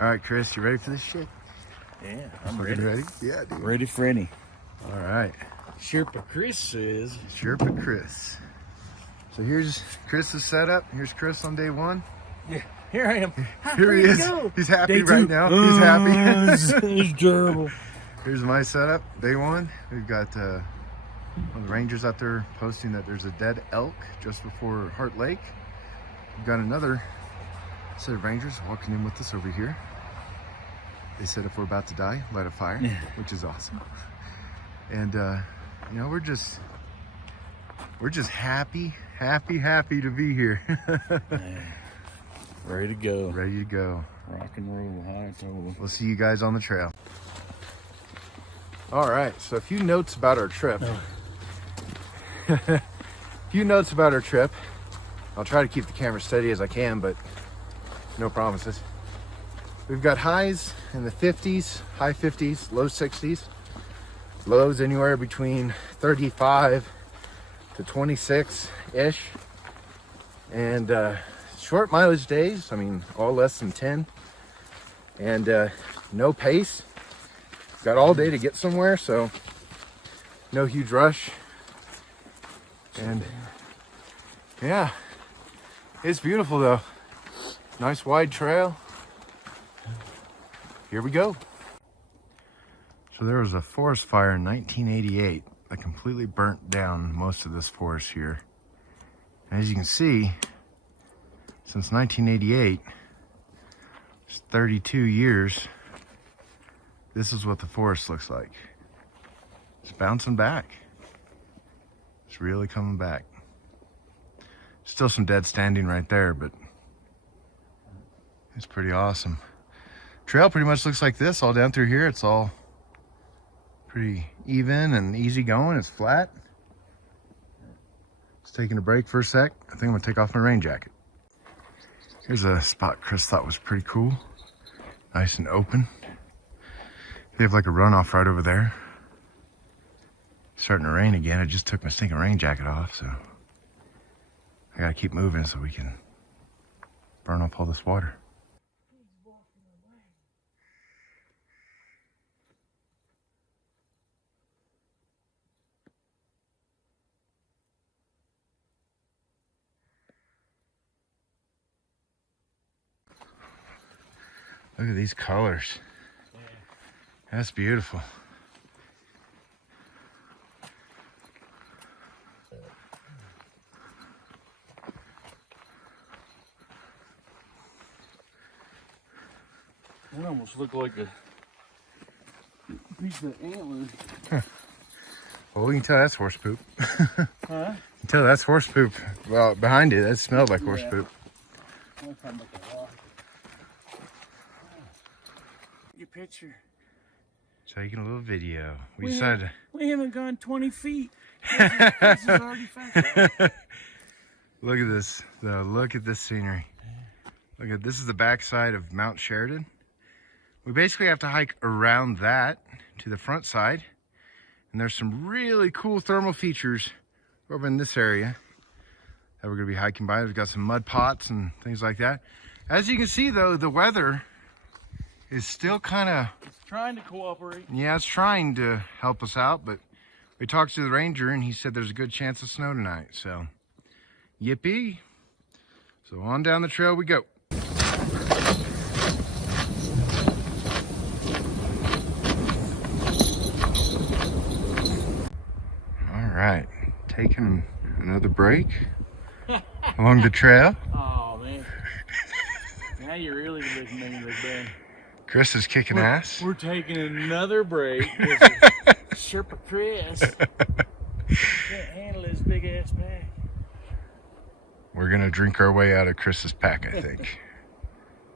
All right, Chris, you ready for this shit? Yeah, I'm Ready? ready. Yeah, dude. Ready for any. All right. Sherpa Chris says. Sherpa Chris. So here's Chris's setup. Here's Chris on day one. Yeah, here I am. Here he is. Go. He's happy Day right two. now. He's happy. It's terrible. Here's my setup. Day one. We've got one of the rangers out there posting that there's a dead elk just before Heart Lake. We've got another set of rangers walking in with us over here. They said if we're about to die, light a fire, which is awesome. And you know, we're just happy to be here. Ready to go. Ready to go. Rock and roll, high total. We'll see you guys on the trail. All right, so a few notes about our trip. I'll try to keep the camera steady as I can, but no promises. We've got highs in the 50s, high 50s, low 60s. Lows anywhere between 35 to 26-ish. And short mileage days, I mean, all less than 10. And no pace. Got all day to get somewhere, so no huge rush. And yeah, it's beautiful though. Nice wide trail. Here we go. So there was a forest fire in 1988 that completely burnt down most of this forest here. And as you can see, since 1988, it's 32 years, this is what the forest looks like. It's bouncing back. It's really coming back. Still some dead standing right there, but it's pretty awesome. Trail pretty much looks like this all down through here. It's all pretty even and easy going. It's flat. Just taking a break for a sec. I think I'm gonna take off my rain jacket. Here's a spot Chris thought was pretty cool. Nice and open. They have like a runoff right over there. It's starting to rain again. I just took my stinking rain jacket off, so I gotta keep moving so we can burn off all this water. Look at these colors. Yeah. That's beautiful. It almost looked like a piece of antler. Huh. Well, we can tell that's horse poop. Huh? You can tell that's horse poop. Well, behind it, that smelled like horse poop. Your picture. Taking a little video. We haven't gone 20 feet. This is already fast. Look at this, though. Look at this scenery. Look at this is the backside of Mount Sheridan. We basically have to hike around that to the front side. And there's some really cool thermal features over in this area that we're gonna be hiking by. We've got some mud pots and things like that. As you can see though, the weather is still it's trying to cooperate. Yeah, it's trying to help us out, but we talked to the ranger and he said there's a good chance of snow tonight, so yippee. So on down the trail we go. All right, taking another break along the trail. Oh man, now you're really listening to this band. Chris is kicking ass. We're taking another break. Sherpa Chris can't handle his big ass pack. We're gonna drink our way out of Chris's pack, I think.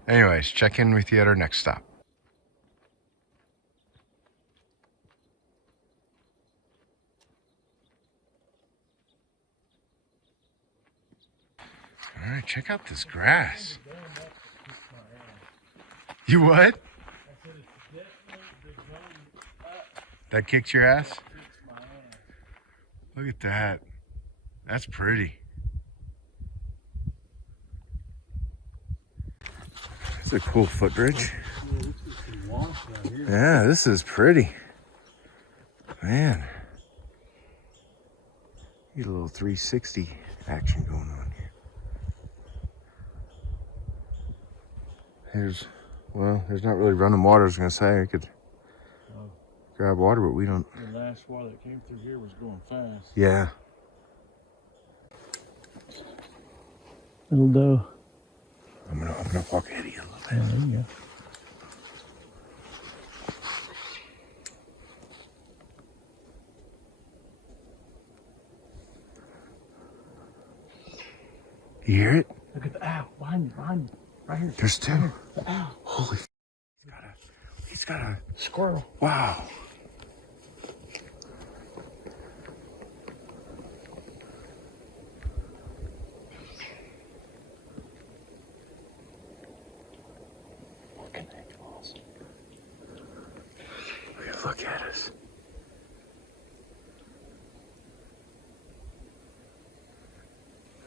Anyways, check in with you at our next stop. All right, check out this grass. You what? That kicked your ass? Look at that. That's pretty. It's a cool footbridge. wash out here. Yeah, this is pretty. Man. Get a little 360 action going on here. There's not really running water. I was gonna say I could grab water, but we don't. The last water that came through here was going fast. Yeah. Little doe. I'm gonna walk ahead of you a little bit. Yeah, there you go. You hear it? Look at the owl behind you, right here. There's two. The owl. Holy he's got a Squirrel. wow. Look at us.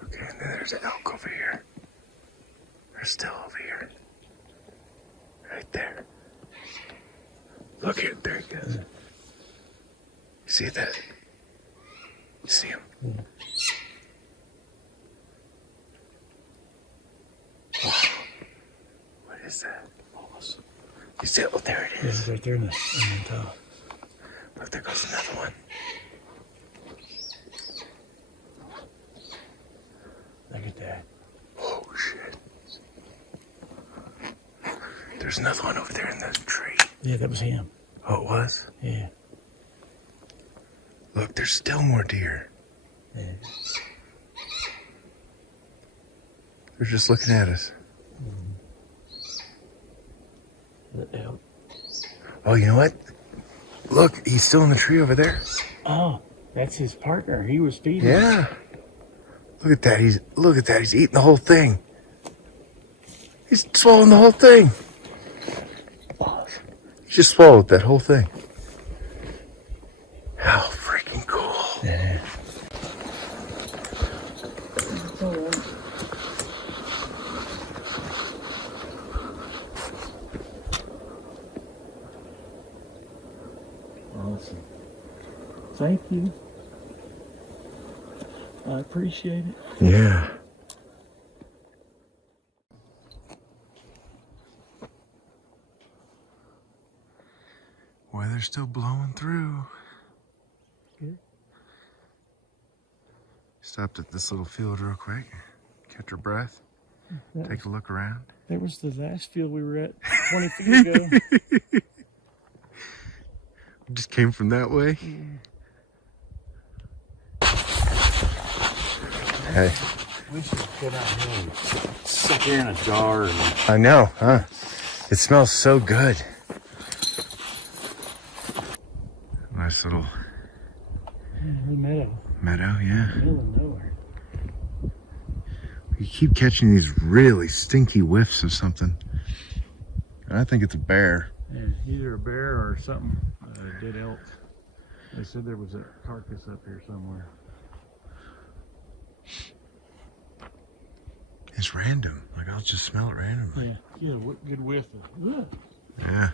Okay, and then there's an elk over here. They're still over here. Right there. Look here, there he goes. You see that? You see him? Yeah. Wow. What is that? You see it? Oh, there it is. Yeah, right there in the top. Look, there goes another one. Look at that. Oh, shit. There's another one over there in the tree. Yeah, that was him. Oh, it was? Yeah. Look, there's still more deer. Yeah. They're just looking at us. The elk. Oh, you know what? Look, he's still in the tree over there. Oh, that's his partner. He was feeding. Yeah. Look at that. He's eating the whole thing. He's swallowing the whole thing. He just swallowed that whole thing. How freaking cool. Yeah. Awesome. Thank you. I appreciate it. Yeah. Weather's still blowing through. Good. Stopped at this little field real quick. Catch our breath. Take a look around. That was the last field we were at 20 feet ago. Just came from that way. Hey. We should get out here and sit here in a jar. And... I know, huh? It smells so good. Nice little meadow. meadow, yeah. Middle of nowhere. You keep catching these really stinky whiffs of something. I think it's a bear. Yeah, either a bear or something. Dead elk. They said there was a carcass up here somewhere. It's random. Like, I'll just smell it randomly. Yeah, good whiff. Yeah.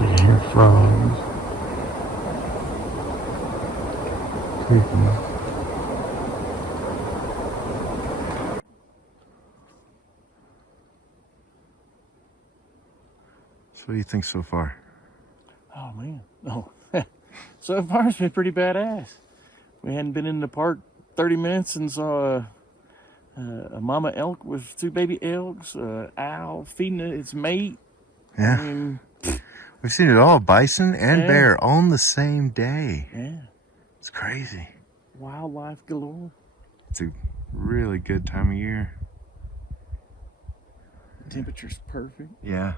You hear frogs. Creeping. So what do you think so far? Oh man, no. So far it's been pretty badass. We hadn't been in the park 30 minutes and saw a mama elk with two baby elks, owl feeding its mate. Yeah. I mean, we've seen it all, bison and Yeah. bear on the same day. yeah, It's crazy. wildlife galore. It's a really good time of year. Temperature's perfect. Yeah.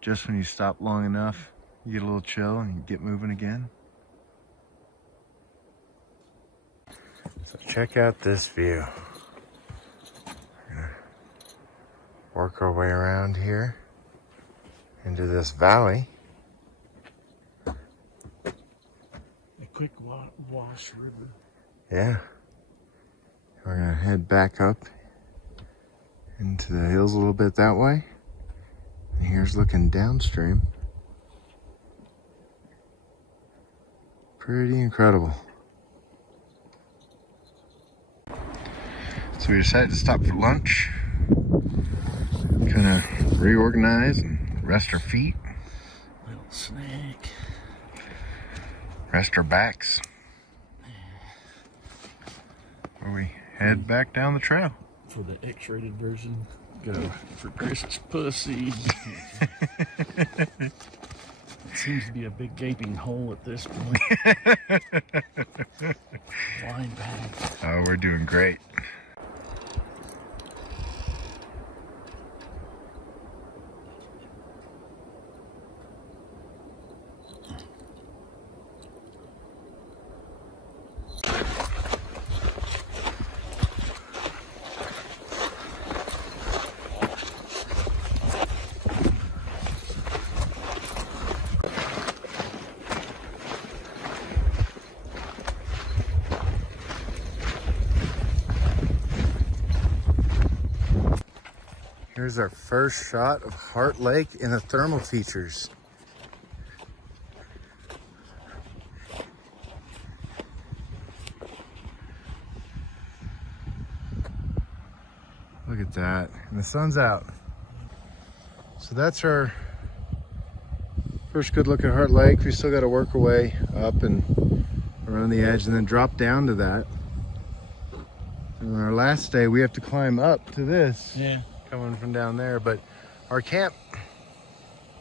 Just when you stop long enough, you get a little chill and you get moving again. So check out this view. We're gonna work our way around here into this valley. Wash River. Yeah. We're gonna head back up into the hills a little bit that way. And here's looking downstream. Pretty incredible. So we decided to stop for lunch. Kind of reorganize and rest our feet. Little snack. Rest our backs. Where we head back down the trail. For the X-rated version, go for Chris's pussy. It seems to be a big gaping hole at this point. Flying back. Oh, we're doing great. Here's our first shot of Heart Lake in the thermal features. Look at that, and the sun's out. So that's our first good look at Heart Lake. We still got to work our way up and around the edge and then drop down to that. And on our last day, we have to climb up to this. Yeah. Coming from down there, but our camp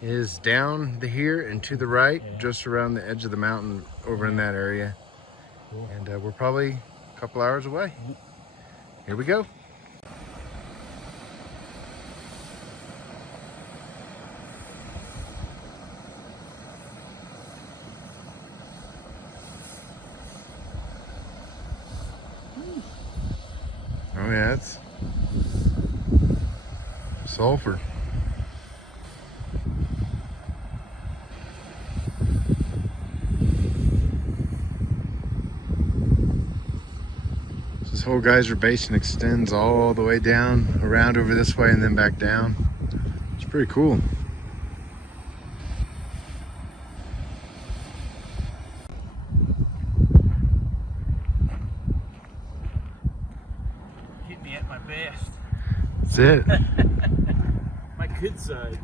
is down here and to the right, just around the edge of the mountain over in that area. Cool. And we're probably a couple hours away. Here we go. Oh yeah, it's sulfur. This whole geyser basin extends all the way down, around over this way, and then back down. It's pretty cool. Hit me at my best. That's it. My good side.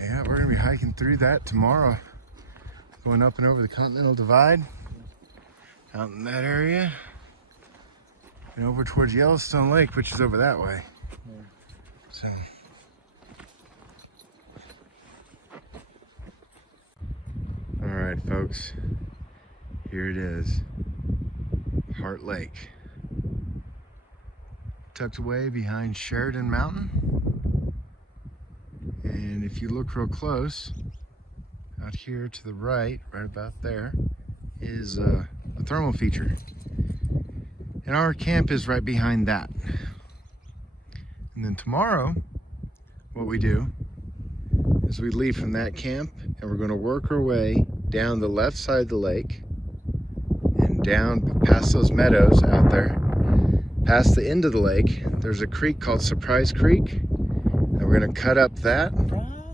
Yeah, we're gonna be hiking through that tomorrow. Going up and over the Continental Divide. Out in that area. And over towards Yellowstone Lake, which is over that way. Yeah. So. All right, folks. Here it is. Heart Lake. Tucked away behind Sheridan Mountain. And if you look real close, out here to the right about there, is a thermal feature. And our camp is right behind that. And then tomorrow, what we do is we leave from that camp and we're going to work our way down the left side of the lake and down past those meadows out there, past the end of the lake. There's a creek called Surprise Creek, and we're going to cut up that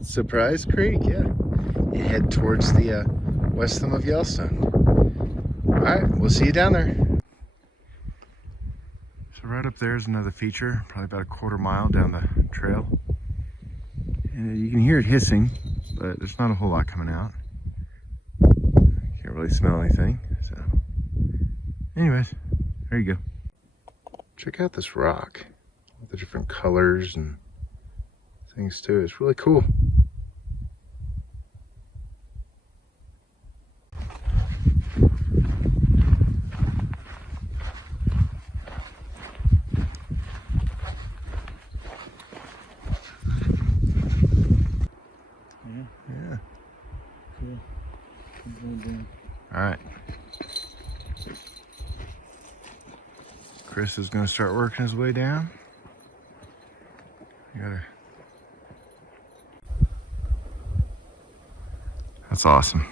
Surprise Creek, yeah, and head towards the west thumb of Yellowstone. All right, we'll see you down there. So right up there is another feature, probably about a quarter mile down the trail. And you can hear it hissing, but there's not a whole lot coming out. Can't really smell anything, so. Anyways, there you go. Check out this rock. The different colors and things too. It's really cool. Yeah. Cool. All right. Chris is going to start working his way down. We got a That's awesome.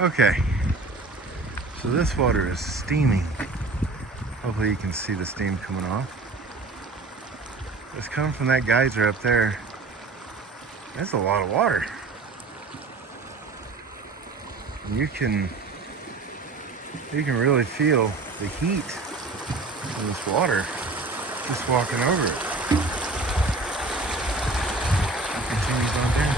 Okay, so this water is steaming. Hopefully you can see the steam coming off. It's coming from that geyser up there. That's a lot of water. You can really feel the heat in this water just walking over it. It continues on down.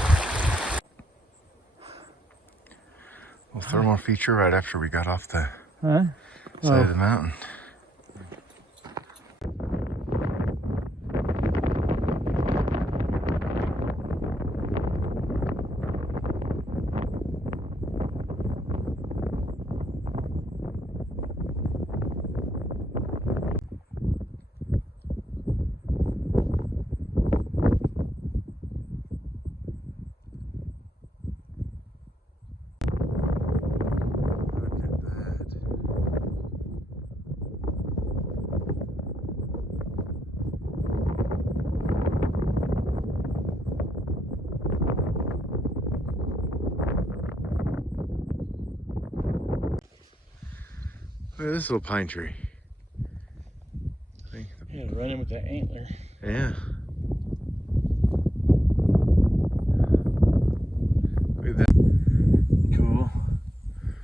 Little thermal feature right after we got off the side of the mountain. Look at this little pine tree. Yeah, running with that antler. Yeah. Look at that. Cool.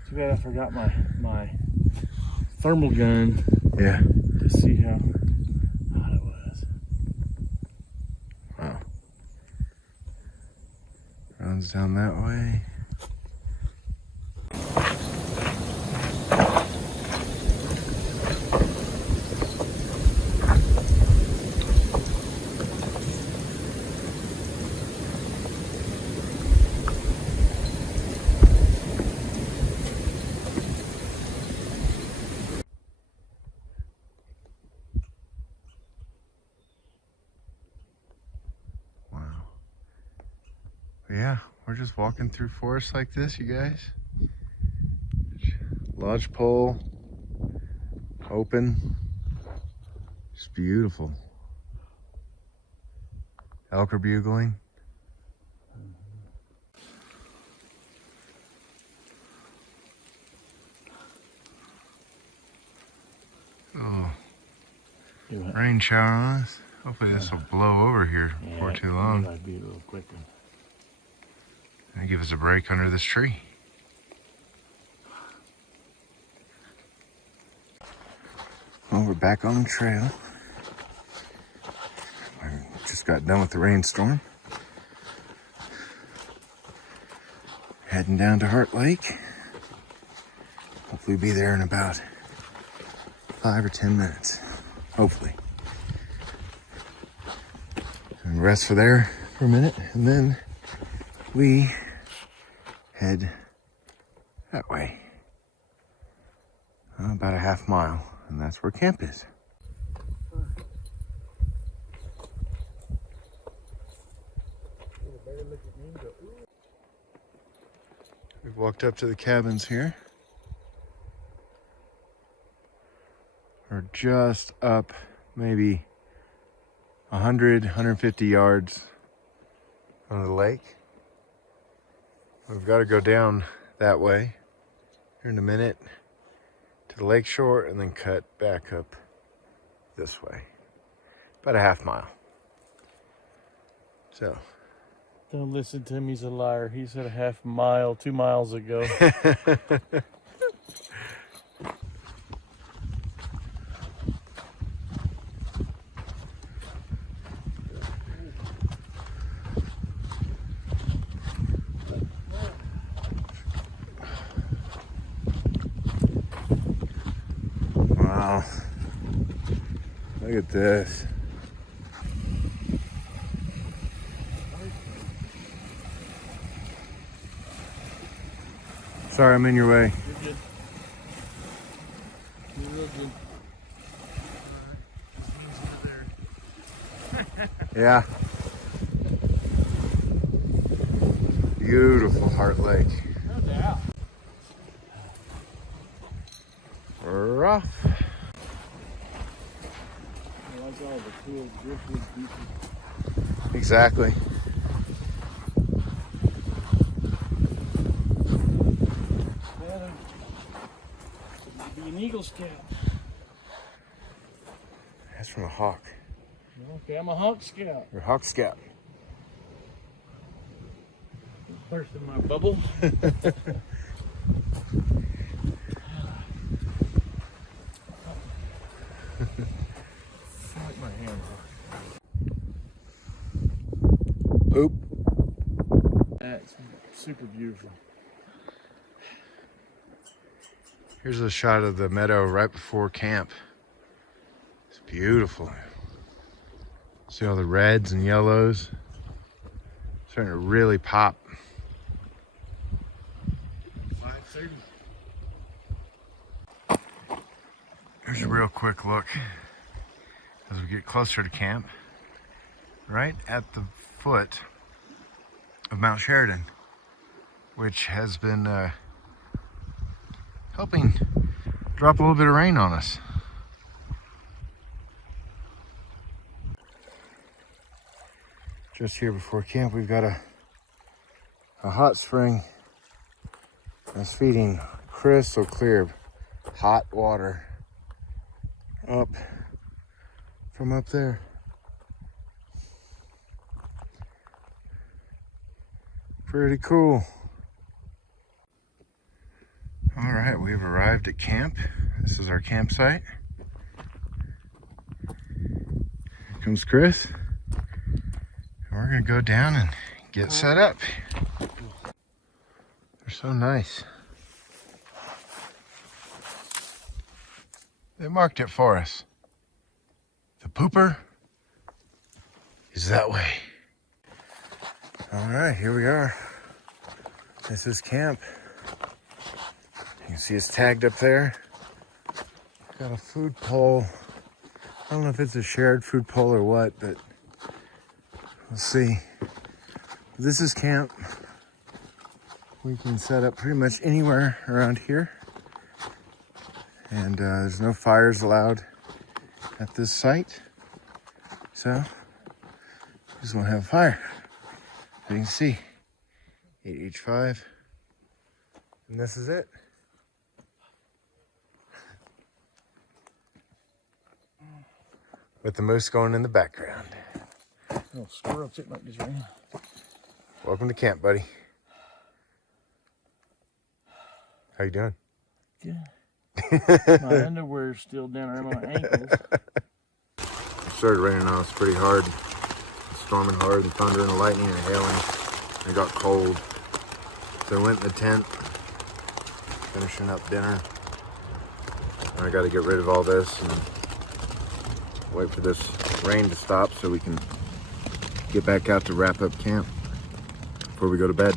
Too bad I forgot my thermal gun. Yeah. To see how hot it was. Wow. Runs down that way. Yeah, we're just walking through forests like this, you guys. Lodge pole, open, just beautiful. Elk are bugling. Oh, rain shower on us. Hopefully this will blow over here before too long. Might be a little quicker. And give us a break under this tree. Well, we're back on the trail. I just got done with the rainstorm. Heading down to Heart Lake. Hopefully be there in about 5 or 10 minutes. Hopefully. And rest for there for a minute, and then we head that way. About a half mile, and that's where camp is. We've walked up to the cabins here. We're just up maybe 100, 150 yards on the lake. We've got to go down that way here in a minute to the lake shore and then cut back up this way. About a half mile. So. Don't listen to him, he's a liar. He said a half mile, 2 miles ago. Wow. Look at this. Sorry, I'm in your way. You're good. You're real good. Yeah. Beautiful Heart Lake. No doubt. We're off. I like all the cool driftwood pieces. Exactly. Be an Eagle Scout. That's from a hawk. Okay, I'm a Hawk Scout. You're a Hawk Scout. First in my bubble. Like my hand. Oop. That's super beautiful. Here's a shot of the meadow right before camp. It's beautiful. See all the reds and yellows? Starting to really pop. 5:30. Here's a real quick look as we get closer to camp. Right at the foot of Mount Sheridan, which has been helping drop a little bit of rain on us. Just here before camp, we've got a hot spring that's feeding crystal clear hot water up from up there. Pretty cool. All right, we've arrived at camp. This is our campsite. Here comes Chris. And we're gonna go down and get set up. They're so nice. They marked it for us. The pooper is that way. All right, here we are. This is camp. You can see it's tagged up there. Got a food pole. I don't know if it's a shared food pole or what, but we'll see. This is camp. We can set up pretty much anywhere around here. And there's no fires allowed at this site. So, we just won't have a fire. As you can see, 8H5. And this is it. With the moose going in the background. Little squirrel chipmunk just ran. Welcome to camp, buddy. How you doing? Good. My underwear's still down around my ankles. It started raining on us pretty hard. Storming hard and thundering and lightning and hailing. It got cold. So I went in the tent, finishing up dinner. And I got to get rid of all this and wait for this rain to stop so we can get back out to wrap up camp before we go to bed.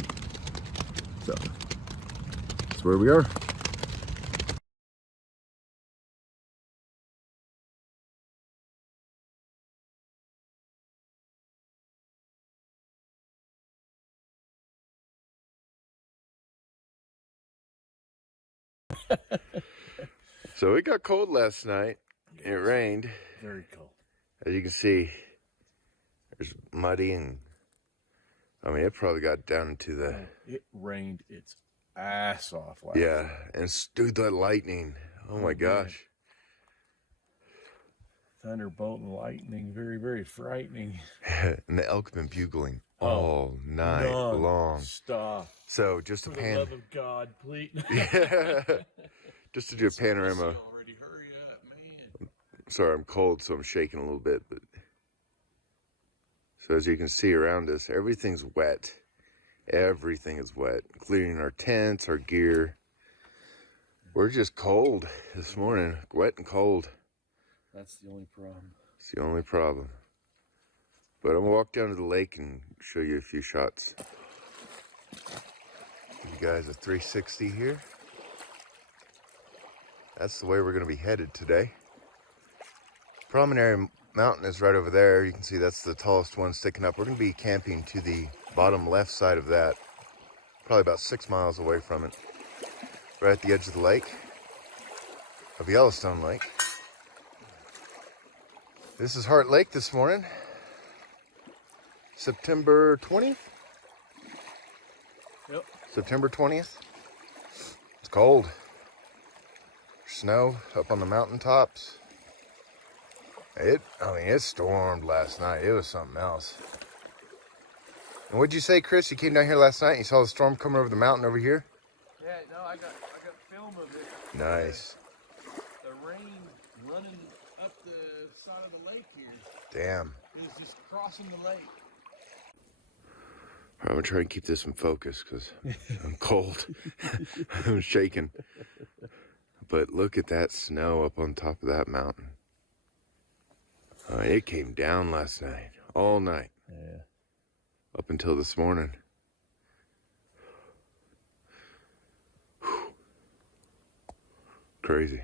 So that's where we are. So it got cold last night. It rained. Very cold. As you can see, there's muddy and I mean it probably got down into the It rained its ass off last yeah, and dude, that lightning. Oh my gosh. thunderbolt and lightning, very, very frightening. And the elk have been bugling all night long. Stop. So just a For the love of God, please. Yeah. Just to do a panorama. Already. Hurry up, man. Sorry, I'm cold, so I'm shaking a little bit. But so as you can see around us, everything's wet. Everything is wet, including our tents, our gear. We're just cold this morning, wet and cold. That's the only problem. It's the only problem. But I'm gonna walk down to the lake and show you a few shots. Give you guys a 360 here. That's the way we're gonna be headed today. Promontory Mountain is right over there. You can see that's the tallest one sticking up. We're gonna be camping to the bottom left side of that. Probably about 6 miles away from it. Right at the edge of the lake, of Yellowstone Lake. This is Heart Lake this morning. September 20th? Yep. September 20th. It's cold. Snow up on the mountaintops. It stormed last night. It was something else. And what'd you say, Chris? You came down here last night and you saw the storm coming over the mountain over here? Yeah, no, I got film of it. Nice. The rain running up the side of the lake here. Damn. It was just crossing the lake. I'm gonna try and keep this in focus because I'm cold. I'm shaking. But look at that snow up on top of that mountain. It came down last night, all night. Yeah. Up until this morning. Whew. Crazy.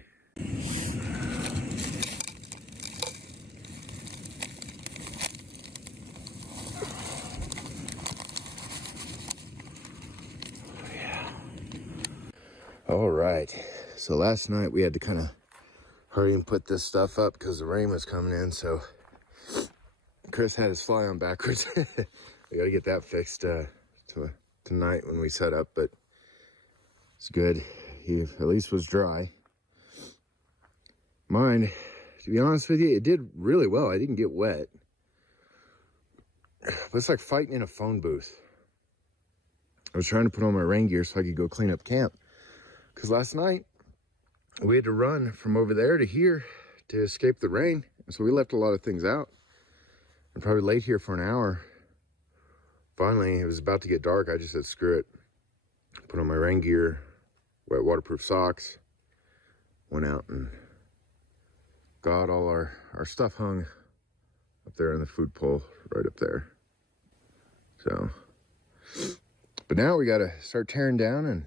All right, so last night we had to kind of hurry and put this stuff up because the rain was coming in, so Chris had his fly on backwards. We got to get that fixed tonight when we set up, but it's good. He at least was dry. Mine, to be honest with you, it did really well. I didn't get wet, but it's like fighting in a phone booth. I was trying to put on my rain gear so I could go clean up camp. Because last night, we had to run from over there to here to escape the rain. So we left a lot of things out. And probably laid here for an hour. Finally, it was about to get dark. I just said, screw it. Put on my rain gear, wet waterproof socks. Went out and got all our stuff hung up there in the food pole, right up there. So, but now we got to start tearing down and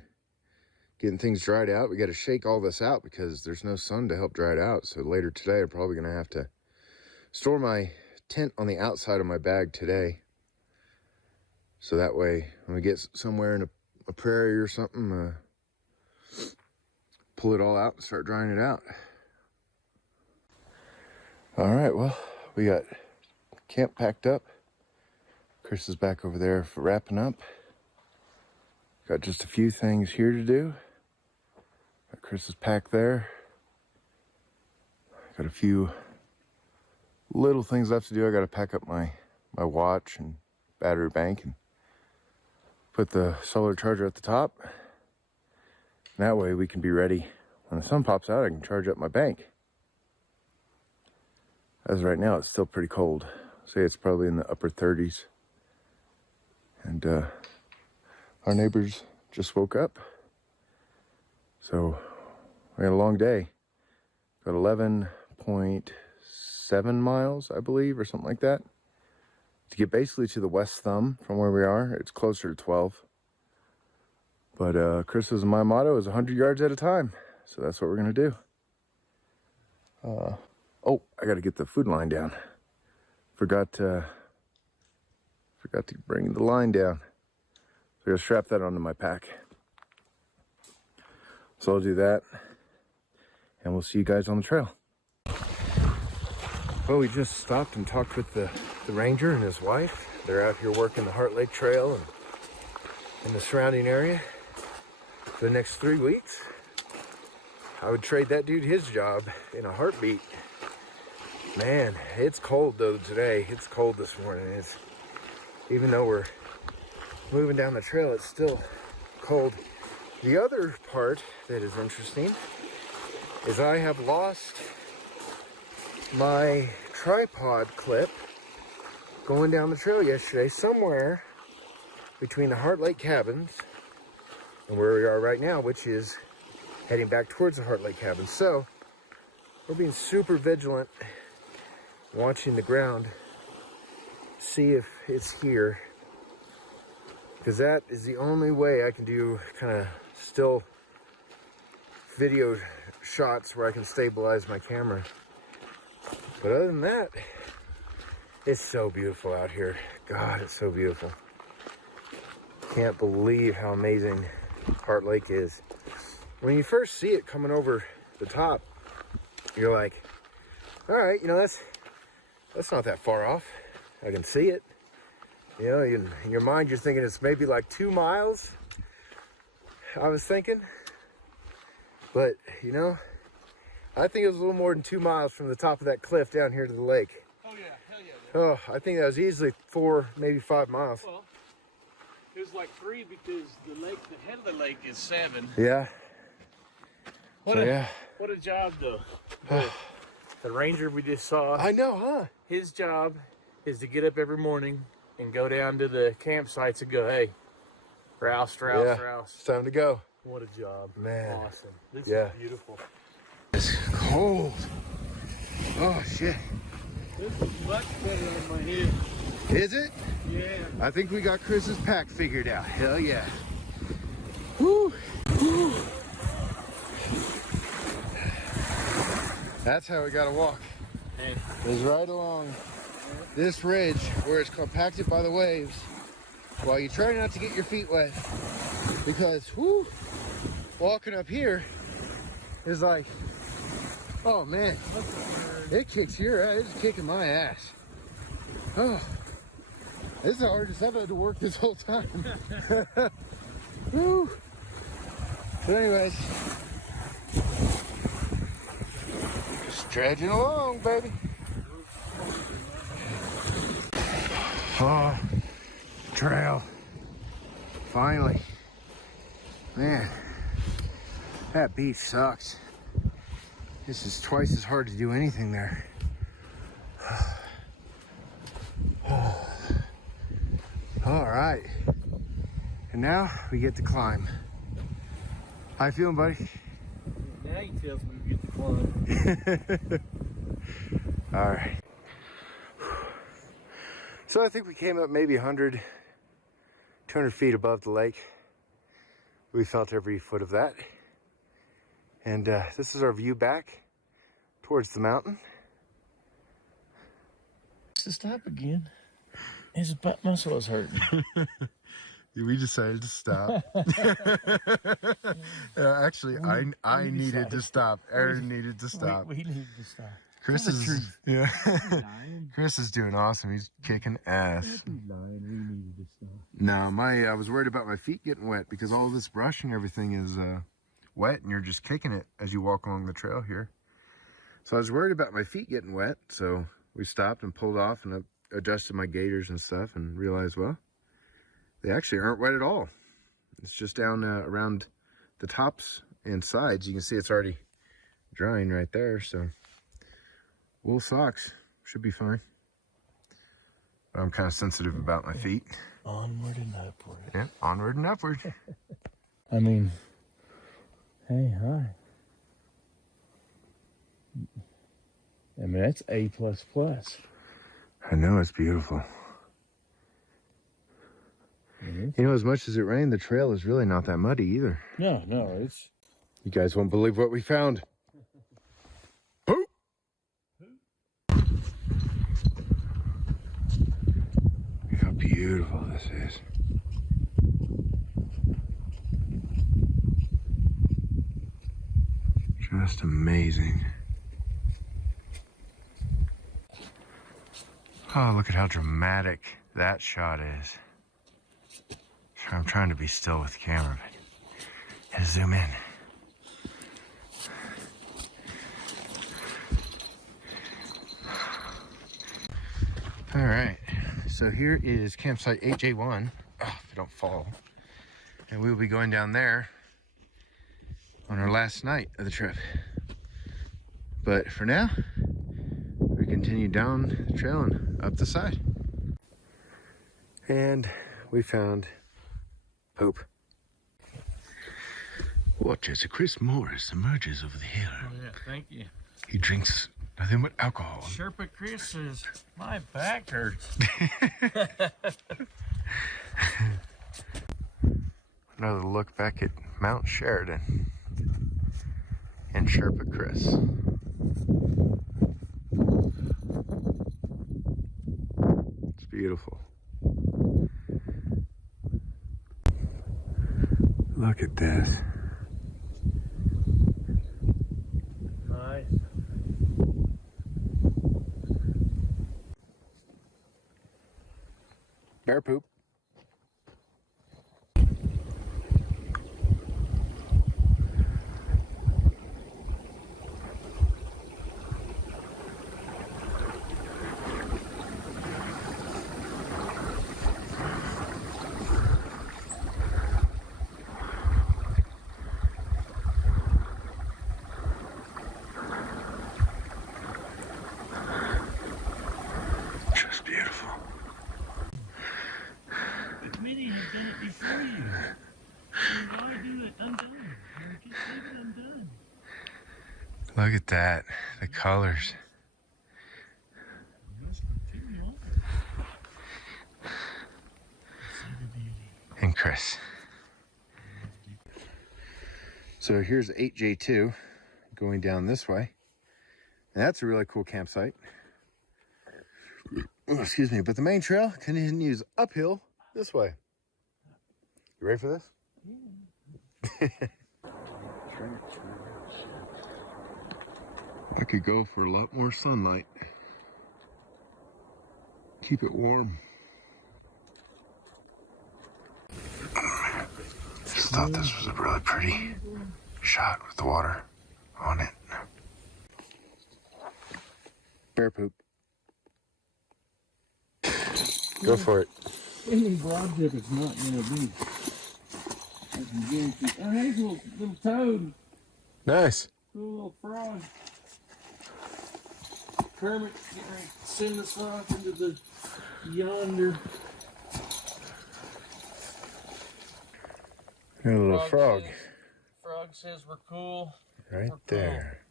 getting things dried out. We got to shake all this out because there's no sun to help dry it out. So later today, I'm probably going to have to store my tent on the outside of my bag today. So that way, when we get somewhere in a prairie or something, pull it all out and start drying it out. All right, well, we got camp packed up. Chris is back over there for wrapping up. Got just a few things here to do. Got Chris's pack there. Got a few little things left to do. I got to pack up my watch and battery bank and put the solar charger at the top. And that way we can be ready. When the sun pops out, I can charge up my bank. As of right now, it's still pretty cold. Say it's probably in the upper 30s. And our neighbors just woke up. So we had a long day. Got 11.7 miles, I believe, or something like that. To get basically to the west thumb from where we are, it's closer to 12. But Chris's and my motto is 100 yards at a time. So that's what we're going to do. Oh, I got to get the food line down. Forgot to bring the line down. So I got to strap that onto my pack. So I'll do that. And we'll see you guys on the trail. Well, we just stopped and talked with the ranger and his wife. They're out here working the Heart Lake Trail and in the surrounding area for the next 3 weeks. I would trade that dude his job in a heartbeat. Man, it's cold though today. It's cold this morning. Even though we're moving down the trail, it's still cold. The other part that is interesting is I have lost my tripod clip going down the trail yesterday somewhere between the Heart Lake cabins and where we are right now, which is heading back towards the Heart Lake cabins. So we're being super vigilant, watching the ground, see if it's here, because that is the only way I can do kind of still video shots where I can stabilize my camera. But other than that, it's so beautiful out here. God, it's so beautiful. Can't believe how amazing Heart Lake is. When you first see it coming over the top, you're like, all right, you know, that's not that far off. I can see it. You know, in your mind, you're thinking it's maybe like 2 miles. I was thinking, but you know, I think it was a little more than 2 miles from the top of that cliff down here to the lake. Oh yeah, hell yeah. Oh, I think that was easily 4, maybe 5 miles. Well, it was like 3 because the head of the lake is 7. Yeah. What a job though. The ranger we just saw. I know, huh? His job is to get up every morning and go down to the campsites and go, hey, rouse. It's time to go. What a job. Man. Awesome. This Yeah. is beautiful. It's cold. Oh, shit. This is much better on my head. Is it? Yeah. I think we got Chris's pack figured out. Hell yeah. Woo. Woo. That's how we gotta walk. Hey. Is right along this ridge where it's compacted by the waves while you try not to get your feet wet, because whoo, walking up here is like, oh man, it kicks your ass. It's kicking my ass. Oh, this is the hardest I've had to work this whole time. Woo. But anyways, just dredging along, baby. Oh, trail. Finally. Man, that beach sucks. This is twice as hard to do anything there. All right. And now we get to climb. How you feeling, buddy? Now he tells me we get to climb. All right. So I think we came up maybe 100, 200 feet above the lake. We felt every foot of that. And this is our view back towards the mountain. To stop again. His butt muscle is hurting. We decided to stop. Actually, I needed to stop. Aaron needed to stop. We needed to stop. Chris is Chris is doing awesome. He's kicking ass. We needed to stop. No, I was worried about my feet getting wet because all this brush and everything is wet, and you're just kicking it as you walk along the trail here. So I was worried about my feet getting wet, so we stopped and pulled off and adjusted my gaiters and stuff, and realized, well, they actually aren't wet at all. It's just down around the tops and sides. You can see it's already drying right there, so wool socks should be fine. But I'm kind of sensitive about my feet. Onward and upward. Yeah, onward and upward. I mean, hey, hi. I mean, that's A++. I know, it's beautiful. You know, as much as it rained, the trail is really not that muddy either. No, it's... You guys won't believe what we found. Look how beautiful this is. Just amazing. Oh, look at how dramatic that shot is. I'm trying to be still with the camera, but gotta zoom in. All right, so here is campsite 8J1. Oh, if I don't fall. And we will be going down there on our last night of the trip. But for now, we continue down the trail and up the side. And we found Pope. Watch as Chris Morris emerges over the hill. Oh yeah, thank you. He drinks nothing but alcohol. Sherpa Chris says, my back hurts. Another look back at Mount Sheridan and Sherpa Chris. It's beautiful. Look at this. Nice. Bear poop. Just beautiful. But many have done it before you. So why do it undone? Or just leave it undone. Look at that, the colors. Just continue on. See the beauty. And Chris. So here's 8J2 going down this way. And that's a really cool campsite. Oh, excuse me, but the main trail continues uphill this way. You ready for this? I could go for a lot more sunlight. Keep it warm. Just thought this was a really pretty shot with the water on it. Bear poop. Go for it. Any broad tip it's not going to be. Oh, here's a little toad. Nice. Cool little frog. Kermit getting ready to send us off into the yonder. Got a little frog. Frog says we're cool. Right there.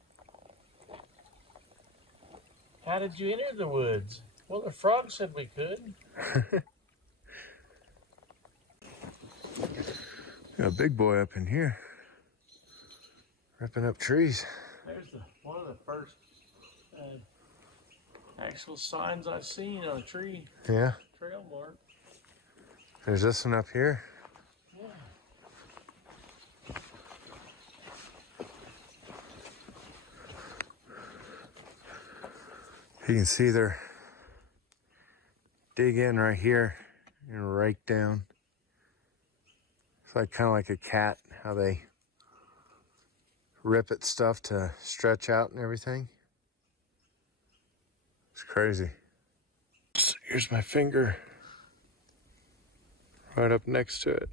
How did you enter the woods? Well, the frog said we could. Got a big boy up in here. Ripping up trees. There's one of the first actual signs I've seen on a tree. Yeah. Trail mark. There's this one up here. Yeah. You can see they're dig in right here and rake down. It's like kind of like a cat, how they rip at stuff to stretch out and everything. It's crazy. So here's my finger right up next to it.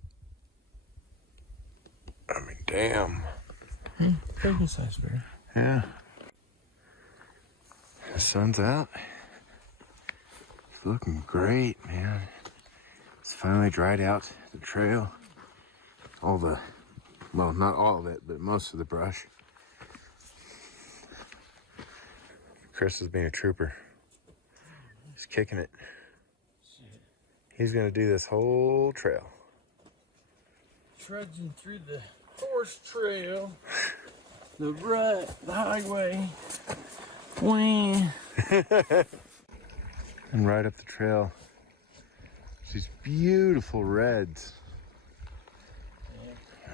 I mean, damn. Big size bear. Yeah. The sun's out. It's looking great, man. It's finally dried out the trail. All the, well, not all of it, but most of the brush. Chris is being a trooper. He's kicking it. He's gonna do this whole trail. Trudging through the horse trail. The rut, the highway. Wah. And right up the trail, these beautiful reds.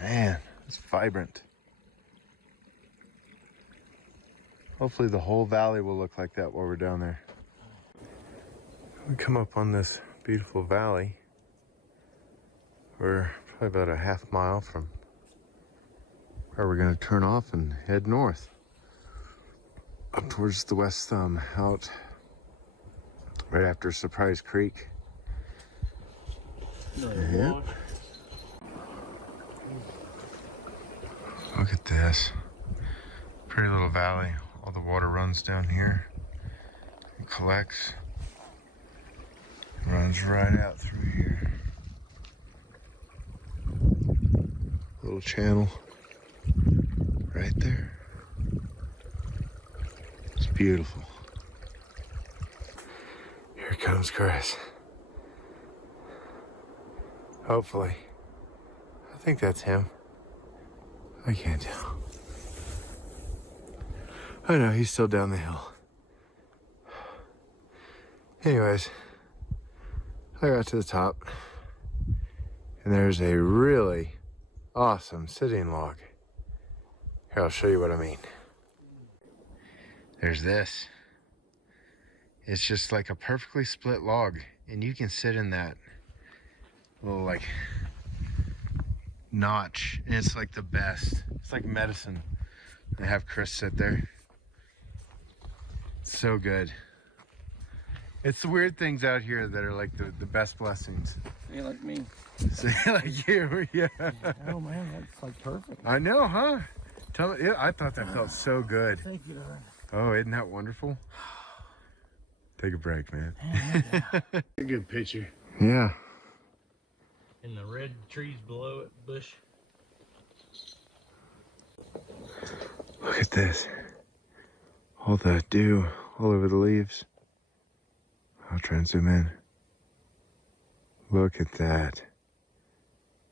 Man, it's vibrant. Hopefully the whole valley will look like that while we're down there. We come up on this beautiful valley. We're probably about a half mile from where we're going to turn off and head north. Up towards the west thumb, out Right after Surprise Creek. Yep. Look at this. Pretty little valley. All the water runs down here. It collects. Runs right out through here. Little channel right there. It's beautiful. Here comes Chris. Hopefully. I think that's him. I can't tell. I know, he's still down the hill. Anyways, I got to the top, and there's a really awesome sitting log. Here, I'll show you what I mean. There's this. It's just like a perfectly split log, and you can sit in that little like notch, and it's like the best. It's like medicine. I have Chris sit there. It's so good. It's the weird things out here that are like the best blessings. You like me? So, like you, yeah. Oh man, that's like perfect. I know, huh? Tell me, yeah, I thought that felt so good. Thank you, darling. Oh, isn't that wonderful? Take a break, man. A good picture. Yeah. And the red trees below it, bush. Look at this. All the dew all over the leaves. I'll try and zoom in. Look at that.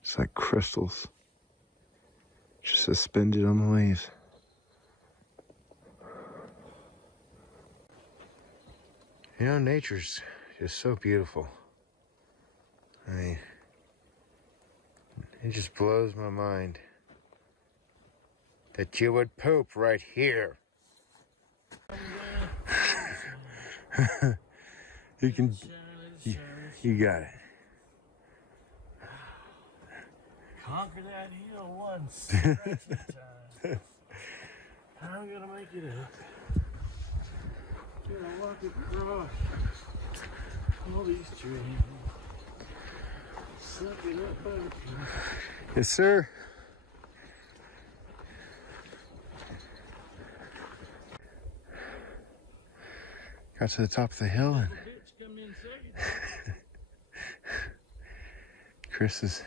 It's like crystals. Just suspended on the leaves. You know, nature's just so beautiful. I mean, it just blows my mind that you would poop right here. You can, you got it. Conquer that hill once, stretch at a time. I'm gonna make it up. Gonna walk across all these trees. Suck it up, butterfly. Yes, sir. Got to the top of the hill and Chris is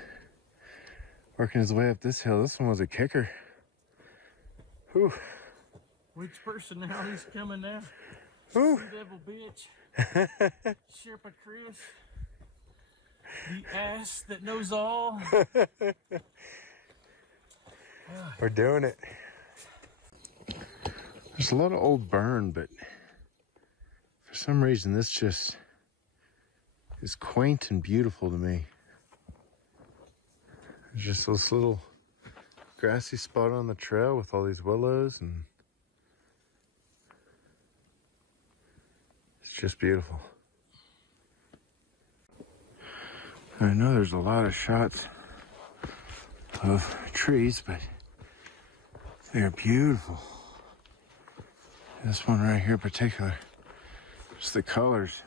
working his way up this hill. This one was a kicker. Whew. Which personality's coming now? Whew. Sea Devil bitch. Sherpa Chris. The ass that knows all. We're doing it. There's a lot of old burn, but for some reason this just is quaint and beautiful to me. There's just this little grassy spot on the trail with all these willows, and it's just beautiful. I know there's a lot of shots of trees, but they're beautiful. This one right here in particular, just the colors,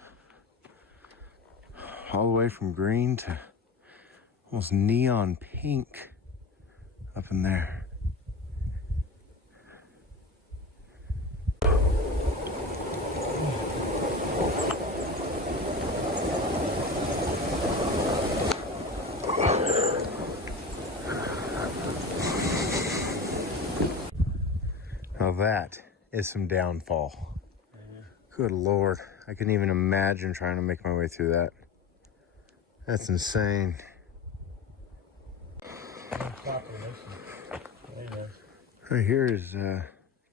all the way from green to almost neon pink up in there. Now that is some downfall. Good Lord, I couldn't even imagine trying to make my way through that. That's insane. Right here is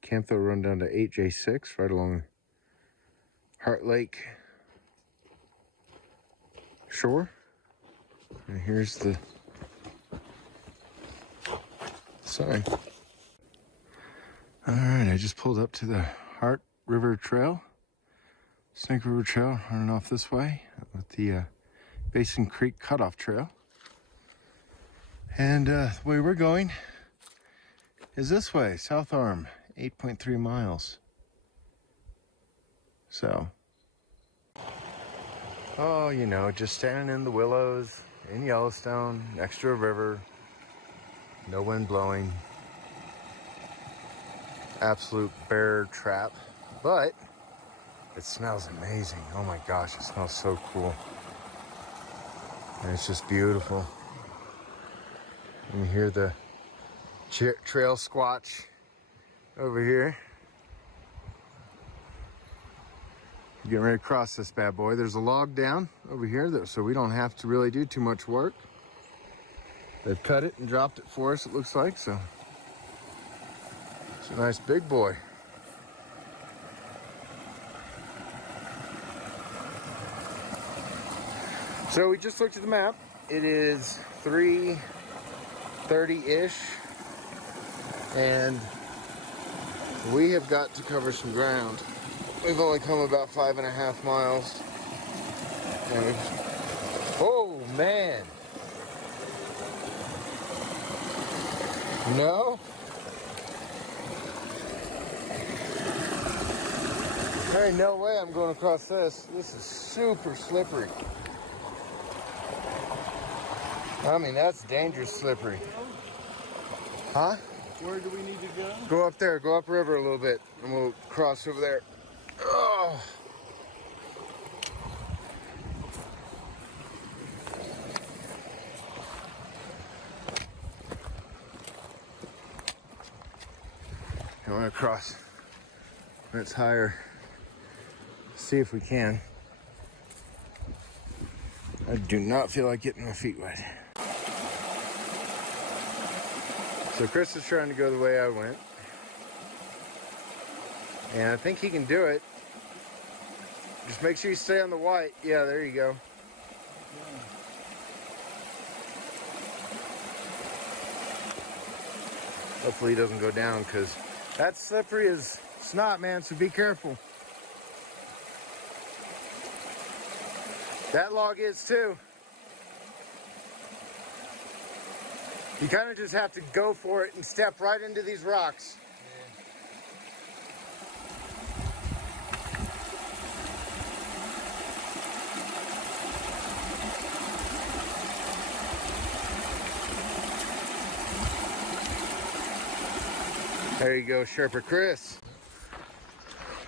camp that will run down to 8J6, right along Heart Lake shore. And here's the sign. All right, I just pulled up to the Heart River Trail, Snake River Trail, running off this way with the Basin Creek Cutoff Trail. And the way we're going is this way, South Arm, 8.3 miles. So, Oh, you know, just standing in the willows in Yellowstone, next to a river, no wind blowing. Absolute bear trap, but it smells amazing. Oh my gosh, it smells so cool. And it's just beautiful. You hear the trail squatch over here. Getting ready to cross this bad boy. There's a log down over here, so we don't have to really do too much work. They've cut it and dropped it for us, it looks like, so it's a nice big boy. So we just looked at the map. It is 3:30-ish, and we have got to cover some ground. We've only come about 5.5 miles. And oh man! No? There ain't no way I'm going across this. This is super slippery. I mean, that's dangerous slippery. Huh? Where do we need to go? Go up there, go upriver a little bit, and we'll cross over there. Oh. I want to cross when it's higher. See if we can. I do not feel like getting my feet wet. So Chris is trying to go the way I went. And I think he can do it. Just make sure you stay on the white. Yeah, there you go. Hopefully he doesn't go down, because that's slippery as snot, man, so be careful. That log is too. You kind of just have to go for it and step right into these rocks. There you go, Sherpa Chris.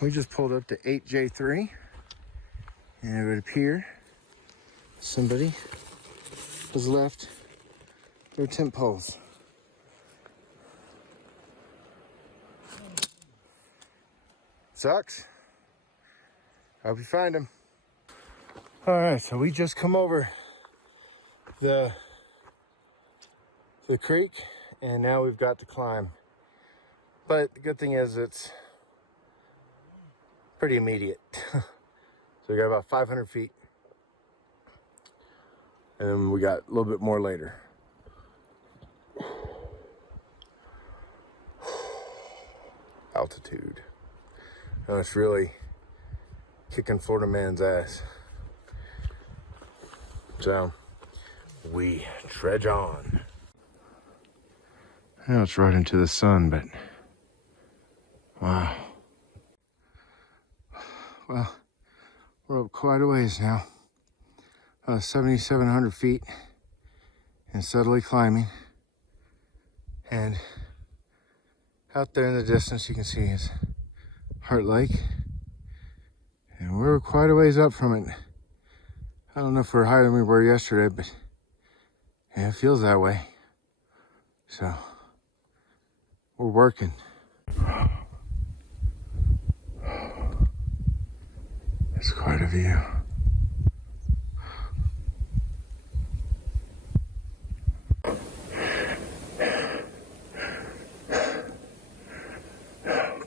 We just pulled up to 8J3, and it would appear somebody has left their tent poles. Sucks. Hope you find them. All right, so we just come over the creek, and now we've got to climb. But the good thing is it's pretty immediate. So we got about 500 feet. And then we got a little bit more later. Altitude. Oh, it's really kicking Florida man's ass. So we trudge on. Now it's right into the sun, but wow. Well, we're up quite a ways now. 7,700 feet and steadily climbing. And out there in the distance you can see is Heart Lake. And we're quite a ways up from it. I don't know if we're higher than we were yesterday, but yeah, it feels that way. So we're working. It's quite a view.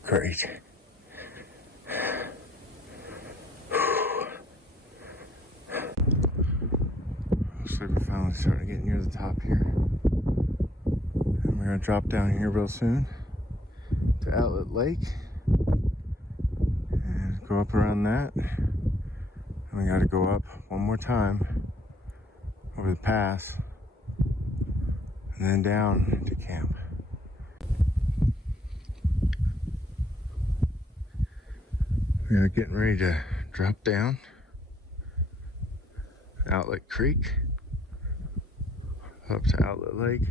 Great. Looks like we're finally starting to get near the top here. And we're gonna drop down here real soon to Outlet Lake and go up around that. And we gotta go up one more time over the pass and then down to camp. We are getting ready to drop down Outlet Creek up to Outlet Lake.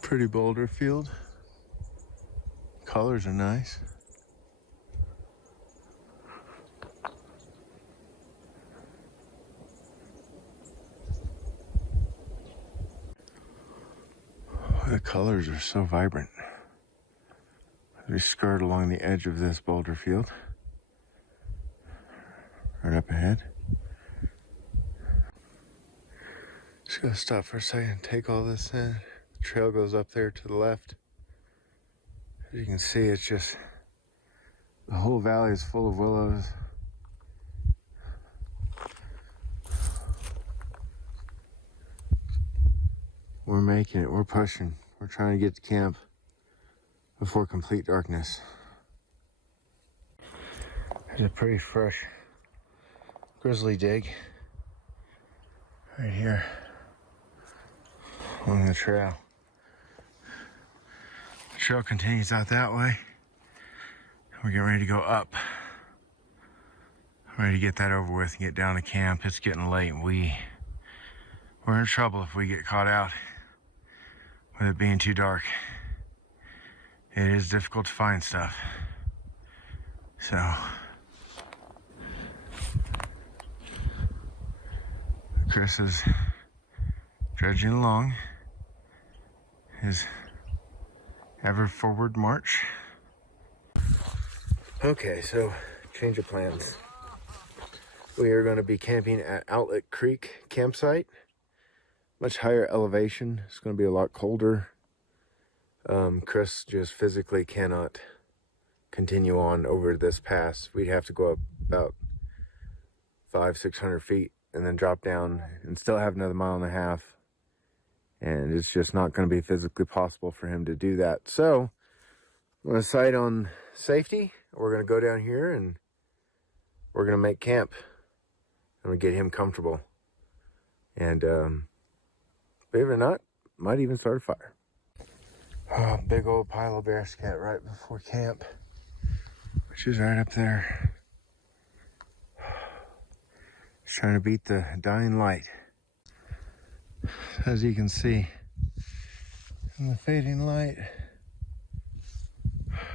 Pretty boulder field. Colors are nice. The colors are so vibrant. We skirt along the edge of this boulder field. Right up ahead. Just gonna stop for a second, take all this in. The trail goes up there to the left. As you can see, it's just, the whole valley is full of willows. We're making it, we're pushing. We're trying to get to camp before complete darkness. There's a pretty fresh grizzly dig right here along the trail. The trail continues out that way. We're getting ready to go up. I'm ready to get that over with and get down to camp. It's getting late and we're in trouble if we get caught out with it being too dark. It is difficult to find stuff. So Chris is dredging along his ever forward march. Okay, so change of plans. We are going to be camping at Outlet Creek campsite. Much higher elevation. It's going to be a lot colder. Chris just physically cannot continue on over this pass. We'd have to go up about 500-600 feet and then drop down and still have another 1.5 miles. And it's just not going to be physically possible for him to do that. So I'm going to decide on safety. We're going to go down here and we're going to make camp. I'm going to get him comfortable. And believe it or not, might even start a fire. Oh, big old pile of bear scat right before camp, which is right up there. Just trying to beat the dying light. As you can see in the fading light,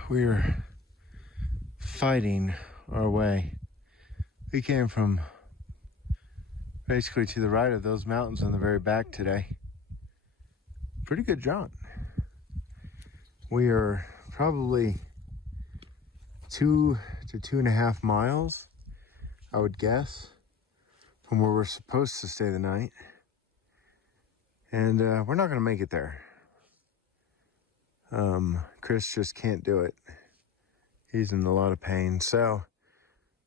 we are fighting our way. We came from basically to the right of those mountains on the very back today. Pretty good jaunt. We are probably 2 to 2.5 miles, I would guess, from where we're supposed to stay the night. And we're not gonna make it there. Chris just can't do it. He's in a lot of pain. So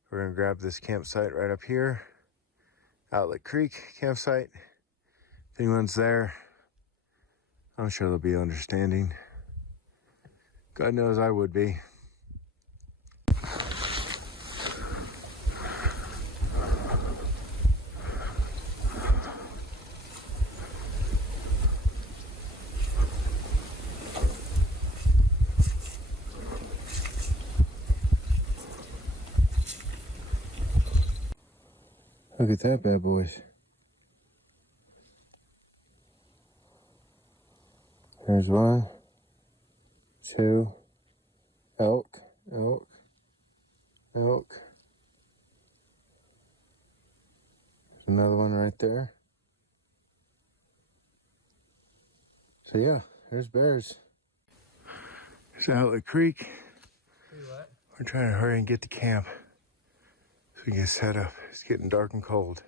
we're gonna grab this campsite right up here, Outlet Creek campsite. If anyone's there, I'm sure they'll be understanding. God knows I would be. Look at that bad boys. There's one, two, elk. There's another one right there. So yeah, there's bears. It's Outlet Creek. We're trying to hurry and get to camp so we can get set up. It's getting dark and cold.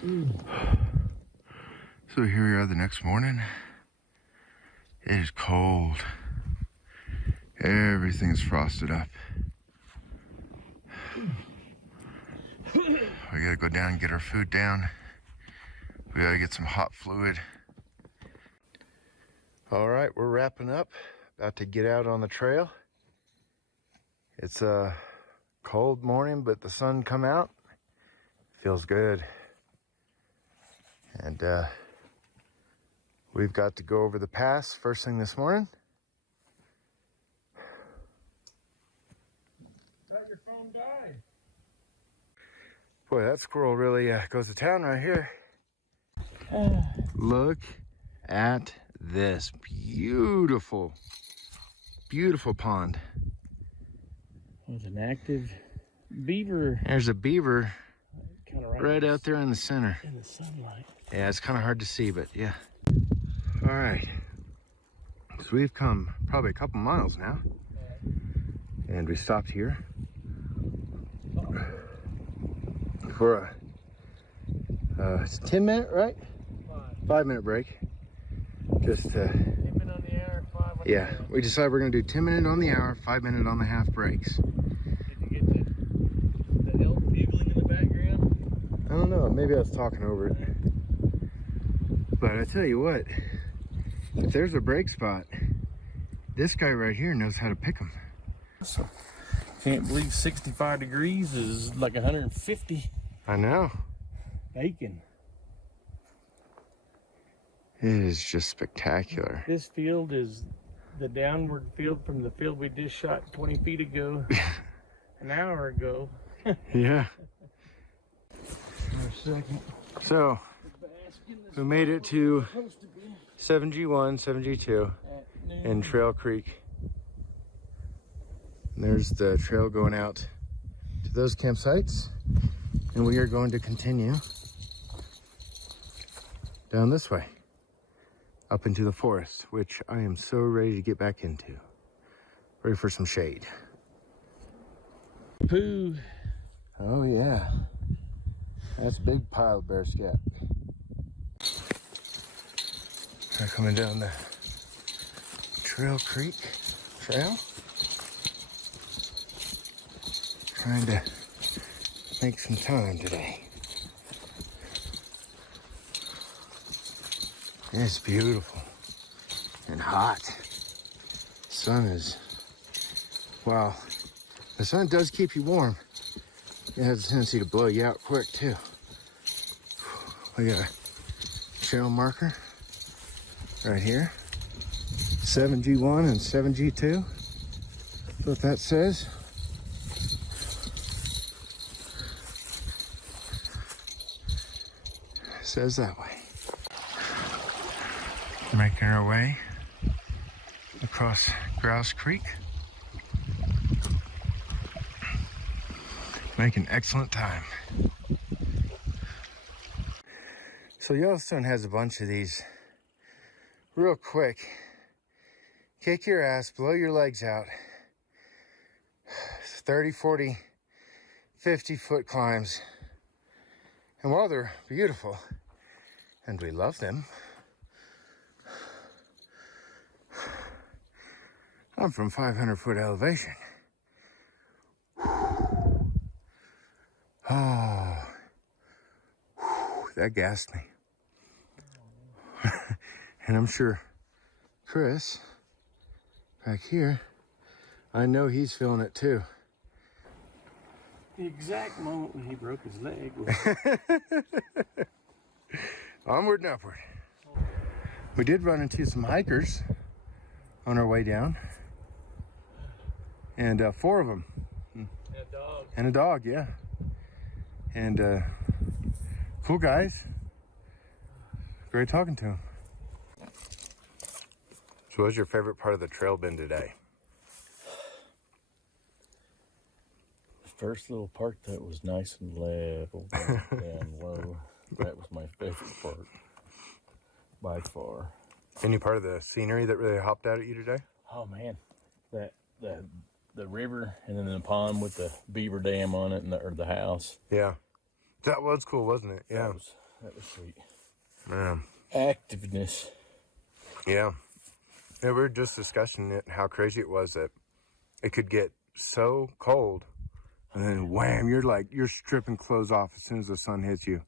So here we are the next morning. It is cold. Everything's frosted up. We gotta go down and get our food down. We gotta get some hot fluid. All right, we're wrapping up. About to get out on the trail. It's a cold morning, but the sun come out. Feels good. And we've got to go over the pass first thing this morning. Thought your phone died. Boy, that squirrel really goes to town right here. Look at this beautiful, beautiful pond. There's an active beaver. There's a beaver Kind of right out there in the center. in the sunlight. Yeah, it's kind of hard to see, but yeah. All right. So we've come probably a couple miles now. And we stopped here for a 10-minute, right? 5-minute break. Just 10 minutes on the hour, 5 on the yeah, hour. we decided we're gonna do 10 minutes on the hour, 5 minutes on the half breaks. Did you get the elk bugling in the background? I don't know, maybe I was talking over it. But I tell you what, if there's a break spot, this guy right here knows how to pick them. So, can't believe 65 degrees is like 150. I know. Bacon. It is just spectacular. This field is the downward field from the field we just shot 20 feet ago, an hour ago. Yeah. For a second. So, we made it to 7G1, 7G2 in Trail Creek. And there's the trail going out to those campsites. And we are going to continue down this way, up into the forest, which I am so ready to get back into. Ready for some shade. Poo. Oh yeah. That's a big pile of bear scat. We're coming down the Trail Creek trail. Trying to make some time today. It's beautiful and hot. Sun is, wow. The sun does keep you warm. It has a tendency to blow you out quick too. We got a trail marker right here. 7G1 and 7G2. That's what that says. Says that way. Making our way across Grouse Creek. Making excellent time. So Yellowstone has a bunch of these real quick. Kick your ass, blow your legs out. 30, 40, 50 foot climbs. And while they're beautiful, and we love them, I'm from 500 foot elevation. Oh, that gassed me. And I'm sure Chris, back here, I know he's feeling it too. The exact moment when he broke his leg was Onward and upward. We did run into some hikers on our way down. And 4 of them. a dog. And a dog, yeah. And cool guys. Great talking to them. So what was your favorite part of the trail been today? The first little part that was nice and level down low. That was my favorite part by far. Any part of the scenery that really hopped out at you today? Oh man, that the river and then the pond with the beaver dam on it and or the house. Yeah. That was cool, wasn't it? Yeah. That was sweet. Man. Activeness. Yeah. Yeah, we were just discussing it, how crazy it was that it could get so cold and then wham, you're stripping clothes off as soon as the sun hits you.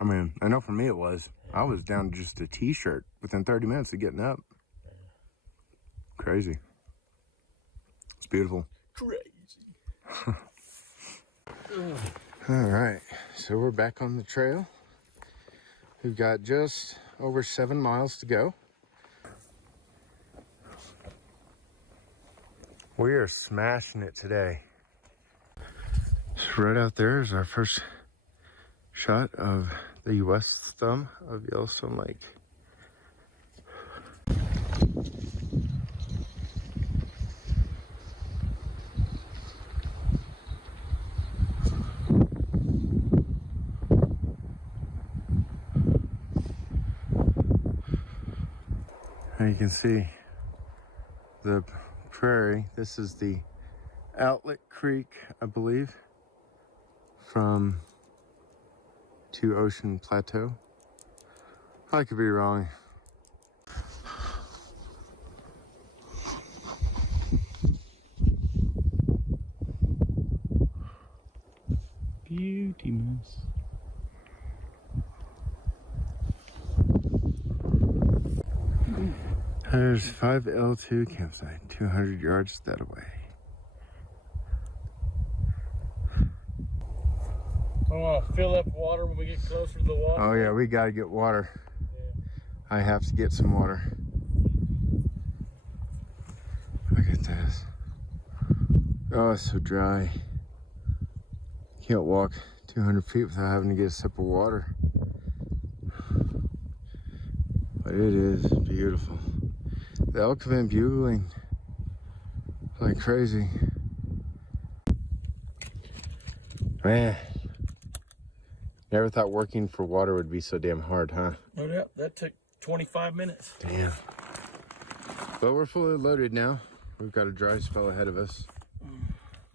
I mean, I know for me it was. I was down to just a t-shirt within 30 minutes of getting up. Crazy. It's beautiful. Crazy. All right, so we're back on the trail. We've got just over 7 miles to go. We are smashing it today. So right out there is our first shot of the west thumb of Yellowstone Lake. And you can see the prairie. This is the outlet creek, I believe, from to Ocean Plateau. I could be wrong. Beauty mouse. There's 5L2 campsite, 200 yards that way. I want to fill up water when we get closer to the water. Oh yeah, we gotta get water. Yeah. I have to get some water. Look at this. Oh, it's so dry. Can't walk 200 feet without having to get a sip of water. But it is beautiful. The elk have been bugling like crazy. Man, never thought working for water would be so damn hard, huh? No doubt. That took 25 minutes. Damn. But we're fully loaded now. We've got a dry spell ahead of us.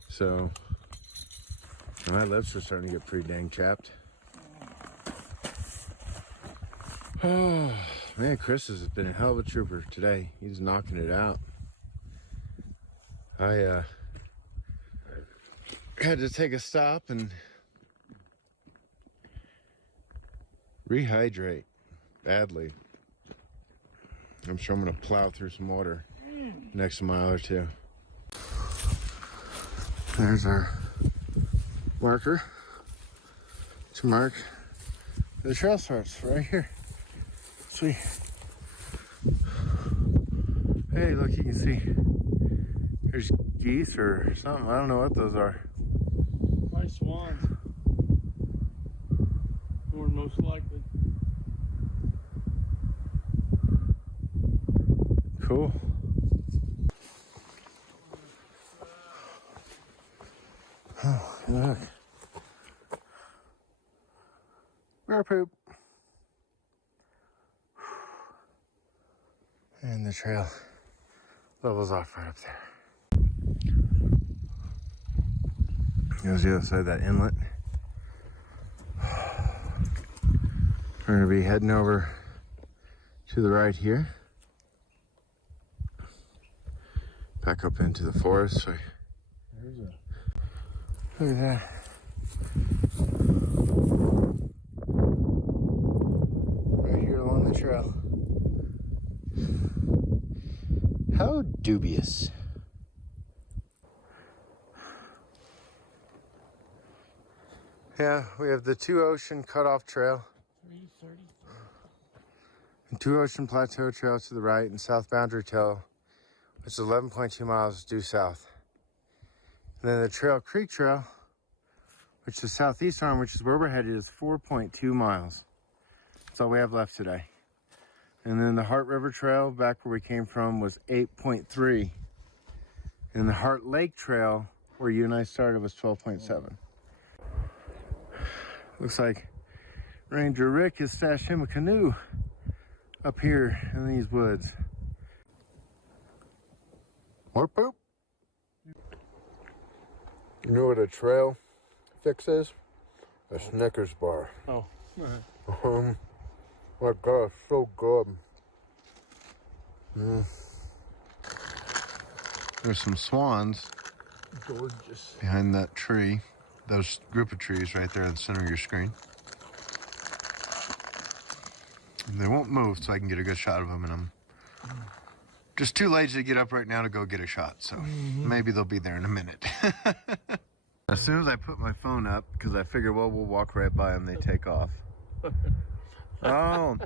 So, my lips are starting to get pretty dang chapped. Oh, man, Chris has been a hell of a trooper today. He's knocking it out. I had to take a stop and rehydrate badly. I'm sure I'm gonna plow through some water next mile or two. There's our marker to mark the trail starts right here. Sweet. Hey, look, you can see there's geese or something. I don't know what those are. Probably swans. More than most likely. Cool. Oh, look. Bear poop. And the trail levels off right up there. Here's the other side of that inlet. We're gonna be heading over to the right here. Back up into the forest. So There's a... look at that. Right here along the trail. How dubious. Yeah, we have the Two Ocean Cutoff Trail. 3:30. And Two Ocean Plateau Trail to the right and South Boundary Trail, which is 11.2 miles due south. And then the Trail Creek Trail, which is southeast arm, which is where we're headed, is 4.2 miles. That's all we have left today. And then the Heart River Trail, back where we came from, was 8.3. And the Heart Lake Trail, where you and I started, was 12.7. Looks like Ranger Rick has stashed him a canoe up here in these woods. More poop. You know what a trail fix is? a Snickers bar. Oh. My God, it's so good. There's some swans. Gorgeous. Behind that tree. Those group of trees right there in the center of your screen. And they won't move so I can get a good shot of them, and I'm just too lazy to get up right now to go get a shot, so maybe they'll be there in a minute. As soon as I put my phone up, because I figure, well, we'll walk right by them, they take off. Oh,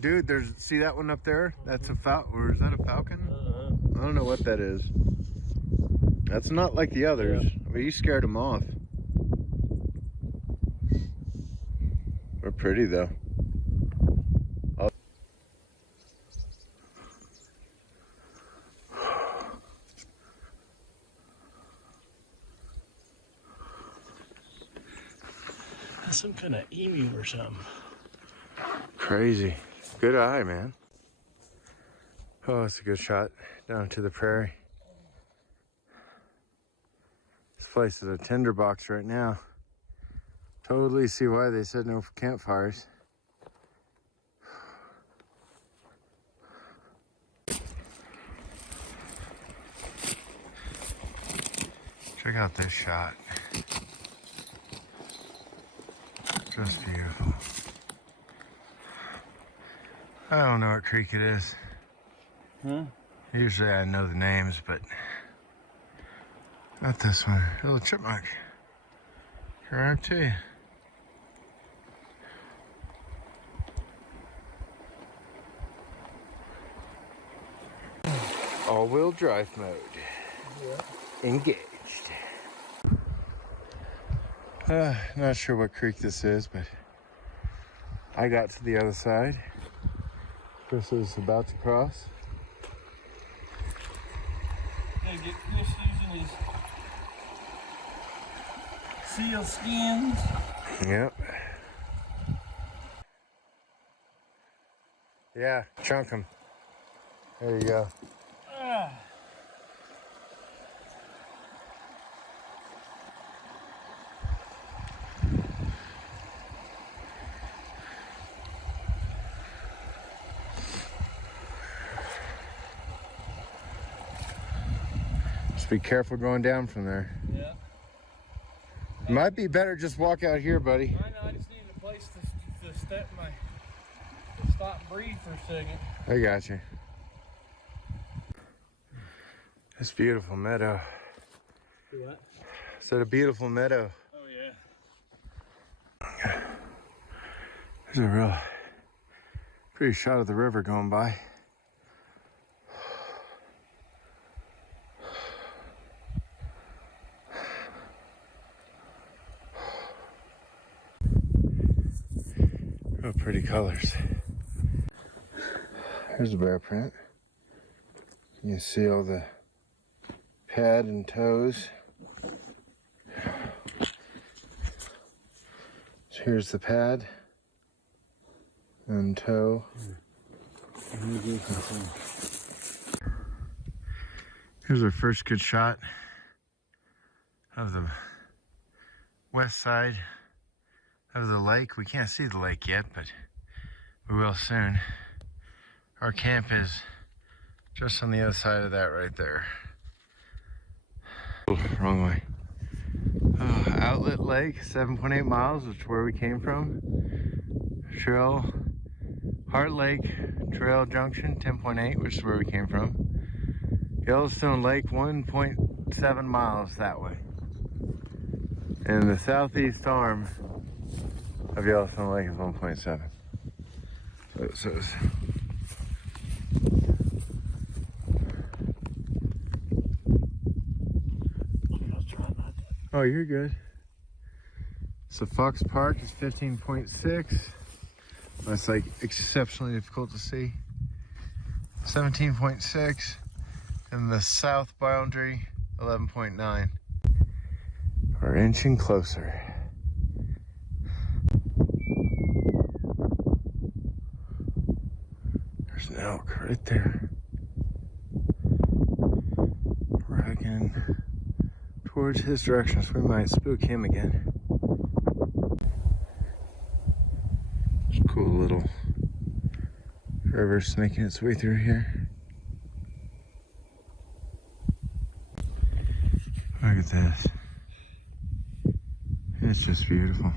dude, see that one up there? That's a falcon, or is that a falcon? I don't know what that is. That's not like the others. I mean, you scared them off. They're pretty though. Some kind of emu or something. Crazy. Good eye, man. Oh, it's a good shot down to the prairie. This place is a tinderbox right now. Totally see why they said no campfires. Check out this shot. Just beautiful. I don't know what creek it is. Usually I know the names, but not this one. A little chipmunk. Right to you. All-wheel drive mode. Engaged. Not sure what creek this is, but I got to the other side. Chris is about to cross. Gonna get Chris using his seal skins. Yep. Yeah, chunk him. There you go. Just be careful going down from there. Yeah. It might be better just walk out here, buddy. I know, I just needed a place to step to stop and breathe for a second. I got you. This beautiful meadow. What? Is that a beautiful meadow? Oh yeah. There's a real pretty shot of the river going by. Real pretty colors. Here's a bear print. You can see all the pad and toes. So here's the pad and toe. Here's our first good shot of the west side of the lake. We can't see the lake yet, but we will soon. Our camp is just on the other side of that right there. Oh, wrong way. Oh, Outlet Lake, 7.8 miles, which is where we came from. Trail, Heart Lake Trail Junction, 10.8, which is where we came from. Yellowstone Lake, 1.7 miles that way. And the southeast arm of Yellowstone Lake is 1.7. So it says. Oh, you're good. So Fox Park is 15.6. That's like exceptionally difficult to see. 17.6. And the south boundary, 11.9. We're inching closer. There's an elk right there. Dragging towards his direction, so we might spook him again. River snaking its way through here. Look at this. It's just beautiful.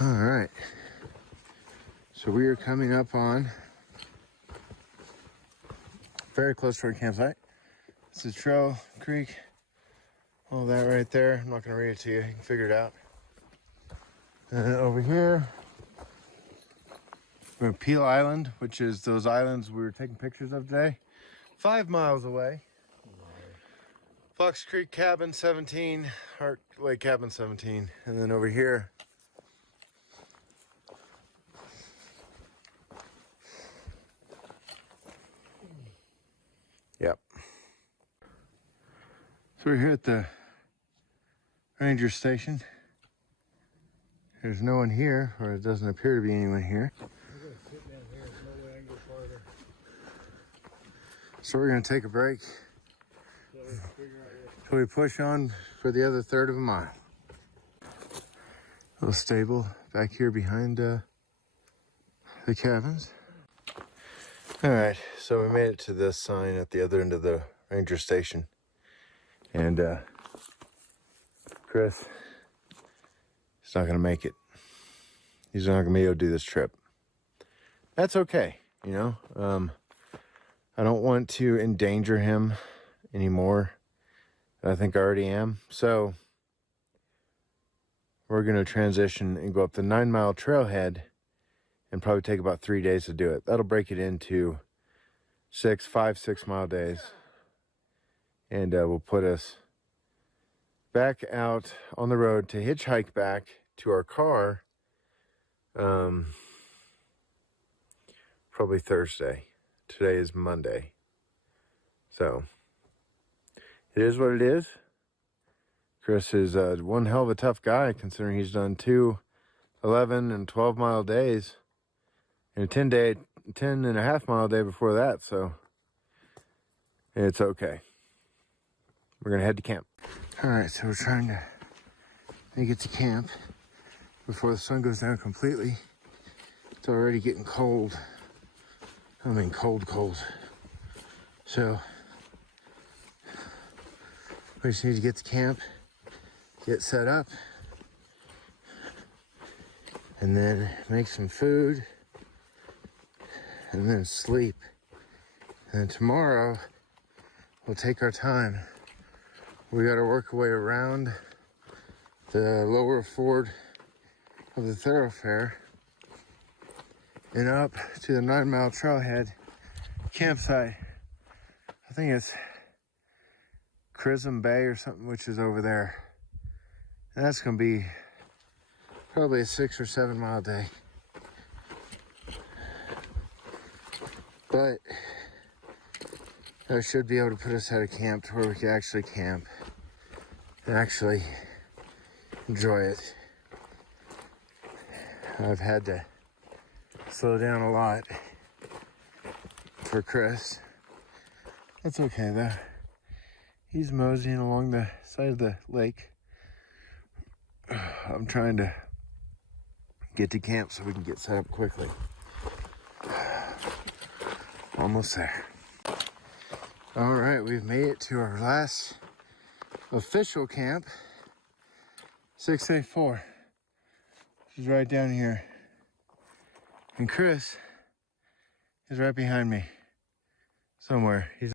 All right, so we are coming up on very close to our campsite. This is Trail Creek, all that right there. I'm not gonna read it to you, you can figure it out. And then over here, we're at Peel Island, which is those islands we were taking pictures of today. 5 miles away. Fox Creek Cabin 17, Heart Lake Cabin 17. And then over here, yep. So we're here at the ranger station. There's no one here, or it doesn't appear to be anyone here. I'm gonna sit down here, there's no way I can go farther. So we're gonna take a break So we figure out till we push on for the other third of a mile. Little stable back here behind the cabins. All right, so we made it to this sign at the other end of the ranger station. And Chris, he's not gonna make it. He's not gonna be able to do this trip. That's okay, you know. I don't want to endanger him anymore. I think I already am. So we're gonna transition and go up the 9 Mile Trailhead and probably take about 3 days to do it. That'll break it into 5-6 mile days. And will put us back out on the road to hitchhike back to our car probably Thursday. Today is Monday. So it is what it is. Chris is one hell of a tough guy, considering he's done 2 11 and 12 mile days and a 10 and a half mile day before that. So it's okay. We're gonna head to camp. All right, so we're trying to make it to camp before the sun goes down completely. It's already getting cold. I mean, cold. So we just need to get to camp, get set up, and then make some food, and then sleep. And then tomorrow, we'll take our time. We got to work our way around the lower ford of the Thorofare and up to the 9 Mile Trailhead campsite. I think it's Chrism Bay or something, which is over there. And that's going to be probably a 6 or 7 mile day. But that should be able to put us at a camp to where we can actually camp and actually enjoy it. I've had to slow down a lot for Chris. That's okay though. He's moseying along the side of the lake. I'm trying to get to camp so we can get set up quickly. Almost there. All right, we've made it to our last official camp, 684. She's right down here. And Chris is right behind me somewhere. He's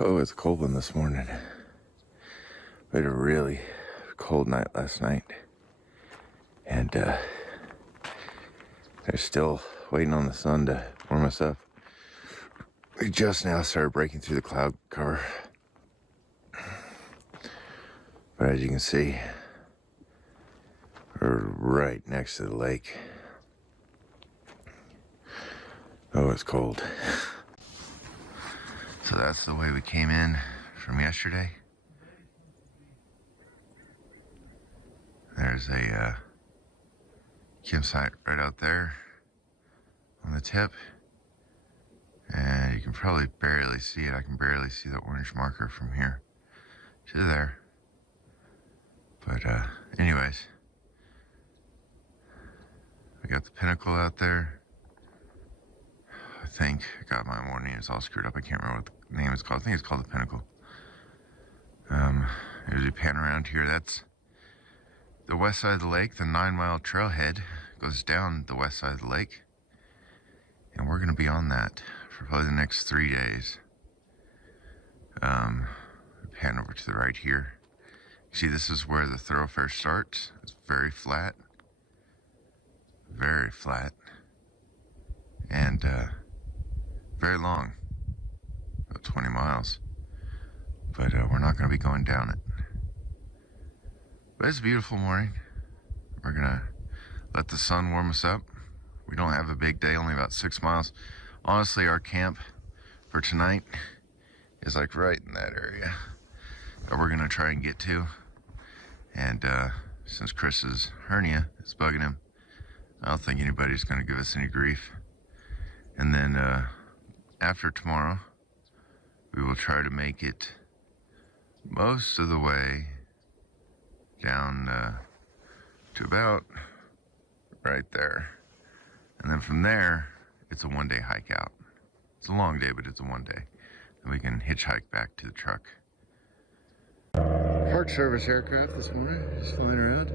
Oh, it's a cold one this morning. We had a really cold night last night. And they're still waiting on the sun to warm us up. We just now started breaking through the cloud cover. But as you can see, we're right next to the lake. Oh, it's cold. So that's the way we came in from yesterday. There's a campsite right out there on the tip. And you can probably barely see it. I can barely see the orange marker from here to there. But anyways, we got the pinnacle out there. I think I got my morning. It's all screwed up. I can't remember what the name is called. I think it's called the pinnacle. As we pan around here, that's the west side of the lake. The 9 Mile Trailhead goes down the west side of the lake. And we're going to be on that for probably the next 3 days. Pan over to the right here. You see, this is where the Thorofare starts. It's very flat. Very flat. And very long. About 20 miles. But we're not going to be going down it. But it's a beautiful morning. We're going to let the sun warm us up. We don't have a big day, only about 6 miles. Honestly, our camp for tonight is like right in that area that we're gonna try and get to. And since Chris's hernia is bugging him, I don't think anybody's gonna give us any grief. And then after tomorrow, we will try to make it most of the way down to about right there. And then from there, it's a 1-day hike out. It's a long day, but it's a 1 day. And we can hitchhike back to the truck. Park Service aircraft this morning, just flying around.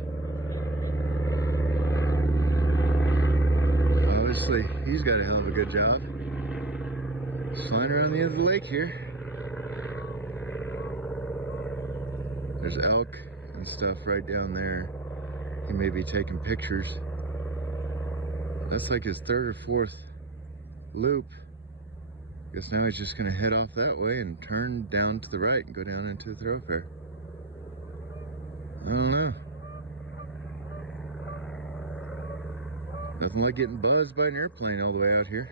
Obviously, he's got a hell of a good job. Just flying around the end of the lake here. There's elk and stuff right down there. He may be taking pictures. That's like his 3rd or 4th loop. Guess now he's just gonna head off that way and turn down to the right and go down into the Thorofare. I don't know. Nothing like getting buzzed by an airplane all the way out here.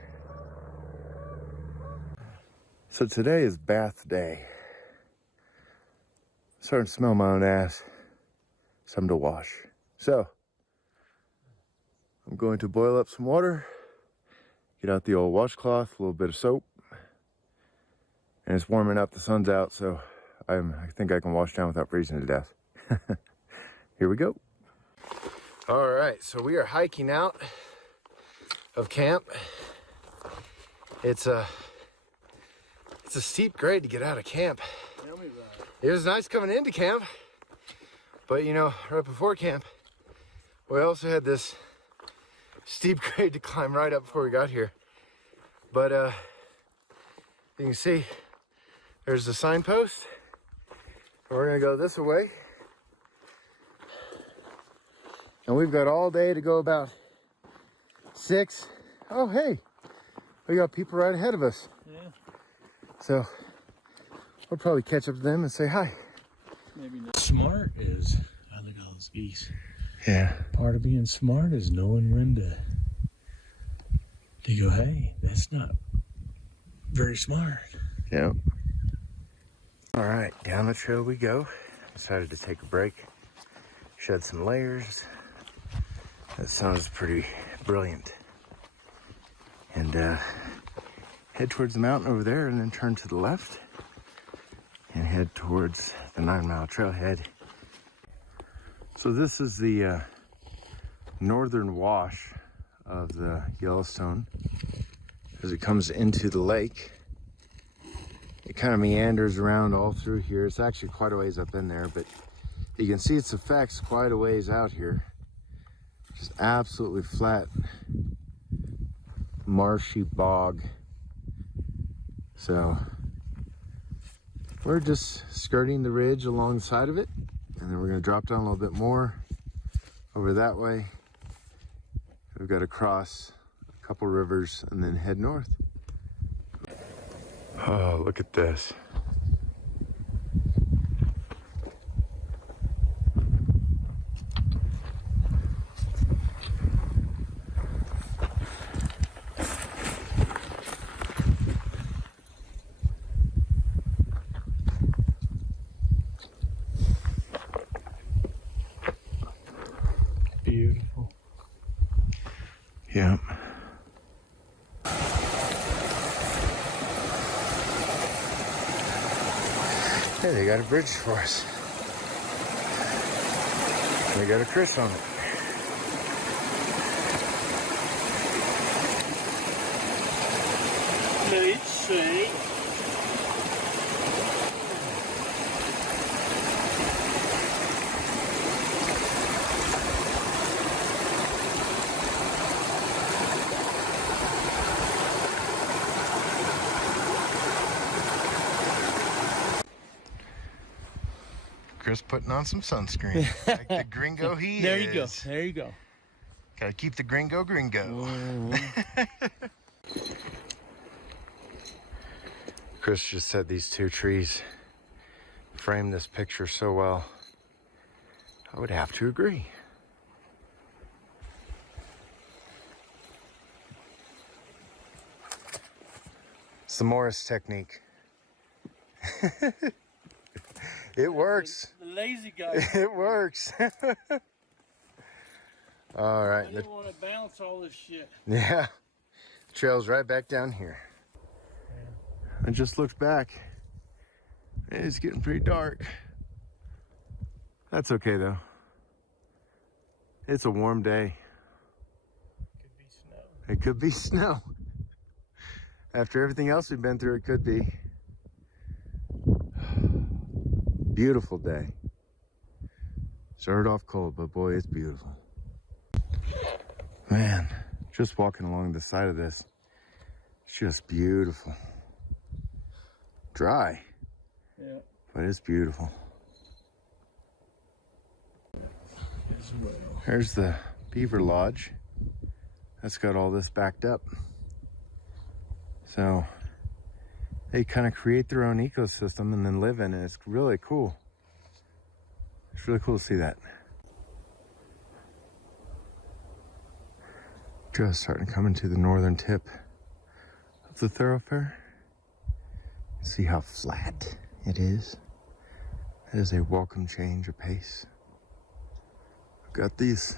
So today is bath day. Starting to smell my own ass. Something to wash. So I'm going to boil up some water, get out the old washcloth, a little bit of soap, and it's warming up, the sun's out, so I think I can wash down without freezing to death. Here we go. All right, so we are hiking out of camp. It's a steep grade to get out of camp. Tell me about It was nice coming into camp, but you know, right before camp, we also had this steep grade to climb right up before we got here. But you can see there's the signpost. We're gonna go this way. And we've got all day to go about 6. Oh, hey, we got people right ahead of us. Yeah. So we'll probably catch up to them and say hi. Maybe not. Smart is, I look at all those geese. Yeah. Part of being smart is knowing when to go, hey, that's not very smart. Yep. All right, down the trail we go. Decided to take a break, shed some layers. That sounds pretty brilliant. And head towards the mountain over there and then turn to the left and head towards the 9 Mile Trailhead. So this is the northern wash of the Yellowstone. As it comes into the lake, it kind of meanders around all through here. It's actually quite a ways up in there, but you can see its effects quite a ways out here. Just absolutely flat, marshy bog. So we're just skirting the ridge alongside of it, and then we're going to drop down a little bit more over that way. We've got to cross a couple rivers and then head north. Oh, look at this. Yep. Hey, they got a bridge for us. They got a Chris on it. Let's see. Chris putting on some sunscreen. Like the gringo he There is. you go. There you go. Gotta keep the gringo. Chris just said these two trees frame this picture so well. I would have to agree. It's the Morris technique. It works. The lazy guy. It works. All right. I didn't want to bounce all this shit. Yeah. Trail's right back down here. I just looked back. It's getting pretty dark. That's okay though. It's a warm day. Could be snow. It could be snow. After everything else we've been through, it could be. Beautiful day. Started off cold, but boy, it's beautiful. Man, just walking along the side of this, it's just beautiful. Dry, Yeah. but it's beautiful. As well. There's the beaver lodge. That's got all this backed up. So they kind of create their own ecosystem and then live in it. It's really cool. It's really cool to see that. Just starting to come into the northern tip of the thoroughfare. See how flat it is. That is a welcome change of pace. I've got this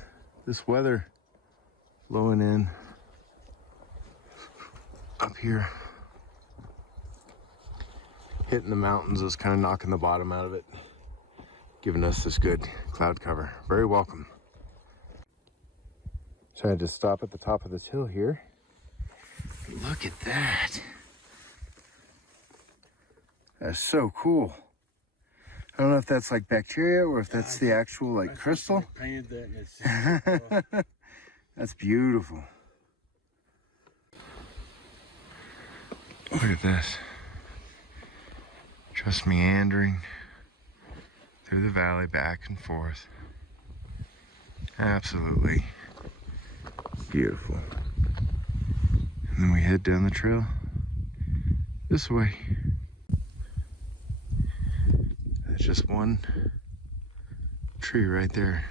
weather blowing in up here. Hitting the mountains is kind of knocking the bottom out of it, giving us this good cloud cover. Very welcome. So I had to stop at the top of this hill here. Look at that. That's so cool. I don't know if that's like bacteria or if that's the actual like crystal. I painted that and it's just That's beautiful. Look at this. Just meandering through the valley back and forth. Absolutely beautiful. And then we head down the trail this way. That's just one tree right there.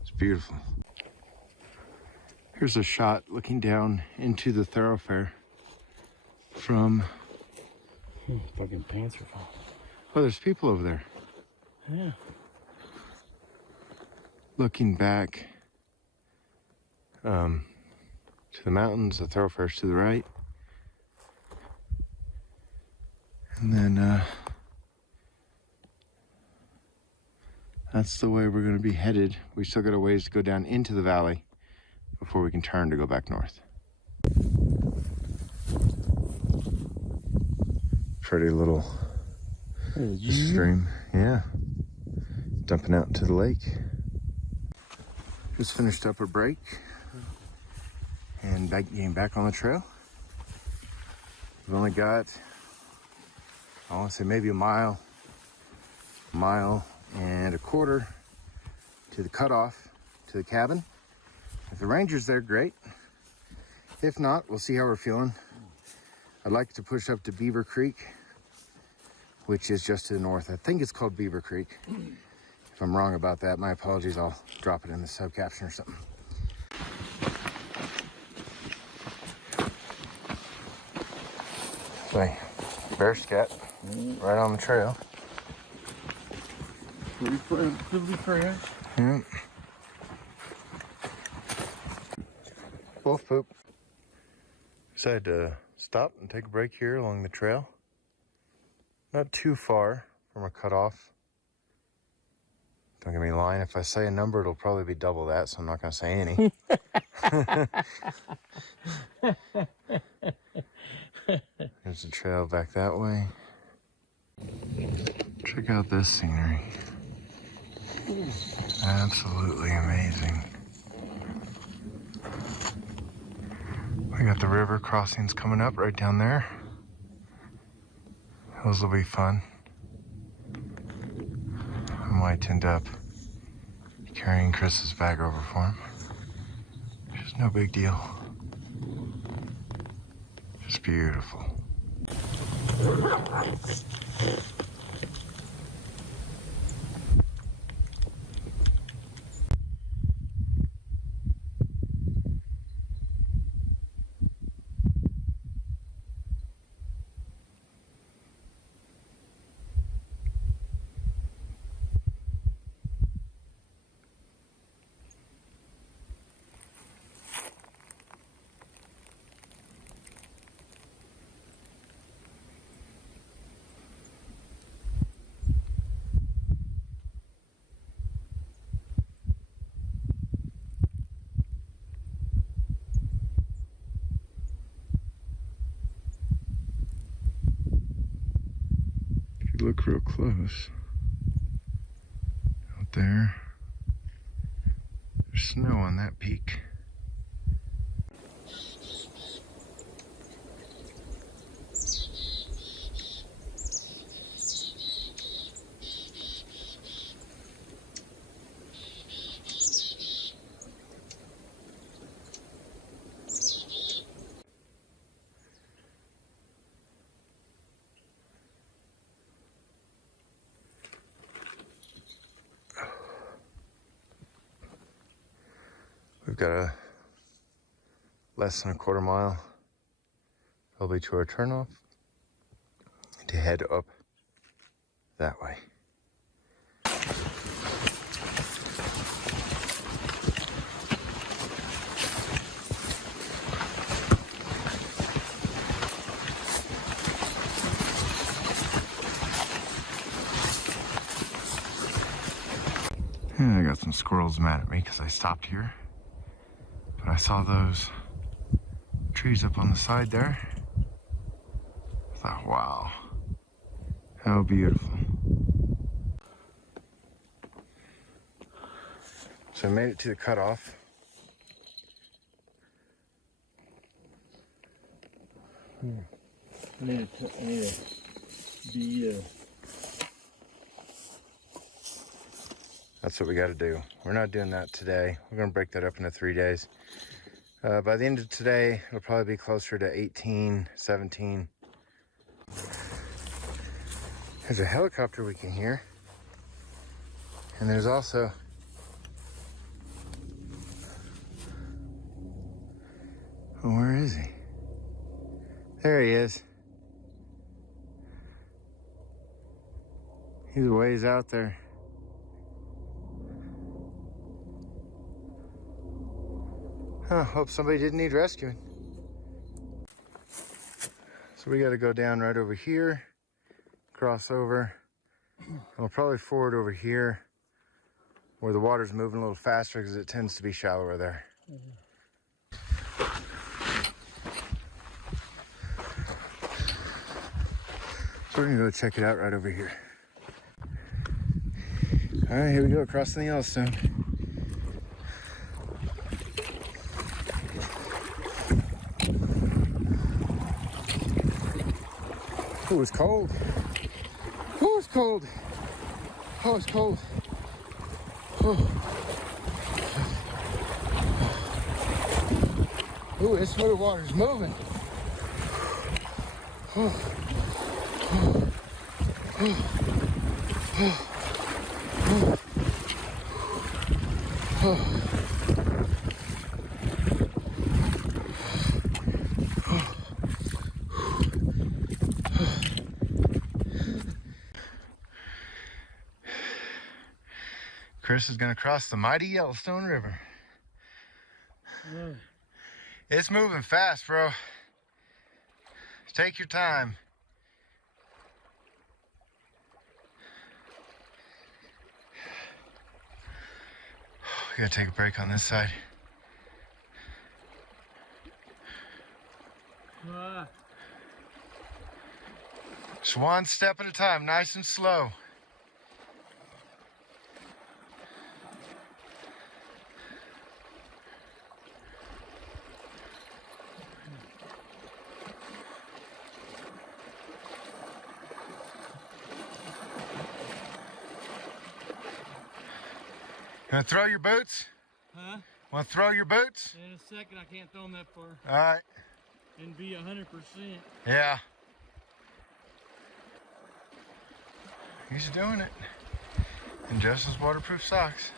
It's beautiful. Here's a shot looking down into the thoroughfare from... fucking pants are falling. Oh, there's people over there. Yeah. Looking back to the mountains, the thoroughfare's to the right. And then that's the way we're going to be headed. We still got a ways to go down into the valley before we can turn to go back north. Pretty little stream. Yeah. Dumping out into the lake. Just finished up a break and getting back on the trail. We've only got, I want to say maybe a mile and a quarter to the cutoff to the cabin. If the ranger's there, great. If not, we'll see how we're feeling. I'd like to push up to Beaver Creek, which is just to the north. I think it's called Beaver Creek. If I'm wrong about that, my apologies. I'll drop it in the sub caption or something. So, bear scat right on the trail. Pretty fresh. Yeah. Wolf poop. Decided to stop and take a break here along the trail. Not too far from a cutoff. Don't get me lying, if I say a number, it'll probably be double that, so I'm not gonna say any. There's the trail back that way. Check out this scenery. Absolutely amazing. We got the river crossings coming up right down there. Those will be fun. I might end up carrying Chris's bag over for him. Just no big deal. Just beautiful. Look real close out there. There's snow on that peak. We've got a less than a quarter mile probably to our turnoff to head up that way. And I got some squirrels mad at me because I stopped here. But I saw those trees up on the side there. I thought, wow, how beautiful. So I made it to the cutoff. I need to be That's what we got to do. We're not doing that today. We're going to break that up into 3 days. By the end of today, it'll probably be closer to 18, 17. There's a helicopter we can hear. And there's also oh, where is he? There he is. He's a ways out there. Huh, hope somebody didn't need rescuing. So we got to go down right over here, cross over, and we'll probably ford over here where the water's moving a little faster because it tends to be shallower there. So we're gonna go check it out right over here. All right, here we go, across the Yellowstone. Oh, it's cold. Oh, it's cold. Oh, it's cold. Oh, oh, this where the water's moving. Oh. Chris is going to cross the mighty Yellowstone River. It's moving fast, bro. Take your time. We gotta take a break on this side. Just one step at a time, nice and slow. You wanna throw your boots? Huh? Wanna throw your boots? In a second, I can't throw them that far. All right. And be 100%. Yeah. He's doing it. In just his waterproof socks.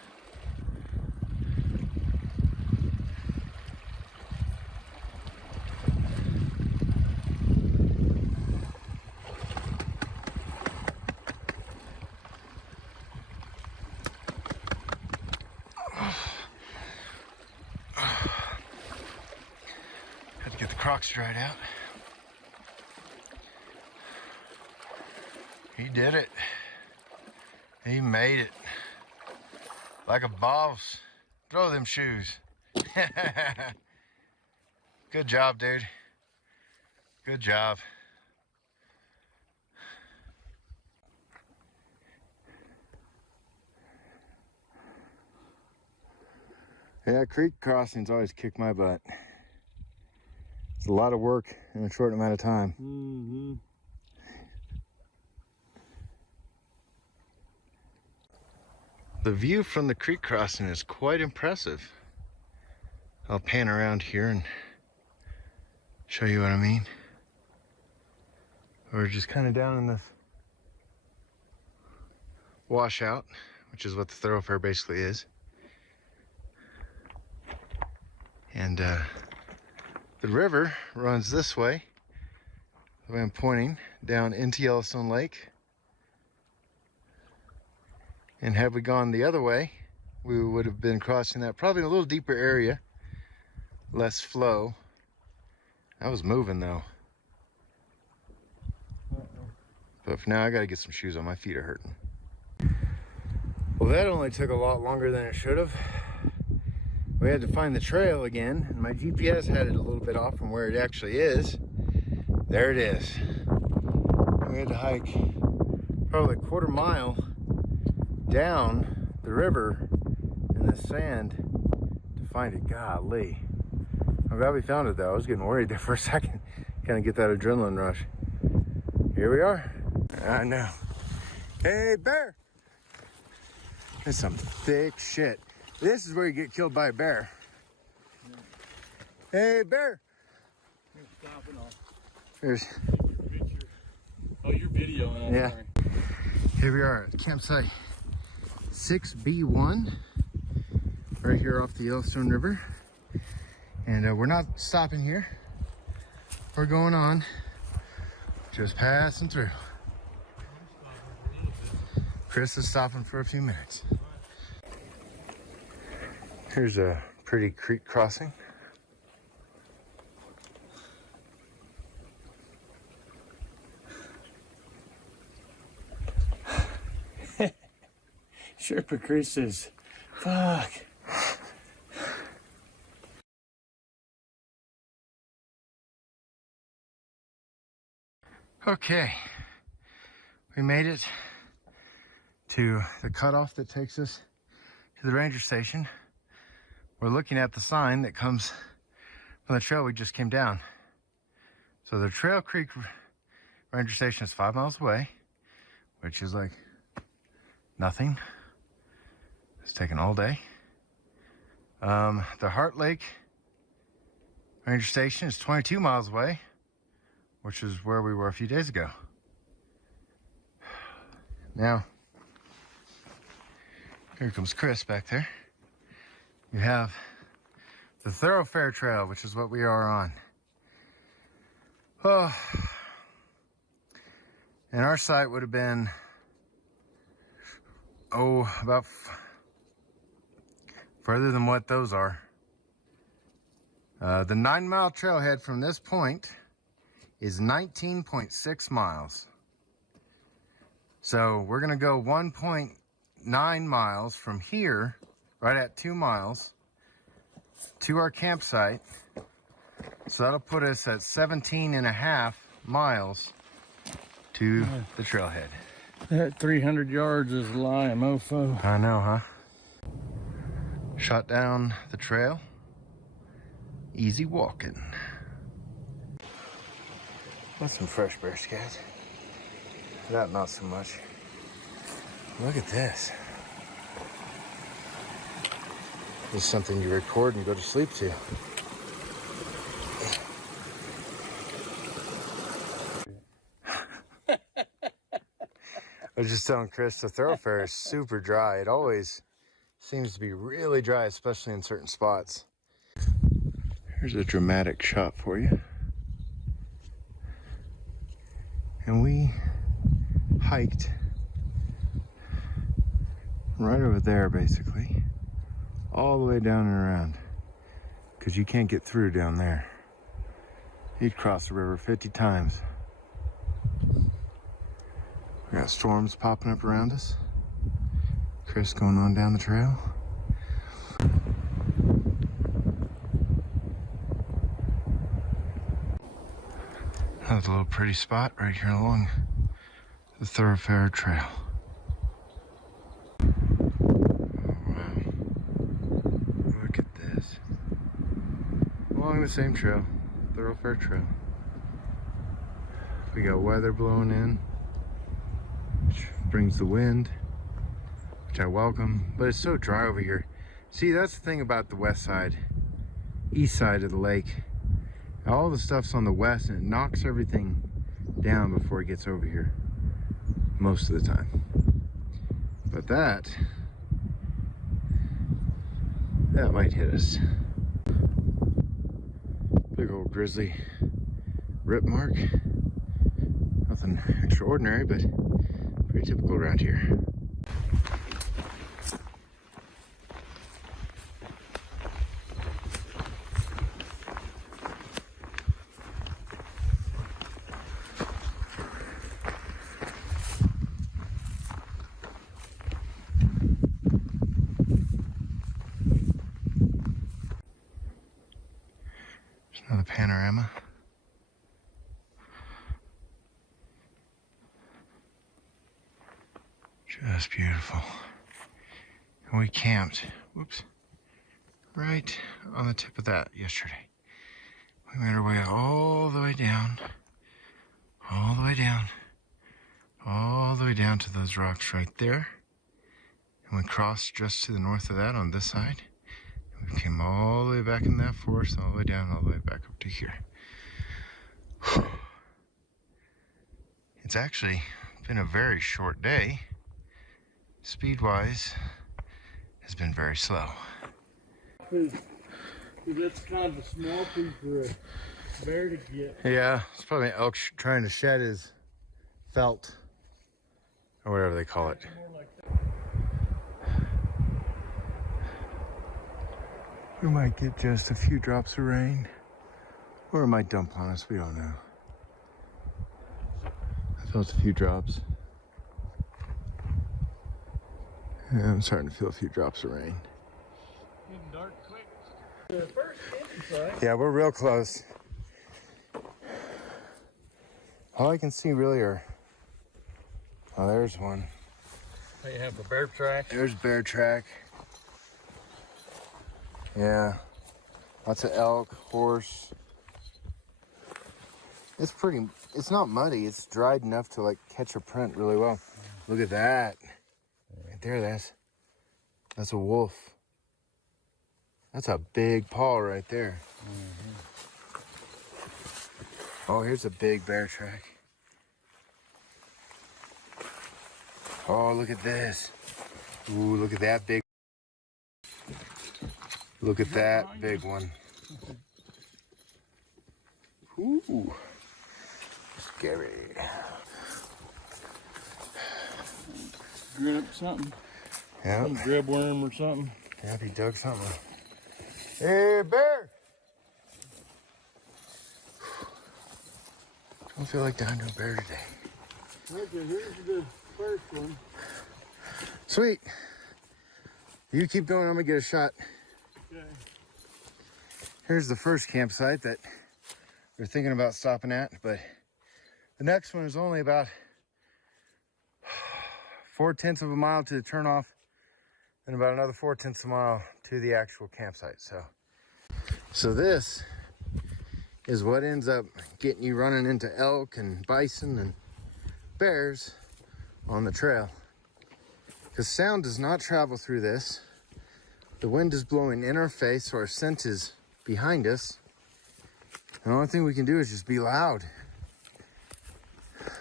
Had to get the Crocs dried out. He did it. He made it. Like a boss. Throw them shoes. Good job, dude. Good job. Yeah, creek crossings always kick my butt. It's a lot of work in a short amount of time. Mm-hmm. The view from the creek crossing is quite impressive. I'll pan around here and show you what I mean. We're just kind of down in this washout, which is what the thoroughfare basically is. And the river runs this way, the way I'm pointing, down into Yellowstone Lake. And had we gone the other way, we would have been crossing that probably in a little deeper area, less flow. I was moving though. But for now, I gotta get some shoes on. My feet are hurting. Well, that only took a lot longer than it should have. We had to find the trail again, and my GPS had it a little bit off from where it actually is. There it is. We had to hike probably a quarter mile down the river in the sand to find it. Golly. I'm glad we found it though. I was getting worried there for a second. Kind of get that adrenaline rush. Here we are. I know. Hey, bear. That's some thick shit. This is where you get killed by a bear. Hey, bear. You're stopping off. Here's. Oh, you're videoing. Yeah. Sorry. Here we are at campsite 6B1, right here off the Yellowstone River. And we're not stopping here. We're going on, just passing through. Chris is stopping for a few minutes. Here's a pretty creek crossing. Sherpa Chris says, fuck. Okay, we made it to the cutoff that takes us to the ranger station. We're looking at the sign that comes from the trail we just came down. So the Trail Creek Ranger Station is 5 miles away, which is like nothing. It's taken all day. The Heart Lake Ranger Station is 22 miles away, which is where we were a few days ago. Now, here comes Chris back there. You have the Thorofare Trail, which is what we are on. Oh, and our site would have been, about further than what those are. The 9 mile trailhead from this point is 19.6 miles. So we're gonna go 1.9 miles from here, right at 2 miles, to our campsite. So that'll put us at 17.5 miles to the trailhead. That 300 yards is a lie, a mofo. I know, huh? Shot down the trail. Easy walking. That's some fresh bear scat. That not so much. Look at this. This is something you record and go to sleep to. I was just telling Chris, the thoroughfare is super dry. It always seems to be really dry, especially in certain spots. Here's a dramatic shot for you. And we hiked right over there, basically, all the way down and around, because you can't get through down there. You'd cross the river 50 times. We got storms popping up around us. Chris going on down the trail. Another little pretty spot right here along the Thorofare trail. Oh, wow. Look at this. Along the same trail, Thorofare trail. We got weather blowing in, which brings the wind, which I welcome, but it's so dry over here. See, that's the thing about the west side, east side of the lake. All the stuff's on the west and it knocks everything down before it gets over here, most of the time. But that might hit us. Big old grizzly rip mark. Nothing extraordinary, but pretty typical around here. There's another panorama. Just beautiful. And we camped, whoops, right on the tip of that yesterday. We made our way all the way down, all the way down, all the way down to those rocks right there. And we crossed just to the north of that on this side. And we came all the way back in that forest, all the way down, all the way back up to here. It's actually been a very short day. Speed-wise, has been very slow. That's kind of a small food for a bear to get. Yeah, it's probably an elk trying to shed his felt, or whatever they call it. We might get just a few drops of rain, or it might dump on us, we don't know. I felt a few drops. And I'm starting to feel a few drops of rain. Getting dark quick. The first camping site. Yeah, we're real close. All I can see really are, oh, there's one. They have a bear track. There's bear track. Yeah, lots of elk, horse. It's pretty, it's not muddy. It's dried enough to like catch a print really well. Look at that. Right there, that's a wolf. That's a big paw right there. Oh, here's a big bear track. Oh, look at this. Ooh, look at that big. Look at that big one. Ooh, scary. Grab something. Yeah. Some grub worm or something. Yeah, he dug something. Hey, bear! don't feel like down to a bear today. Okay, here's the first one. Sweet. You keep going, I'm gonna get a shot. Okay. Here's the first campsite that we're thinking about stopping at, but the next one is only about 4/10 of a mile to the turnoff and about another 4/10 of a mile to the actual campsite. So this is what ends up getting you running into elk and bison and bears on the trail. Because sound does not travel through this. The wind is blowing in our face, so our scent is behind us. And the only thing we can do is just be loud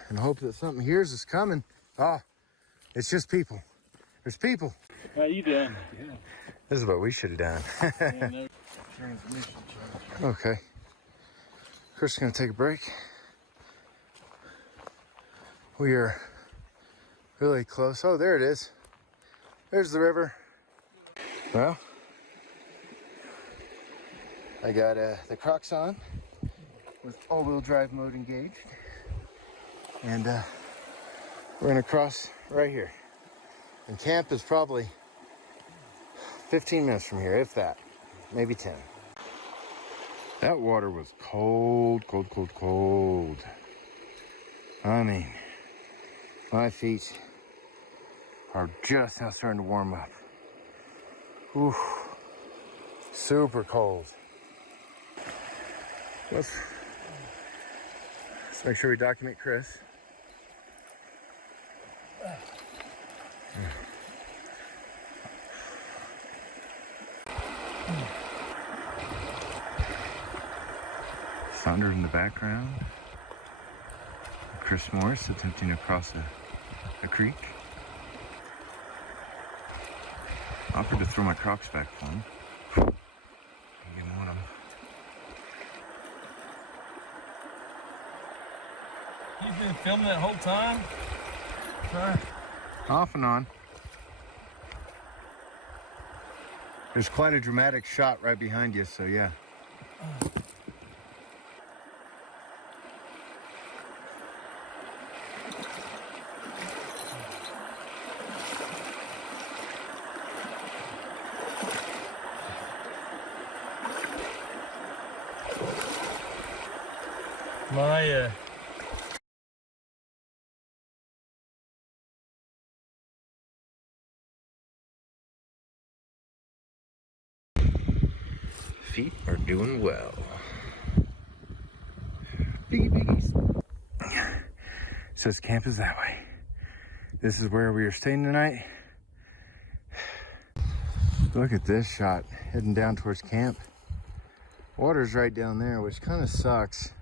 and hope that something hears us coming. Oh, it's just people. There's people. How you doing? Yeah. This is what we should have done. Yeah, no transmission change. Okay. Chris is gonna take a break. We are really close. Oh, there it is. There's the river. Well, I got the Crocs on with all-wheel drive mode engaged. And we're gonna cross right here. And camp is probably 15 minutes from here, if that, maybe 10. That water was cold, cold, cold, cold. I mean, my feet are just now starting to warm up. Ooh, super cold. Let's make sure we document Chris. Thunder in the background. Chris Morris attempting to cross a creek. Offered to throw my Crocs back for him. He didn't want them. You've been filming that whole time? Sorry. Off and on. There's quite a dramatic shot right behind you, so yeah. My feet are doing well. Biggie biggies. So this camp is that way. This is where we are staying tonight. Look at this shot, heading down towards camp. Water's right down there, which kind of sucks.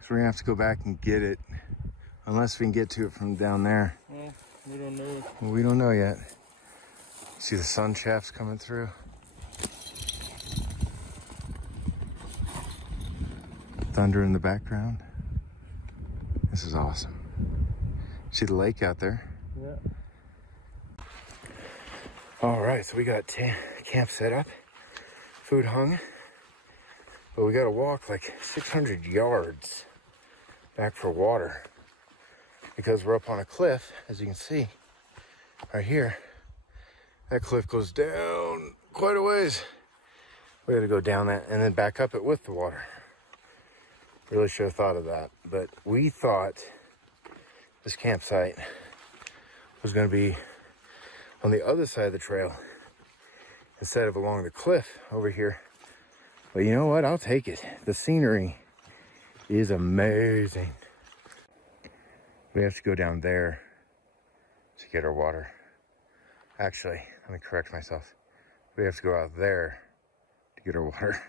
So we're gonna have to go back and get it, unless we can get to it from down there. well, we don't know. Well, we don't know yet. See the sun shafts coming through. Thunder in the background. This is awesome. See the lake out there? Yeah. All right, so we got camp set up, food hung, but we gotta walk like 600 yards back for water because we're up on a cliff, as you can see right here. That cliff goes down quite a ways. We gotta go down that and then back up it with the water. Really should have thought of that, but we thought this campsite was gonna be on the other side of the trail instead of along the cliff over here. But you know what? I'll take it. The scenery is amazing. We have to go down there to get our water. Actually, let me correct myself. We have to go out there to get our water.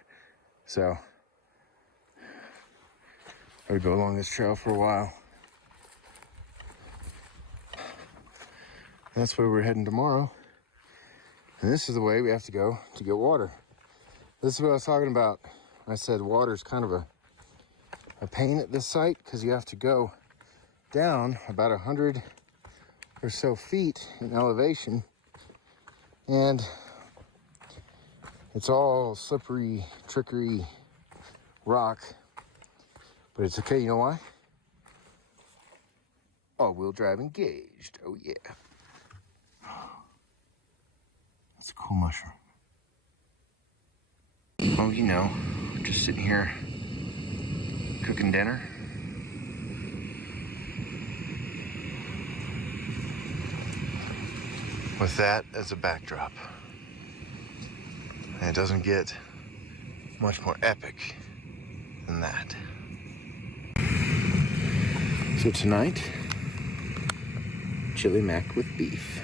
So I would go along this trail for a while. That's where we're heading tomorrow. And this is the way we have to go to get water. This is what I was talking about. I said water is kind of a pain at this site because you have to go down about 100 or so feet in elevation. And it's all slippery, trickery rock. But it's okay, you know why? All-wheel drive engaged. Oh yeah. That's a cool mushroom. Oh, you know, just sitting here cooking dinner. With that as a backdrop. And it doesn't get much more epic than that. So tonight, chili mac with beef.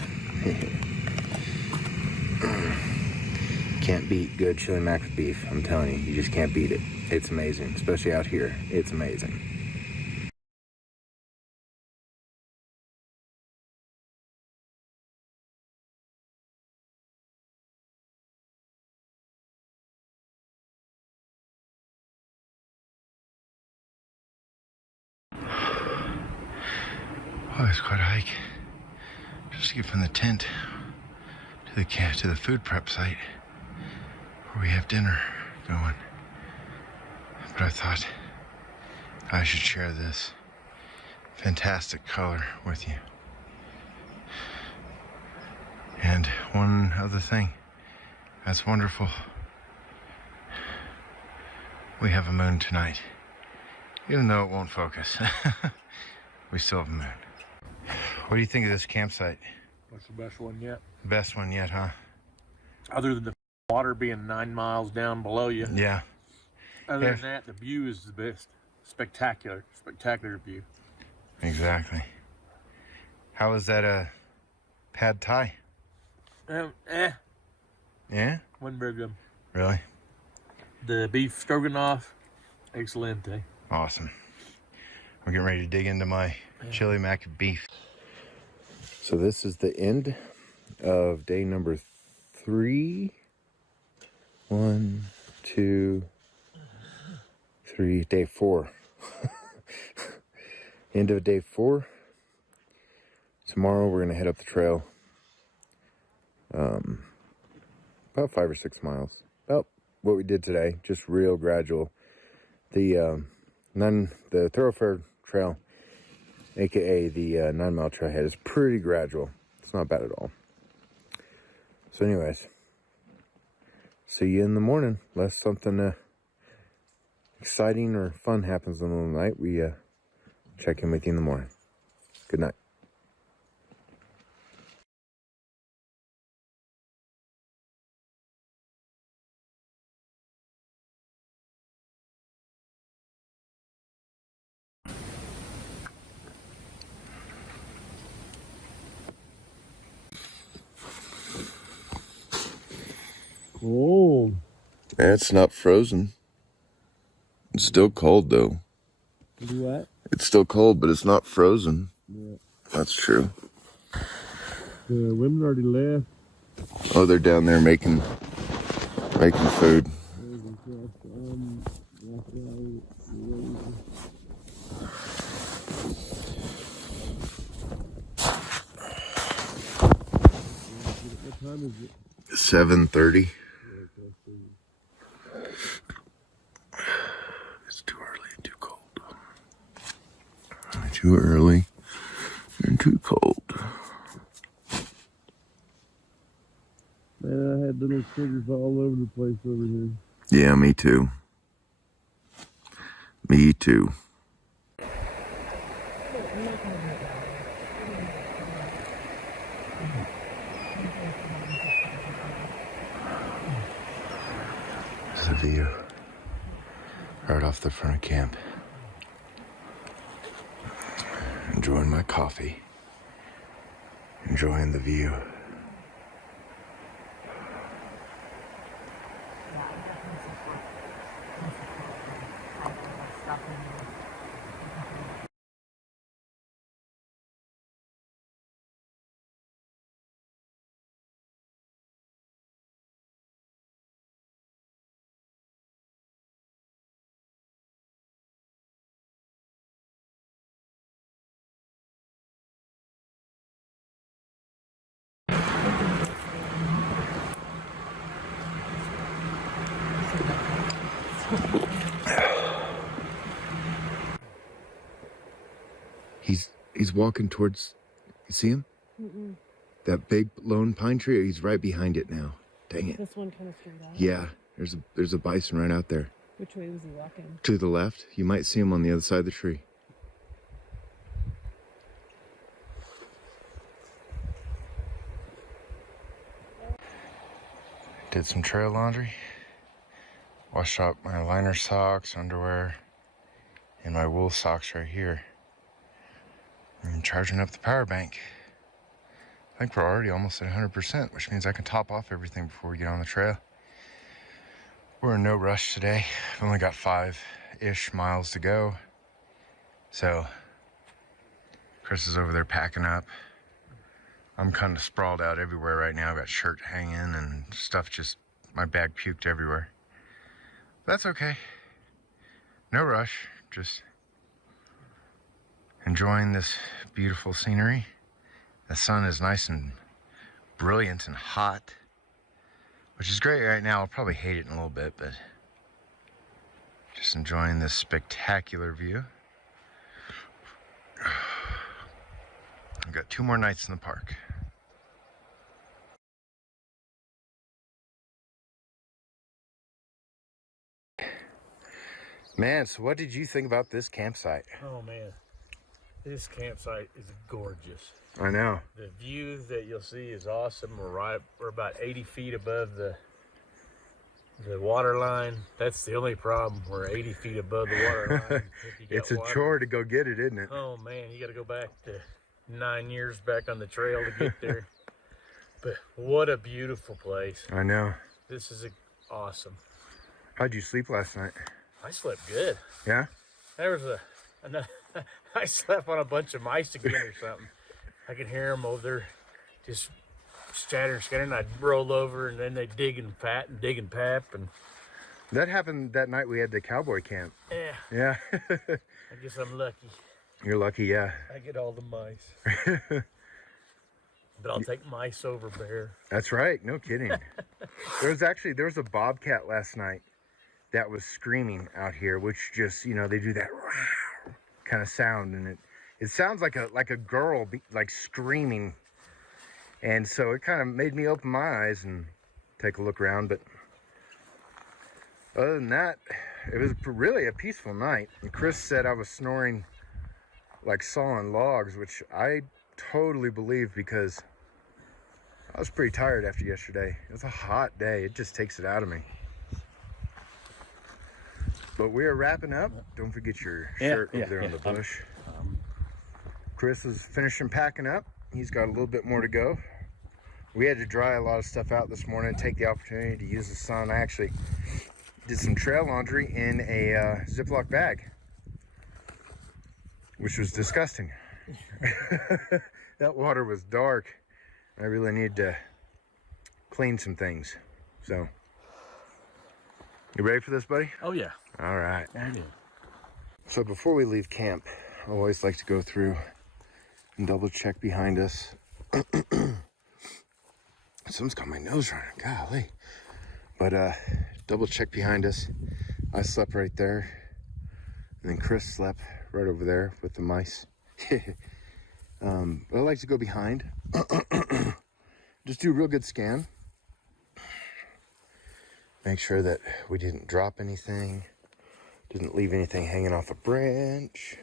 Can't beat good chili mac with beef. I'm telling you, you just can't beat it. It's amazing, especially out here. It's amazing. Oh, it's quite a hike. Just to get from the tent to the food prep site where we have dinner going. But I thought I should share this fantastic color with you. And one other thing that's wonderful. We have a moon tonight. Even though it won't focus, we still have a moon. What do you think of this campsite? That's the best one yet. Best one yet, huh? Other than the water being 9 miles down below you. Yeah. Other than that, the view is the best. Spectacular view. Exactly. How was that pad thai? Yeah? Wasn't very good. Really? The beef stroganoff, excelente. Awesome. I'm getting ready to dig into my chili mac beef. So this is the end of day number 3. 1, 2, 3, day 4. End of day 4. Tomorrow we're gonna head up the trail. About 5 or 6 miles. About what we did today, just real gradual. The Thorofare trail, aka the 9 Mile Trailhead, is pretty gradual. It's not bad at all. So anyways, see you in the morning. Unless something exciting or fun happens in the middle of the night, we check in with you in the morning. Good night. Cold. It's not frozen. It's still cold though. Do what? It's still cold, but it's not frozen. Yeah. That's true. The women already left. Oh, they're down there making food. What time is it? 7:30. It's too early and too cold. Too early and too cold. Man, I had little critters all over the place over here. Yeah, me too. Me too. There's the view right off the front of camp. Enjoying my coffee. Enjoying the view. He's walking towards, you see him? Mm-mm. That big lone pine tree, he's right behind it now. Dang it. This one kind of straight out. Yeah, there's a bison right out there. Which way was he walking? To the left. You might see him on the other side of the tree. Did some trail laundry. Washed out my liner socks, underwear, and my wool socks right here. I'm charging up the power bank. I think we're already almost at 100%, which means I can top off everything before we get on the trail. We're in no rush today. I've only got 5-ish miles to go. So Chris is over there packing up. I'm kind of sprawled out everywhere right now. I've got shirt hanging and stuff, just my bag puked everywhere. That's okay. No rush, just enjoying this beautiful scenery. The sun is nice and brilliant and hot, which is great right now. I'll probably hate it in a little bit, but just enjoying this spectacular view. I've got 2 more nights in the park. Man, so what did you think about this campsite? Oh man, this campsite is gorgeous. I know. The view that you'll see is awesome. We're about 80 feet above the water line. That's the only problem. We're 80 feet above the water line. It's a chore to go get it, isn't it? Oh man, you got to go back to 9 years back on the trail to get there. But what a beautiful place. I know. This is awesome. How'd you sleep last night? I slept good. Yeah? There was I slept on a bunch of mice again or something. I could hear them over there just scattering. I'd roll over and then they'd dig and pat and dig and pap. And That happened that night we had the cowboy camp. yeah, Yeah. I guess I'm lucky. You're lucky, yeah. I get all the mice. But I'll take mice over bear. That's right, no kidding. there was a bobcat last night that was screaming out here, which just, they do that kind of sound, and it sounds like a girl like screaming. And so it kind of made me open my eyes and take a look around. But other than that, it was really a peaceful night. And Chris said I was snoring like sawing logs, which I totally believe, because I was pretty tired after yesterday. It was a hot day. It just takes it out of me. But we are wrapping up. Don't forget your shirt over there on the bush. Chris is finishing packing up. He's got a little bit more to go. We had to dry a lot of stuff out this morning and take the opportunity to use the sun. I actually did some trail laundry in a Ziploc bag, which was disgusting. That water was dark. I really need to clean some things. So, you ready for this, buddy? Oh yeah. All right. I do. So before we leave camp, I always like to go through and double check behind us. Someone's got my nose running, golly. But double check behind us. I slept right there. And then Chris slept right over there with the mice. But I like to go behind. Just do a real good scan. Make sure that we didn't drop anything. Didn't leave anything hanging off a branch.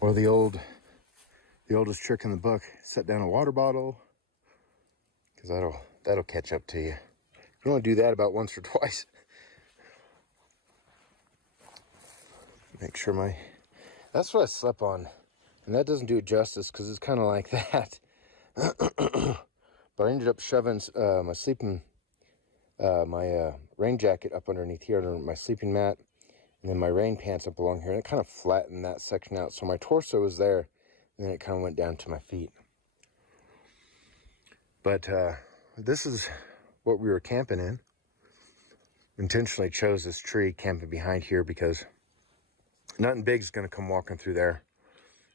Or the oldest trick in the book, set down a water bottle. Because that'll catch up to you. You only do that about once or twice. Make sure that's what I slept on. And that doesn't do it justice, because it's kind of like that. But I ended up shoving my rain jacket up underneath here, under my sleeping mat, and then my rain pants up along here, and it kind of flattened that section out. So my torso was there, and then it kind of went down to my feet. But this is what we were camping in. Intentionally chose this tree, camping behind here, because nothing big is going to come walking through there.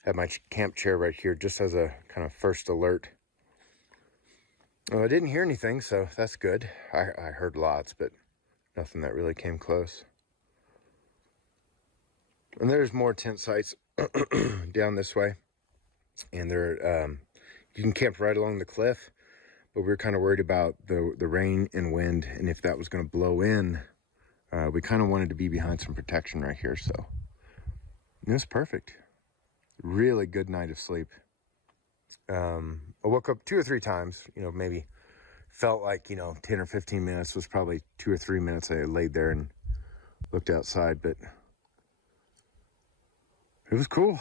Have my camp chair right here, just as a kind of first alert. Well, I didn't hear anything, so that's good. I heard lots, but nothing that really came close. And there's more tent sites down this way. And they're, you can camp right along the cliff. But we were kind of worried about the rain and wind. And if that was going to blow in, we kind of wanted to be behind some protection right here. So it was perfect. Really good night of sleep. I woke up 2 or 3 times, you know, maybe felt like, you know, 10 or 15 minutes was probably 2 or 3 minutes I laid there and looked outside, but it was cool.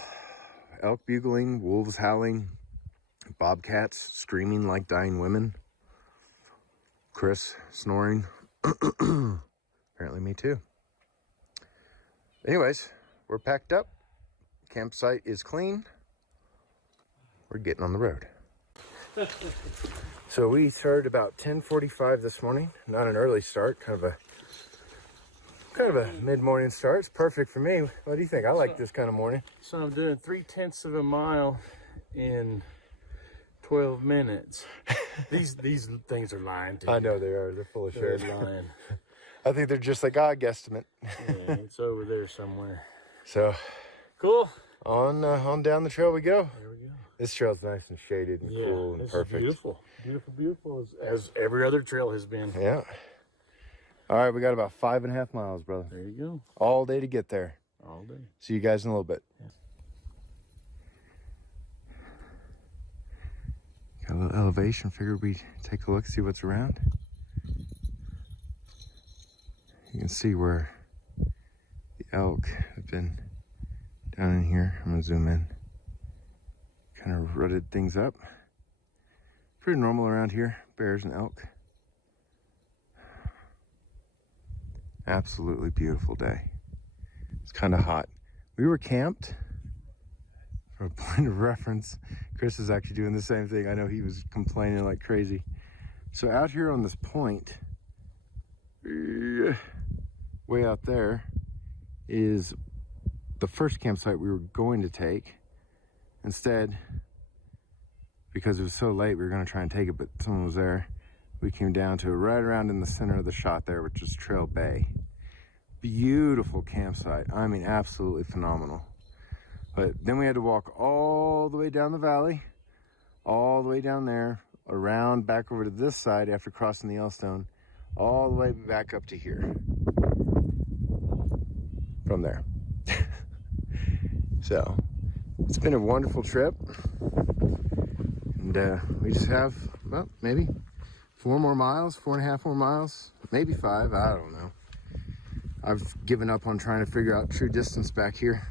Elk bugling, wolves howling, bobcats screaming like dying women, Chris snoring. Apparently me too. Anyways, we're packed up. Campsite is clean. We're getting on the road. So we started about 10:45 this morning. Not an early start, kind of a mid-morning start. It's perfect for me. What do you think? I like this kind of morning. So I'm doing 3/10 of a mile in 12 minutes. These things are lying to you. I know they are. They're full of They're shit. lying. I think they're just like, I guesstimate. Yeah, it's over there somewhere. So Cool. on down the trail we go. There we go. This trail's nice and shaded and cool and this perfect. is beautiful. Beautiful as every other trail has been. Yeah. All right, we got about 5.5 miles, brother. There you go. All day to get there. All day. See you guys in a little bit. Yeah. Got a little elevation. Figured we'd take a look, see what's around. You can see where the elk have been down in here. I'm gonna zoom in. Kind of rutted things up. Pretty normal around here, bears and elk. Absolutely beautiful day. It's kind of hot. We were camped. For a point of reference, Chris is actually doing the same thing. I know he was complaining like crazy. So out here on this point, way out there, is the first campsite we were going to take. Instead, because it was so late, we were going to try and take it, but someone was there. We came down to right around in the center of the shot there, which is Trail Bay. Beautiful campsite. I mean, absolutely phenomenal. But then we had to walk all the way down the valley, all the way down there, around back over to this side after crossing the Yellowstone, all the way back up to here. From there. So, it's been a wonderful trip. And we just have, well, maybe 4 more miles, 4.5 more miles, maybe 5, I don't know. I've given up on trying to figure out true distance back here.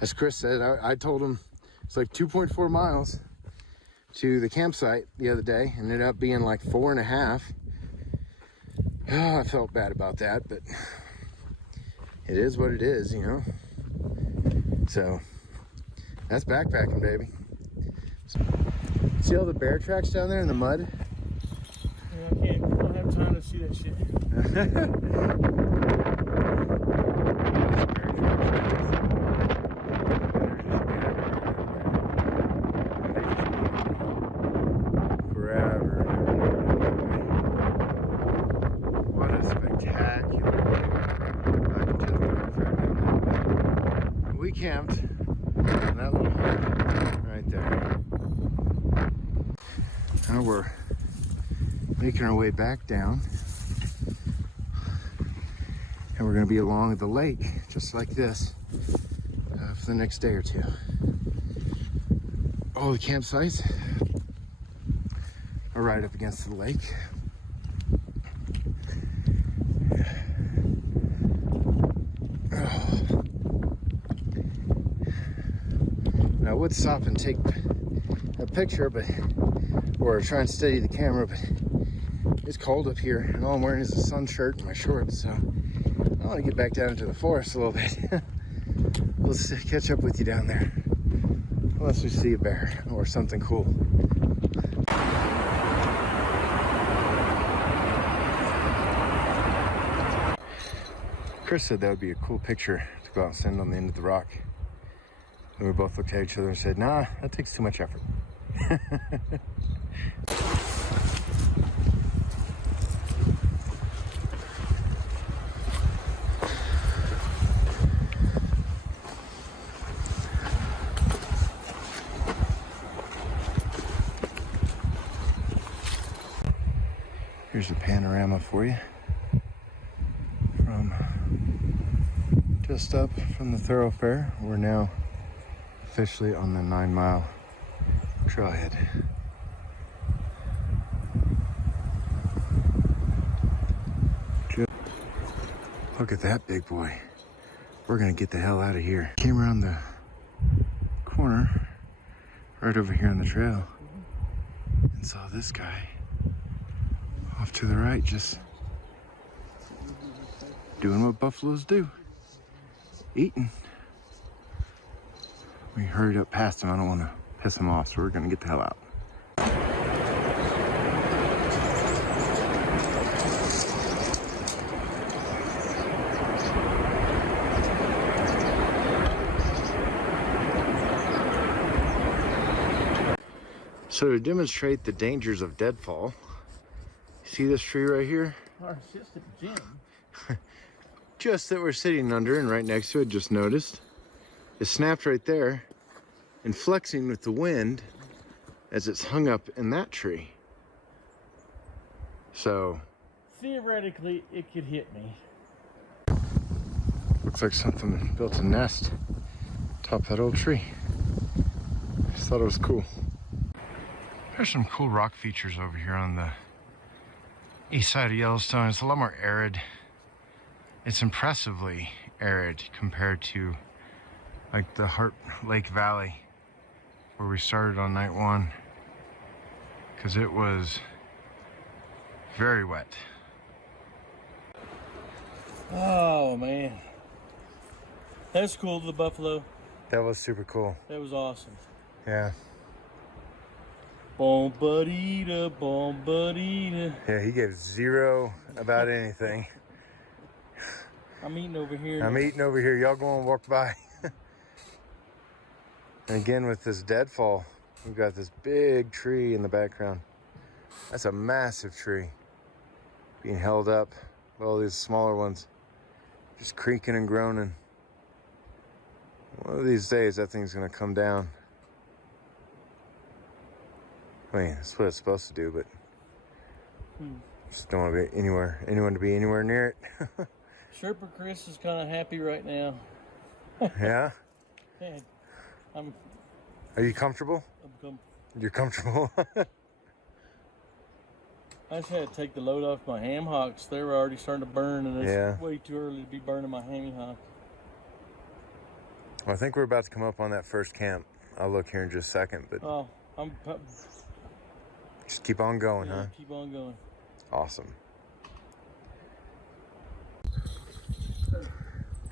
As Chris said, I told him it's like 2.4 miles to the campsite the other day, and ended up being like 4.5. Oh, I felt bad about that, but it is what it is, you know. So that's backpacking, baby. See all the bear tracks down there in the mud? Yeah, I don't have time to see that shit. Forever. What a spectacular back into the Thorofare. We camped in that little hut right there. Now we're making our way back down, and we're going to be along the lake just like this for the next day or two. All the campsites are right up against the lake. Now I would stop and take a picture, or try and steady the camera, but it's cold up here, and all I'm wearing is a sun shirt and my shorts, so I want to get back down into the forest a little bit. We'll catch up with you down there, unless we see a bear or something cool. Chris said that would be a cool picture to go out and send on the end of the rock. And we both looked at each other and said, nah, that takes too much effort. Here's a panorama for you from just up from the Thorofare. We're now officially on the 9 Mile Trailhead. Look at that big boy. We're gonna get the hell out of here. Came around the corner right over here on the trail and saw this guy off to the right, just doing what buffaloes do, eating. We hurried up past him. I don't want to piss him off, so we're gonna get the hell out. So to demonstrate the dangers of deadfall, see this tree right here? Our assistant Jim. Just that we're sitting under and right next to it, just noticed. It snapped right there and flexing with the wind as it's hung up in that tree. So Theoretically, it could hit me. looks like something built a nest atop that old tree. Just thought it was cool. There's some cool rock features over here on the east side of Yellowstone. It's a lot more arid. It's impressively arid compared to like the Heart Lake Valley where we started on night 1, because it was very wet. Oh man, that's cool. The buffalo. That was super cool. That was awesome. Yeah. Bombadita, bombadita. Yeah, he gave 0 about anything. I'm eating over here. I'm eating over here. Y'all go and walk by. And again, with this deadfall, we've got this big tree in the background. That's a massive tree being held up by all these smaller ones, just creaking and groaning. One of these days, that thing's gonna come down. I mean, that's what it's supposed to do, but just don't want to be anyone to be anywhere near it. Sherpa Chris is kind of happy right now. Yeah? Yeah, Are you comfortable? You're comfortable? I just had to take the load off my ham hocks. They were already starting to burn, and it's way too early to be burning my hammy hock. Well, I think we're about to come up on that first camp. I'll look here in just a second, but just keep on going, huh? Keep on going. Awesome.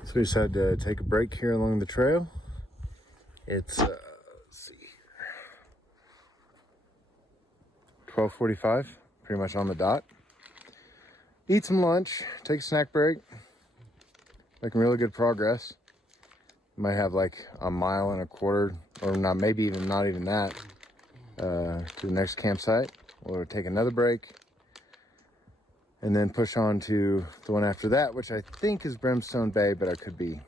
So we just had to take a break here along the trail. It's, let's see, 12:45, pretty much on the dot. Eat some lunch, take a snack break. Making really good progress. Might have like 1.25 miles, or not, maybe even not even that, to the next campsite. We'll take another break and then push on to the one after that, which I think is Brimstone Bay, but I could be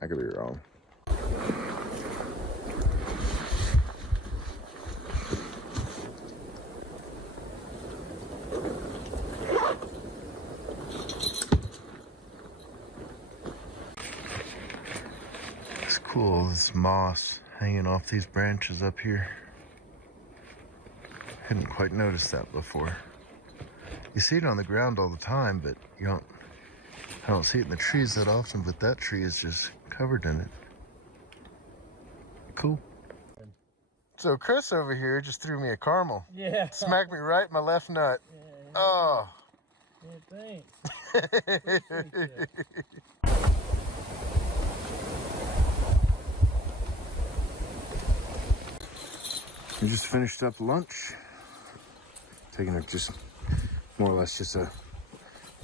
wrong. It's cool, this moss hanging off these branches up here. Hadn't quite noticed that before. You see it on the ground all the time, but I don't see it in the trees that often, but that tree is just covered in it. Cool. So Chris over here just threw me a caramel. Yeah. Smacked me right in my left nut. Yeah. Oh. Yeah, thanks. We just finished up lunch. Taking just more or less just a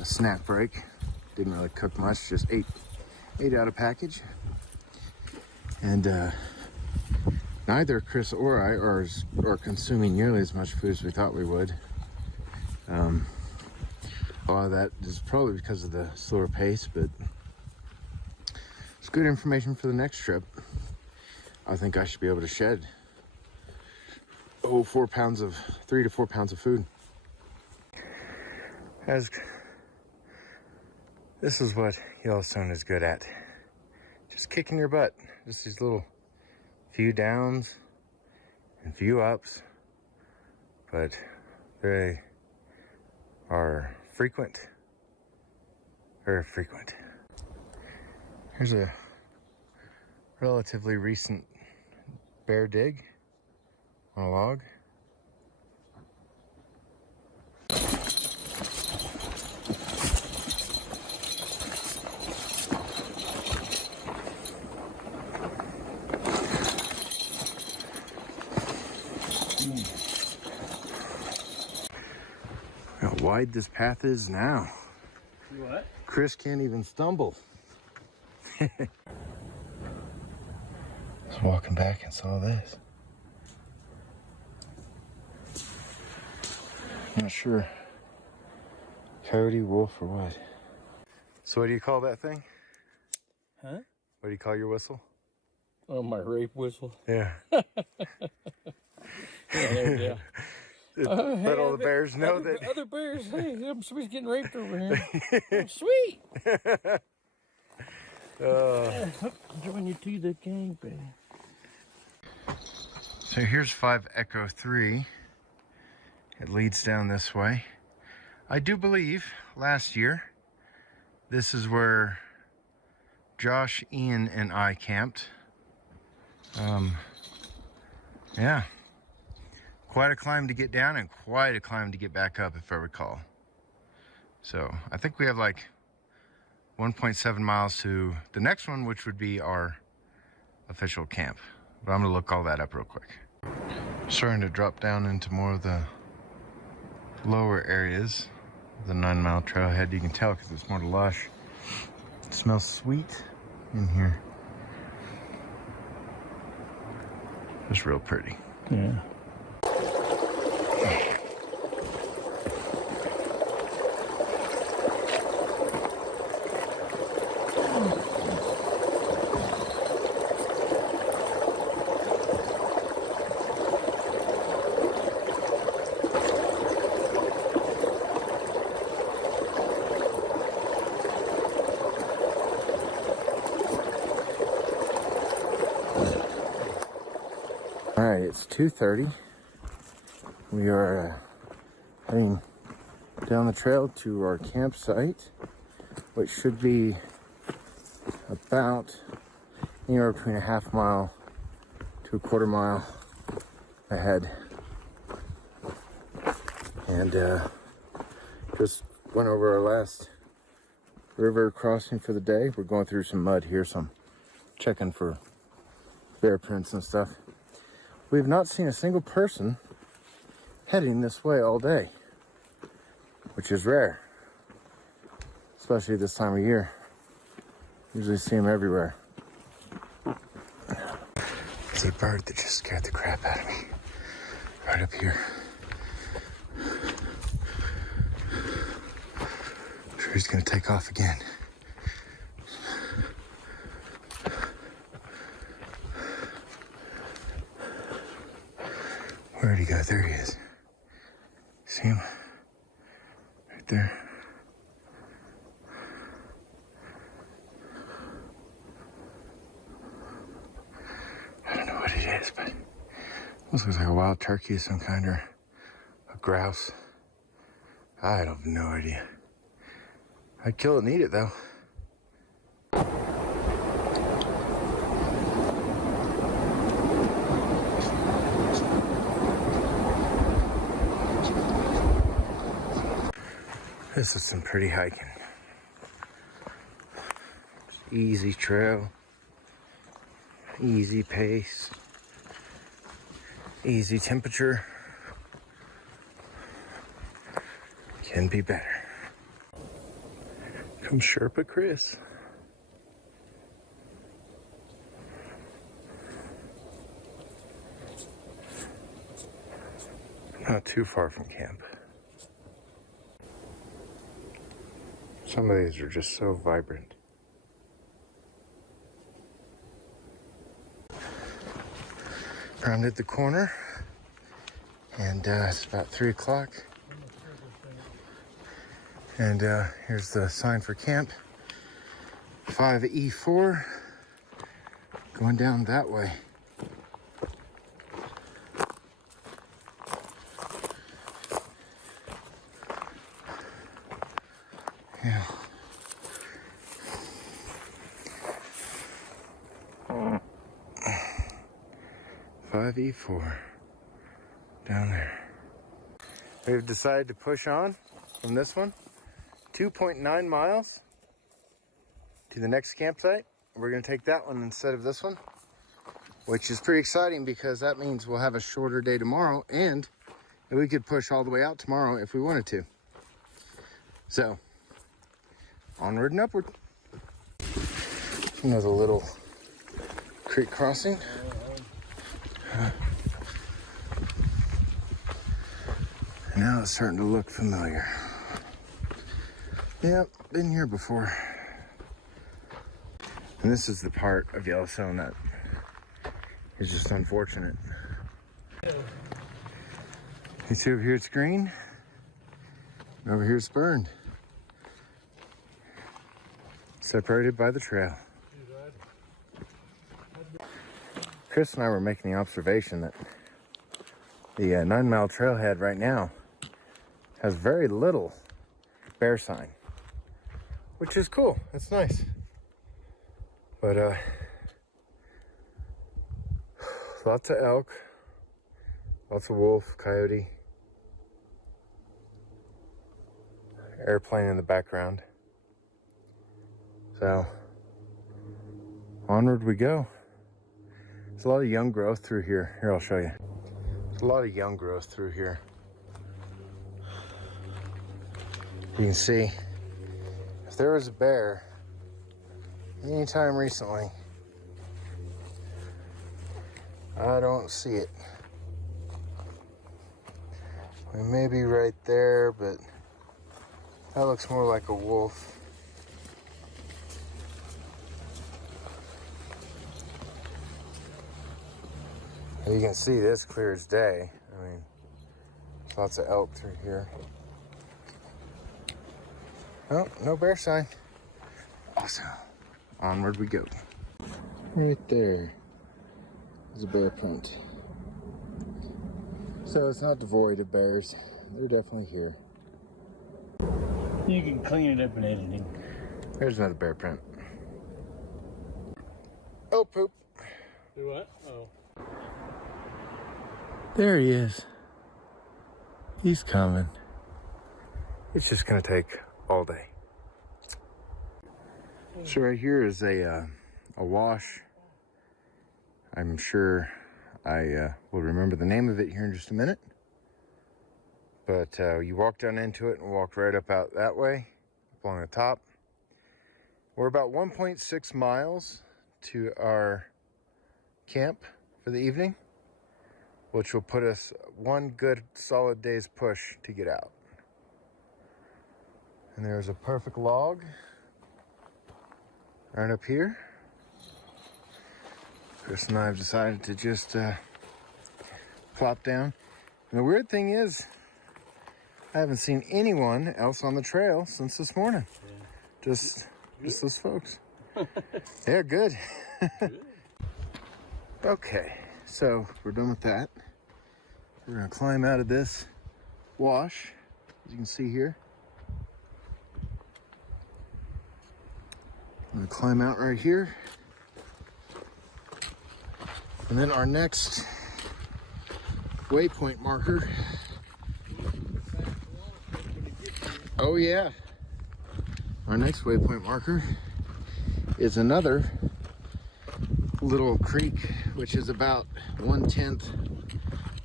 snack break. Didn't really cook much, just ate out a package. And neither Chris or I are consuming nearly as much food as we thought we would. A lot of that is probably because of the slower pace, but it's good information for the next trip. I think I should be able to shed 3 to 4 pounds of food. As this is what Yellowstone is good at. Just kicking your butt. Just these little few downs and few ups. But they are frequent. Very frequent. Here's a relatively recent bear dig on a log. How wide this path is now. What? Chris can't even stumble. I was walking back and saw this. Not sure. Coyote, wolf, or what? So what do you call that thing? Huh? What do you call your whistle? Oh, my rape whistle. Yeah. Yeah. Let all the bears know that. Other bears, hey, somebody's getting raped over here. Oh, sweet. Join you to the gang, baby. So here's 5 Echo 3. It leads down this way. I do believe last year this is where Josh, Ian, and I camped. Yeah. Quite a climb to get down and quite a climb to get back up, if I recall. So I think we have like 1.7 miles to the next one, which would be our official camp. But I'm gonna look all that up real quick. Starting to drop down into more of the lower areas of the 9 Mile Trailhead. You can tell because it's more lush. It smells sweet in here. It's real pretty. Yeah. All right, it's 2:30. We are heading down the trail to our campsite, which should be about anywhere between a half mile to a quarter mile ahead. And just went over our last river crossing for the day. We're going through some mud here, so I'm checking for bear prints and stuff. We've not seen a single person heading this way all day, which is rare, especially this time of year. Usually see them everywhere. There's a bird that just scared the crap out of me right up here. I'm sure he's gonna take off again. Where'd he go? There he is. See him? Right there. I don't know what it is, but it looks like a wild turkey of some kind or a grouse. I have no idea. I'd kill it and eat it though. This is some pretty hiking. Just easy trail, easy pace, easy temperature. Can be better. Come Sherpa Chris. Not too far from camp. Some of these are just so vibrant. Rounded the corner, and it's about 3 o'clock. And here's the sign for camp. 5E4. Going down that way. Yeah. 5E4 down there. We've decided to push on from this one 2.9 miles to the next campsite. We're going to take that one instead of this one, which is pretty exciting because that means we'll have a shorter day tomorrow, and we could push all the way out tomorrow if we wanted to. So onward and upward. Another little creek crossing. Now it's starting to look familiar. Yep, been here before. And this is the part of Yellowstone that is just unfortunate. You see over here it's green, and over here it's burned. Separated by the trail. Chris and I were making the observation that the 9 Mile Trailhead right now has very little bear sign, which is cool. It's nice. But lots of elk, lots of wolf, coyote, airplane in the background. So onward we go. There's a lot of young growth through here. Here, I'll show you. There's a lot of young growth through here. You can see if there was a bear anytime recently, I don't see it. We may be right there, but that looks more like a wolf. You can see this clear as day. I mean, there's lots of elk through here. Oh, no bear sign. Awesome. Onward we go. Right there is a bear print. So it's not devoid of bears. They're definitely here. You can clean it up in editing. There's another bear print. Oh, poop. Do what? Oh. There he is. He's coming. It's just gonna take all day. So right here is a wash. I'm sure I will remember the name of it here in just a minute. But you walk down into it and walk right up out that way, up along the top. We're about 1.6 miles to our camp for the evening, which will put us one good solid day's push to get out. And there's a perfect log right up here. Chris and I have decided to just plop down. And the weird thing is, I haven't seen anyone else on the trail since this morning. Yeah. Just those folks. Yeah, good. Okay, so we're done with that. We're gonna climb out of this wash, as you can see here. I'm gonna climb out right here. And then our next waypoint marker. Oh yeah. Our next waypoint marker is another little creek, which is about 1/10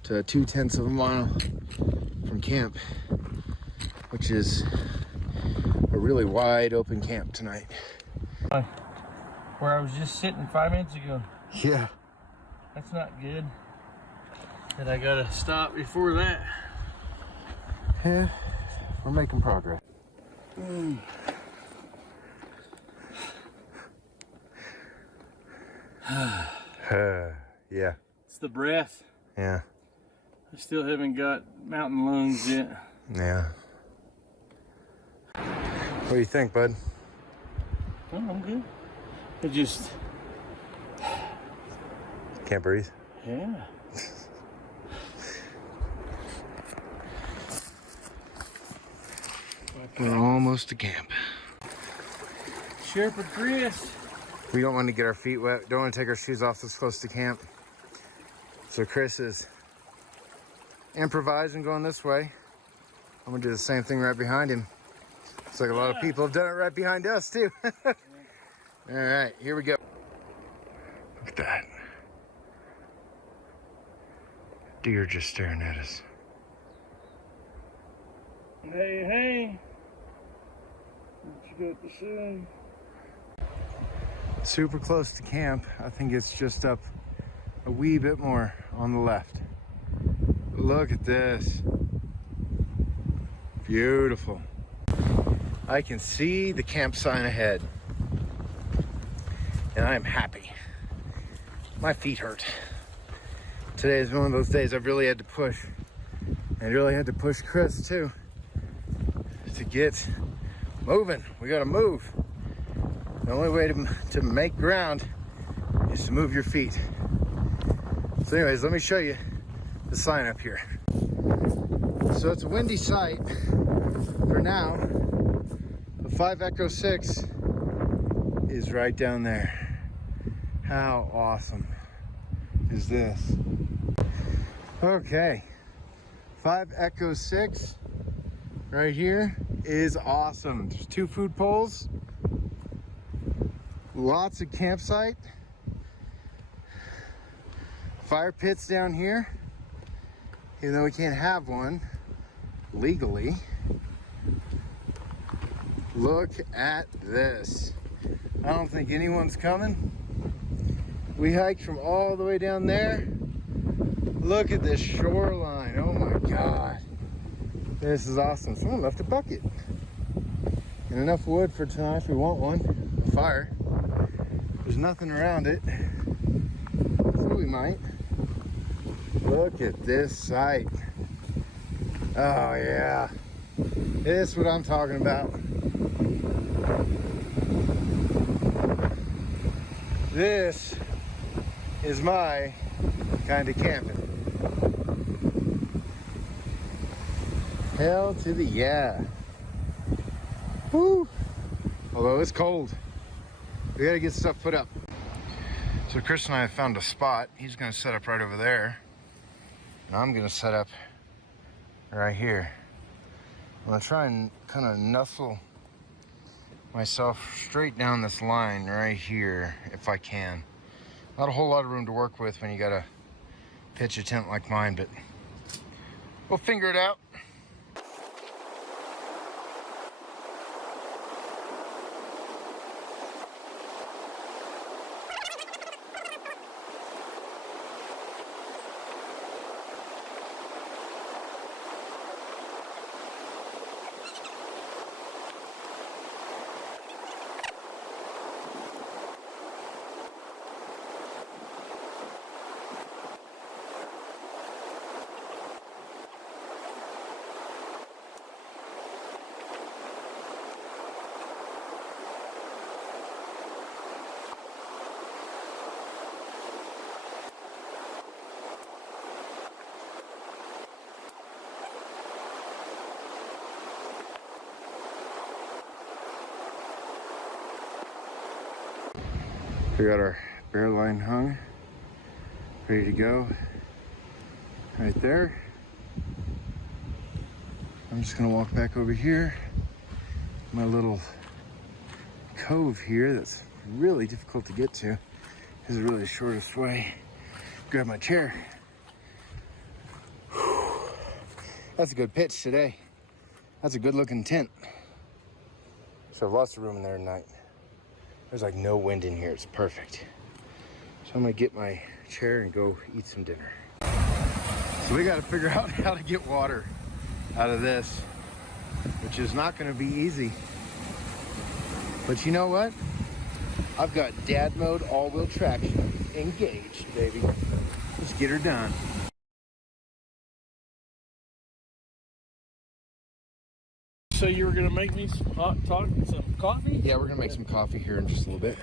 to 2/10 of a mile from camp, which is a really wide open camp tonight. Where I was just sitting 5 minutes ago. Yeah. That's not good. And I gotta stop before that. Yeah, we're making progress. Yeah. It's the breath. Yeah. I still haven't got mountain lungs yet. Yeah. What do you think, bud? Oh, I'm good. It just, Can't breathe? yeah. We're almost to camp. Shepherd Chris. We don't want to get our feet wet. Don't want to take our shoes off this close to camp. So Chris is improvising going this way. I'm gonna do the same thing right behind him. Looks like a lot of people have done it right behind us too. All right, here we go. Look at that. Deer just staring at us. Hey, hey. What you got to say? Super close to camp. I think it's just up a wee bit more on the left. Look at this. Beautiful. I can see the camp sign ahead. And I am happy. My feet hurt. Today is one of those days I've really had to push. I really had to push Chris too to get moving. We gotta move. The only way to make ground is to move your feet. So anyways, let me show you the sign up here. So it's a windy sight for now. The 5 Echo 6 is right down there. How awesome is this? Okay, 5 Echo 6 right here is awesome. There's 2 food poles, lots of campsite, fire pits down here, even though we can't have one legally. Look at this. I don't think anyone's coming. We hiked from all the way down there. Look at this shoreline. Oh my God. This is awesome. Someone left a bucket. And enough wood for tonight if we want one. A fire. There's nothing around it. So we might. Look at this site. Oh yeah. This is what I'm talking about. This is my kind of camping. Hell to the yeah. Woo! Although it's cold. We gotta get stuff put up. So Chris and I have found a spot. He's gonna set up right over there. And I'm gonna set up right here. I'm gonna try and kind of nestle myself straight down this line right here if I can. Not a whole lot of room to work with when you gotta pitch a tent like mine, but we'll figure it out. We got our bear line hung, ready to go, right there. I'm just gonna walk back over here. My little cove here that's really difficult to get to. This is really the shortest way. Grab my chair. Whew. That's a good pitch today. That's a good looking tent. So I have lots of room in there tonight. There's like no wind in here, it's perfect. So I'm gonna get my chair and go eat some dinner. So we gotta figure out how to get water out of this, which is not gonna be easy. But you know what? I've got dad mode all-wheel traction engaged, baby. Let's get her done. say you were gonna make me some some coffee? Yeah, we're gonna make some coffee here in just a little bit.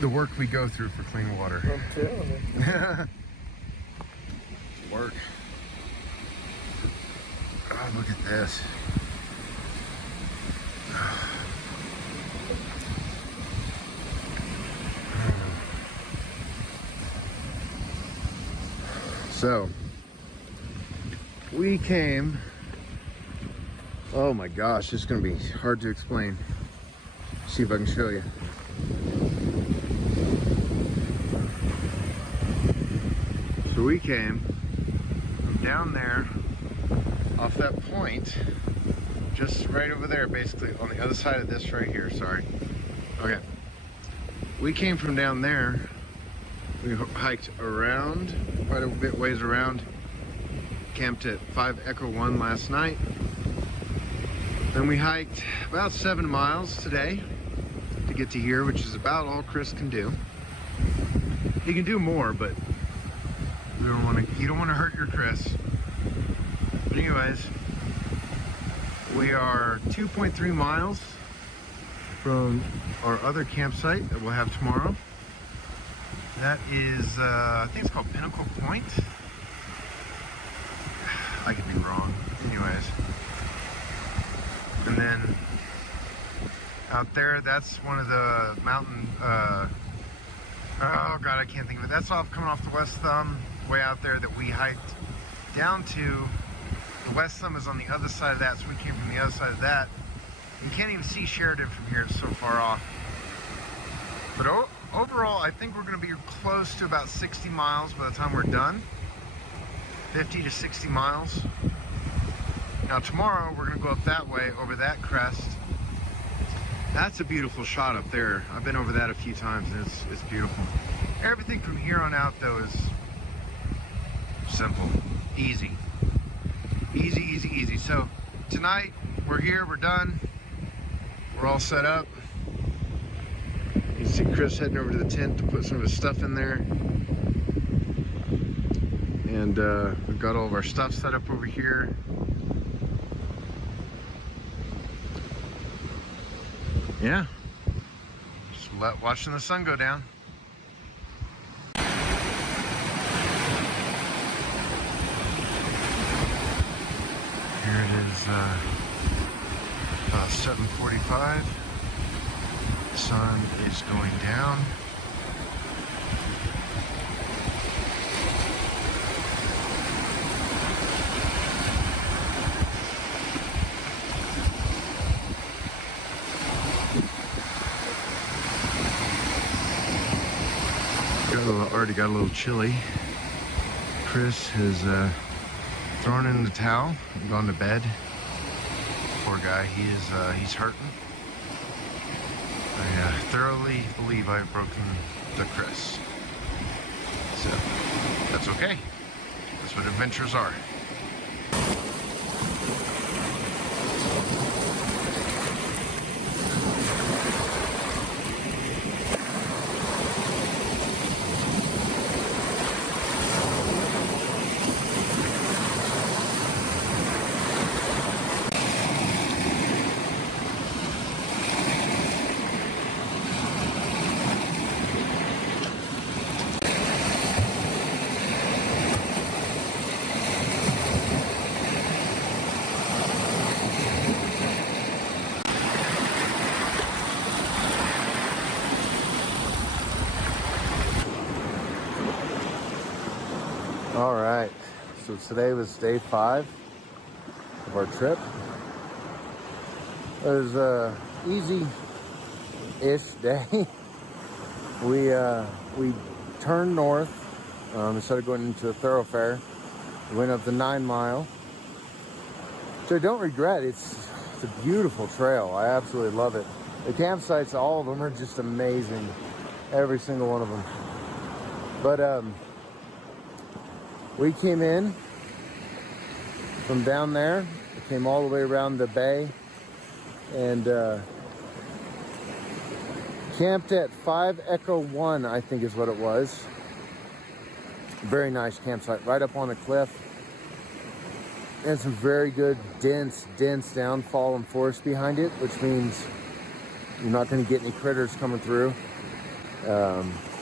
The work we go through for clean water. I'm telling you. Work. Oh, look at this. So, we came, oh my gosh, it's gonna be hard to explain. See if I can show you. So we came from down there, off that point, just right over there, basically, on the other side of this right here, sorry. Okay. We came from down there, we hiked around, quite a bit ways around, camped at 5 Echo 1 last night. Then we hiked about 7 miles today to get to here, which is about all Chris can do. He can do more, but you don't want to hurt your Chris. But anyways, we are 2.3 miles from our other campsite that we'll have tomorrow. That is, I think it's called Pinnacle Point. I could be wrong. Anyways. And then out there, that's one of the mountain, oh God, I can't think of it. That's coming off the West Thumb, way out there that we hiked down to. The West Thumb is on the other side of that, so we came from the other side of that. You can't even see Sheridan from here, it's so far off. But overall, I think we're going to be close to about 60 miles by the time we're done. 50 to 60 miles. Now tomorrow, we're going to go up that way, over that crest. That's a beautiful shot up there. I've been over that a few times, and it's beautiful. Everything from here on out, though, is simple, easy. Easy, easy, easy. So tonight, we're here, we're done. We're all set up. You can see Chris heading over to the tent to put some of his stuff in there. And we've got all of our stuff set up over here. Yeah. Just watching the sun go down. Here it is, about 7:45. Sun is going down. Already got a little chilly. Chris has thrown in the towel and gone to bed. Poor guy, he's hurting. I thoroughly believe I've broken the Chris. So, that's okay. That's what adventures are. All right, so today was day 5 of our trip. It was a easy-ish day. We turned north instead of going into a thoroughfare. We went up the 9 mile, which I don't regret. It's a beautiful trail. I absolutely love it. The campsites, all of them are just amazing. Every single one of them. But we came in from down there. We came all the way around the bay and Camped at 5 Echo 1, I think is what it was. Very nice campsite, right up on a cliff. And some very good, dense downfall and forest behind it, which means you're not going to get any critters coming through.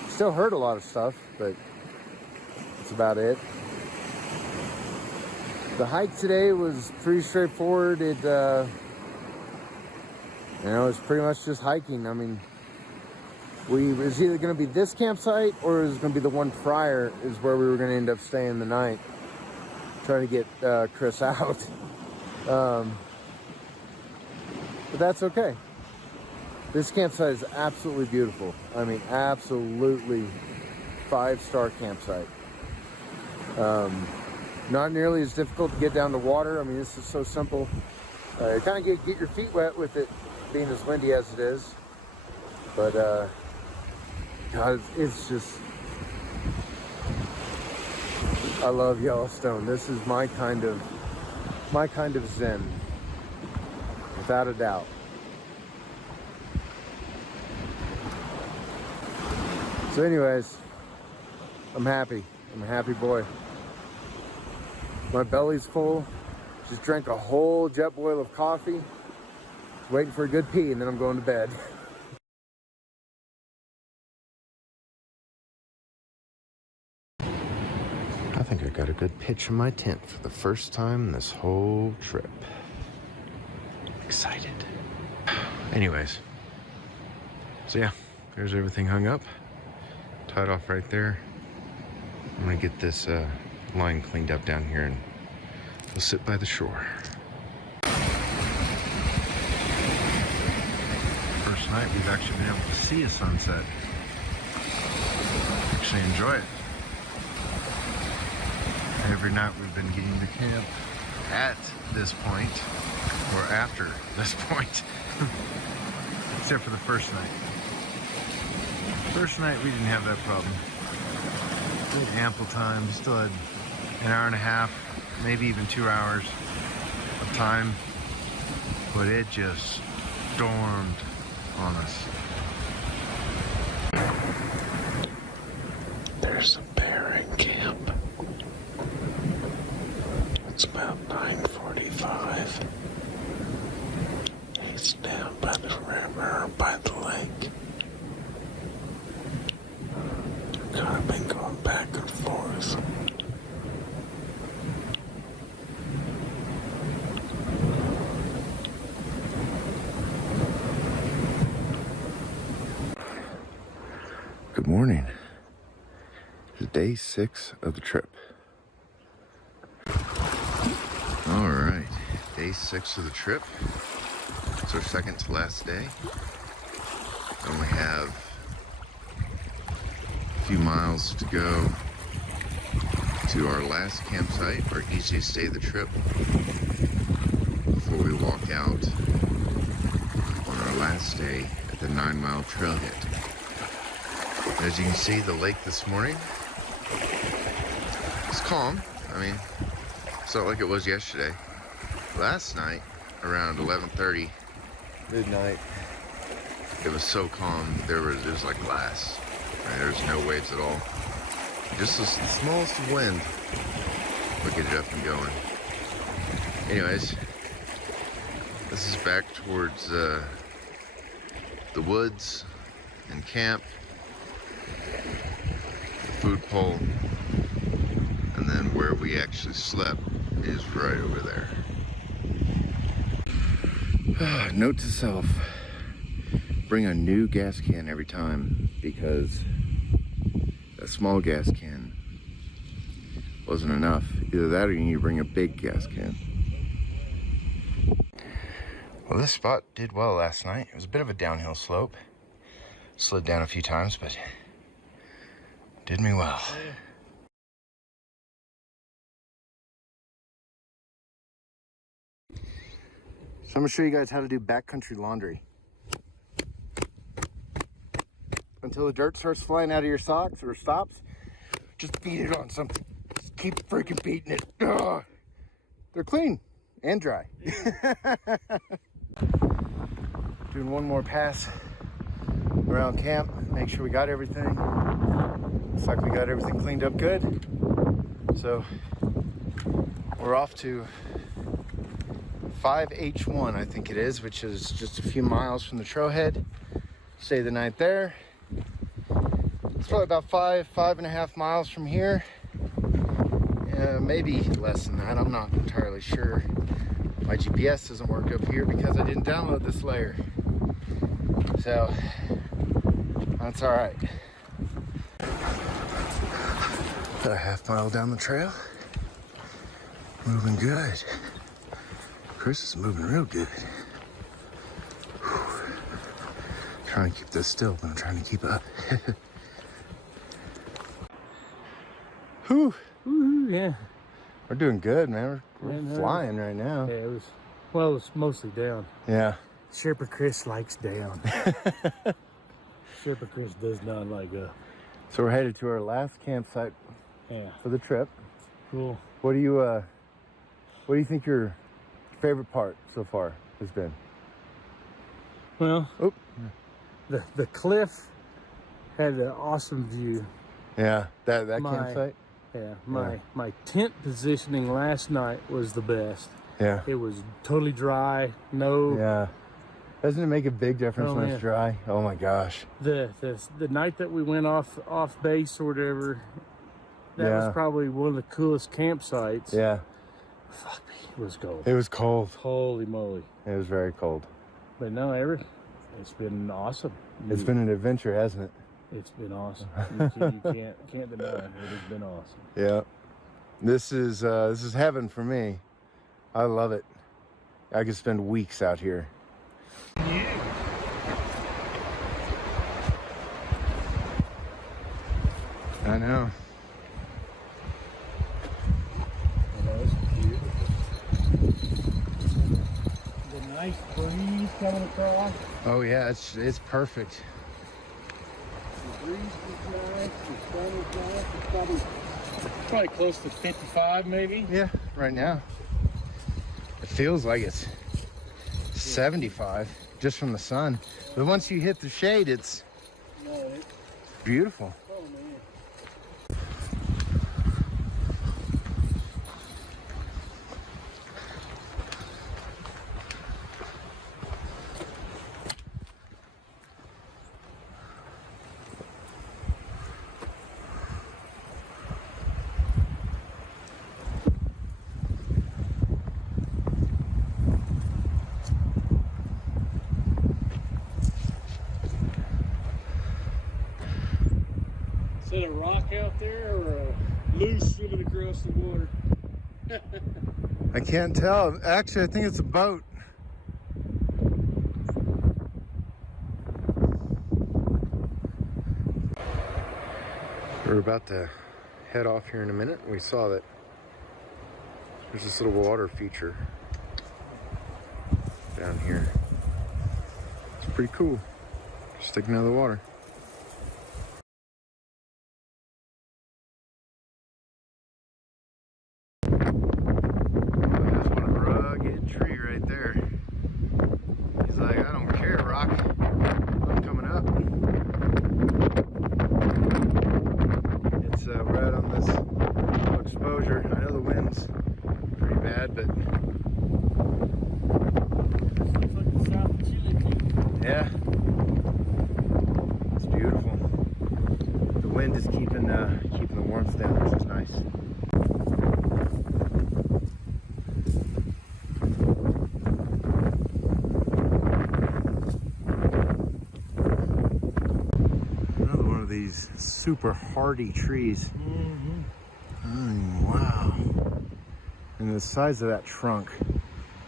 Still heard a lot of stuff, but that's about it. The hike today was pretty straightforward. It, it's pretty much just hiking. I mean, it was either going to be this campsite or it was going to be the one prior is where we were going to end up staying the night. Trying to get Chris out. But that's okay. This campsite is absolutely beautiful. I mean, absolutely 5-star campsite. Not nearly as difficult to get down to water. I mean, this is so simple. You kind of get your feet wet with it being as windy as it is. But, God, it's just... I love Yellowstone. This is my kind of zen. Without a doubt. So anyways, I'm happy. I'm a happy boy. My belly's full. Just drank a whole jet boil of coffee. Waiting for a good pee, and then I'm going to bed. I think I got a good pitch in my tent for the first time this whole trip. Excited. Anyways, so yeah, there's everything hung up. Tied off right there. I'm gonna get this line cleaned up down here and we'll sit by the shore. First night we've actually been able to see a sunset. Actually enjoy it. Every night we've been getting to camp at this point, or after this point, except for the first night. First night we didn't have that problem. We had ample time, still had an hour and a half, maybe even 2 hours of time, but it just stormed on us. There's a bear in camp. It's about 9:45. He's down by the river, by the lake. I've been going back and forth. Good morning. It's day 6 of the trip. All right, day 6 of the trip. It's our second to last day. And we have a few miles to go to our last campsite, our easiest day of the trip, before we walk out on our last day at the 9-mile trailhead. As you can see, the lake this morning is calm. I mean, it's not like it was yesterday. Last night, around 11:30, midnight, it was so calm. It was like glass. Right? There was no waves at all. Just the smallest of wind would get it up and going. Anyways, this is back towards the woods and camp, the food pole, and then where we actually slept is right over there. Note to self, bring a new gas can every time, because that small gas can wasn't enough. Either that or you need to bring a big gas can. Well, this spot did well last night. It was a bit of a downhill slope. Slid down a few times, but did me well. So I'm gonna show you guys how to do backcountry laundry. Until the dirt starts flying out of your socks or stops, just beat it on something. Just keep freaking beating it. Ugh. They're clean and dry. Doing one more pass around camp, make sure we got everything. Looks like we got everything cleaned up good. So we're off to 5H1, I think it is, which is just a few miles from the trailhead. Stay the night there. It's probably about 5.5 miles from here. Maybe less than that, I'm not entirely sure. My GPS doesn't work up here because I didn't download this layer. So, that's all right. About a half mile down the trail. Moving good. Chris is moving real good. Whew. Trying to keep this still, but I'm trying to keep up. Whew. Woo, yeah. We're doing good, man. We're Man, flying right now. Yeah, it was mostly down. Yeah. Sherpa Chris likes down. Sherpa Chris does not like up. So we're headed to our last campsite for the trip. Cool. What do you think your favorite part so far has been? Well, the cliff had an awesome view. Yeah, that campsite. Yeah, my tent positioning last night was the best. Yeah. It was totally dry. No. Yeah. Doesn't it make a big difference when yeah. it's dry? Oh my gosh. The night that we went off base or whatever, that was probably one of the coolest campsites. Yeah. Fuck me, it was cold. It was cold. Holy moly. It was very cold. But no, it's been awesome. It's been an adventure, hasn't it? It's been awesome. You can't deny it. It has been awesome. Yeah. This is heaven for me. I love it. I could spend weeks out here. I know. It's beautiful. The nice breeze coming across. Oh yeah, it's perfect. The breeze was nice. The sun was nice. It's probably close to 55 maybe. Yeah, right now. It feels like it's 75 just from the sun. But once you hit the shade, it's beautiful. Oh man. Is that a rock out there or a moose swimming across the water? I can't tell. Actually, I think it's a boat. We're about to head off here in a minute. We saw that there's this little water feature down here. It's pretty cool. Sticking out of the water. There's one rugged tree right there. He's like, I don't care, Rock. I'm coming up. It's right on this low exposure. I know the wind's pretty bad, but Looks like the South of Chile too. yeah, it's beautiful. The wind is keeping the warmth down, which is nice. Another one of these super hardy trees. Oh, wow. And the size of that trunk.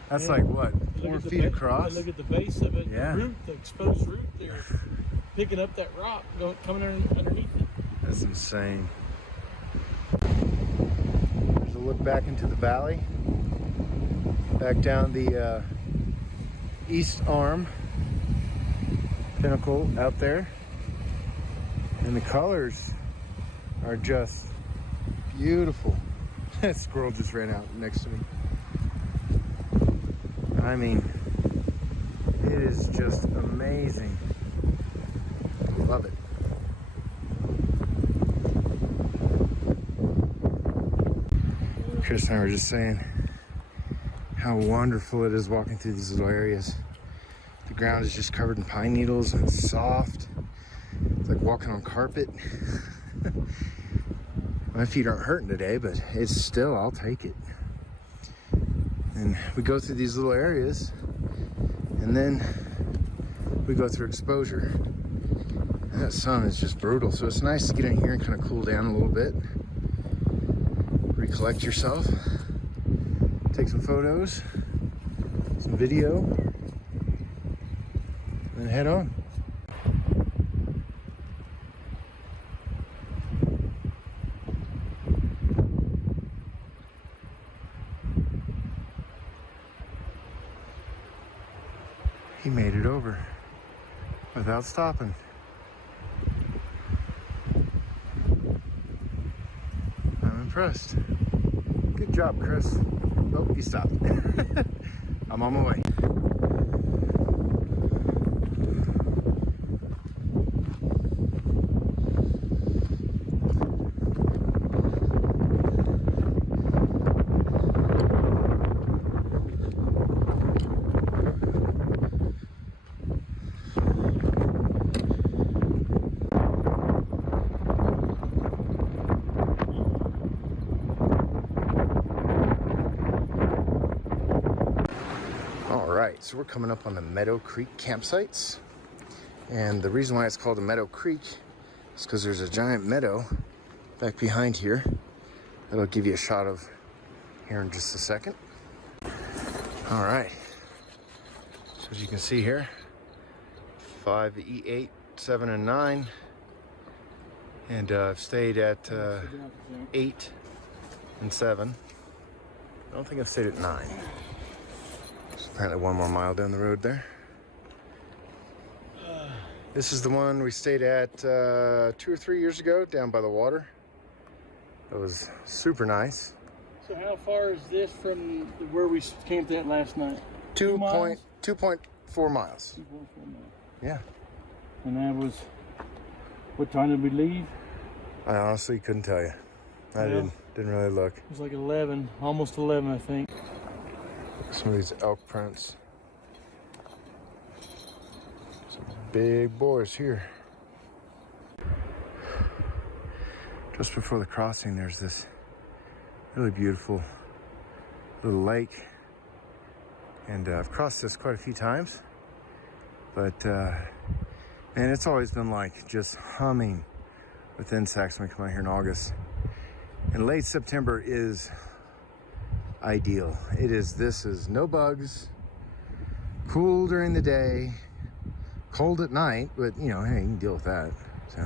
That's like what, 4 feet across? Look at the base of it. Yeah. The root, the exposed root there. Picking up that rock, coming underneath it. That's insane. There's a look back into the valley. Back down the east arm pinnacle out there. And the colors are just beautiful. That squirrel just ran out next to me. I mean, it is just amazing Love it. Chris and I were just saying how wonderful it is walking through these little areas. The ground is just covered in pine needles and it's soft. It's like walking on carpet. My feet aren't hurting today, but it's still, I'll take it. And we go through these little areas and then we go through exposure. And that sun is just brutal. So it's nice to get in here and kind of cool down a little bit. Recollect yourself. Take some photos, some video, and head on. He made it over without stopping. I'm impressed. Good job, Chris. Oh, he stopped. I'm on my way. So we're coming up on the Meadow Creek campsites, and the reason why it's called a Meadow Creek is because there's a giant meadow back behind here that'll give you a shot of here in just a second. All right, so as you can see here, 5 E8, 7 and 9, and I've stayed at 8 and 7. I don't think I've stayed at 9. Apparently one more mile down the road there. This is the one we stayed at 2 or 3 years ago down by the water. It was super nice. So how far is this from where we camped at last night? 2.4 miles. 2.4 miles. Yeah. And that was, what time did we leave? I honestly couldn't tell you. I didn't really look. It was like 11, almost 11, I think. Some of these elk prints. Some big boys here. Just before the crossing, there's this really beautiful little lake. And I've crossed this quite a few times. But, man, it's always been like just humming with insects when we come out here in August. And late September is ideal. This is no bugs, cool during the day, cold at night, but you know, hey, you can deal with that. So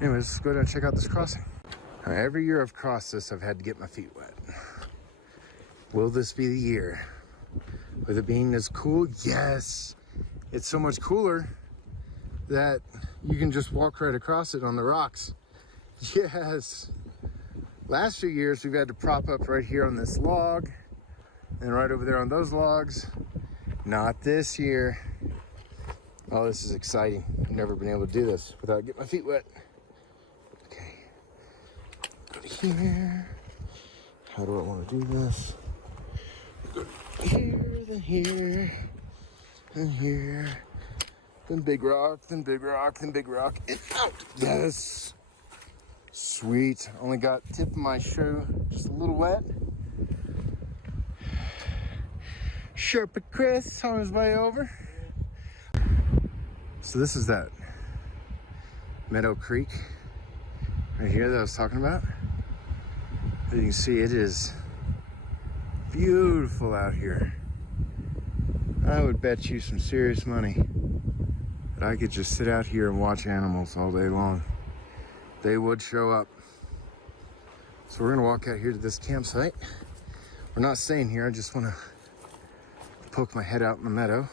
anyways, let's go down and check out this crossing. Now, every year I've crossed this, I've had to get my feet wet. Will this be the year? With it being as cool? Yes. It's so much cooler that you can just walk right across it on the rocks. Yes. Last few years, we've had to prop up right here on this log and right over there on those logs. Not this year. Oh, this is exciting. I've never been able to do this without getting my feet wet. Okay. Go to here. How do I want to do this? Go to here, then here, then here. Then big rock, then big rock, then big rock, and out. Yes. Sweet. Only got tip of my shoe just a little wet. Sherpa Chris on his way over. So this is that Meadow Creek right here that I was talking about. As you can see, it is beautiful out here. I would bet you some serious money that I could just sit out here and watch animals all day long. They would show up. So we're gonna walk out here to this campsite. We're not staying here. I just wanna poke my head out in the meadow,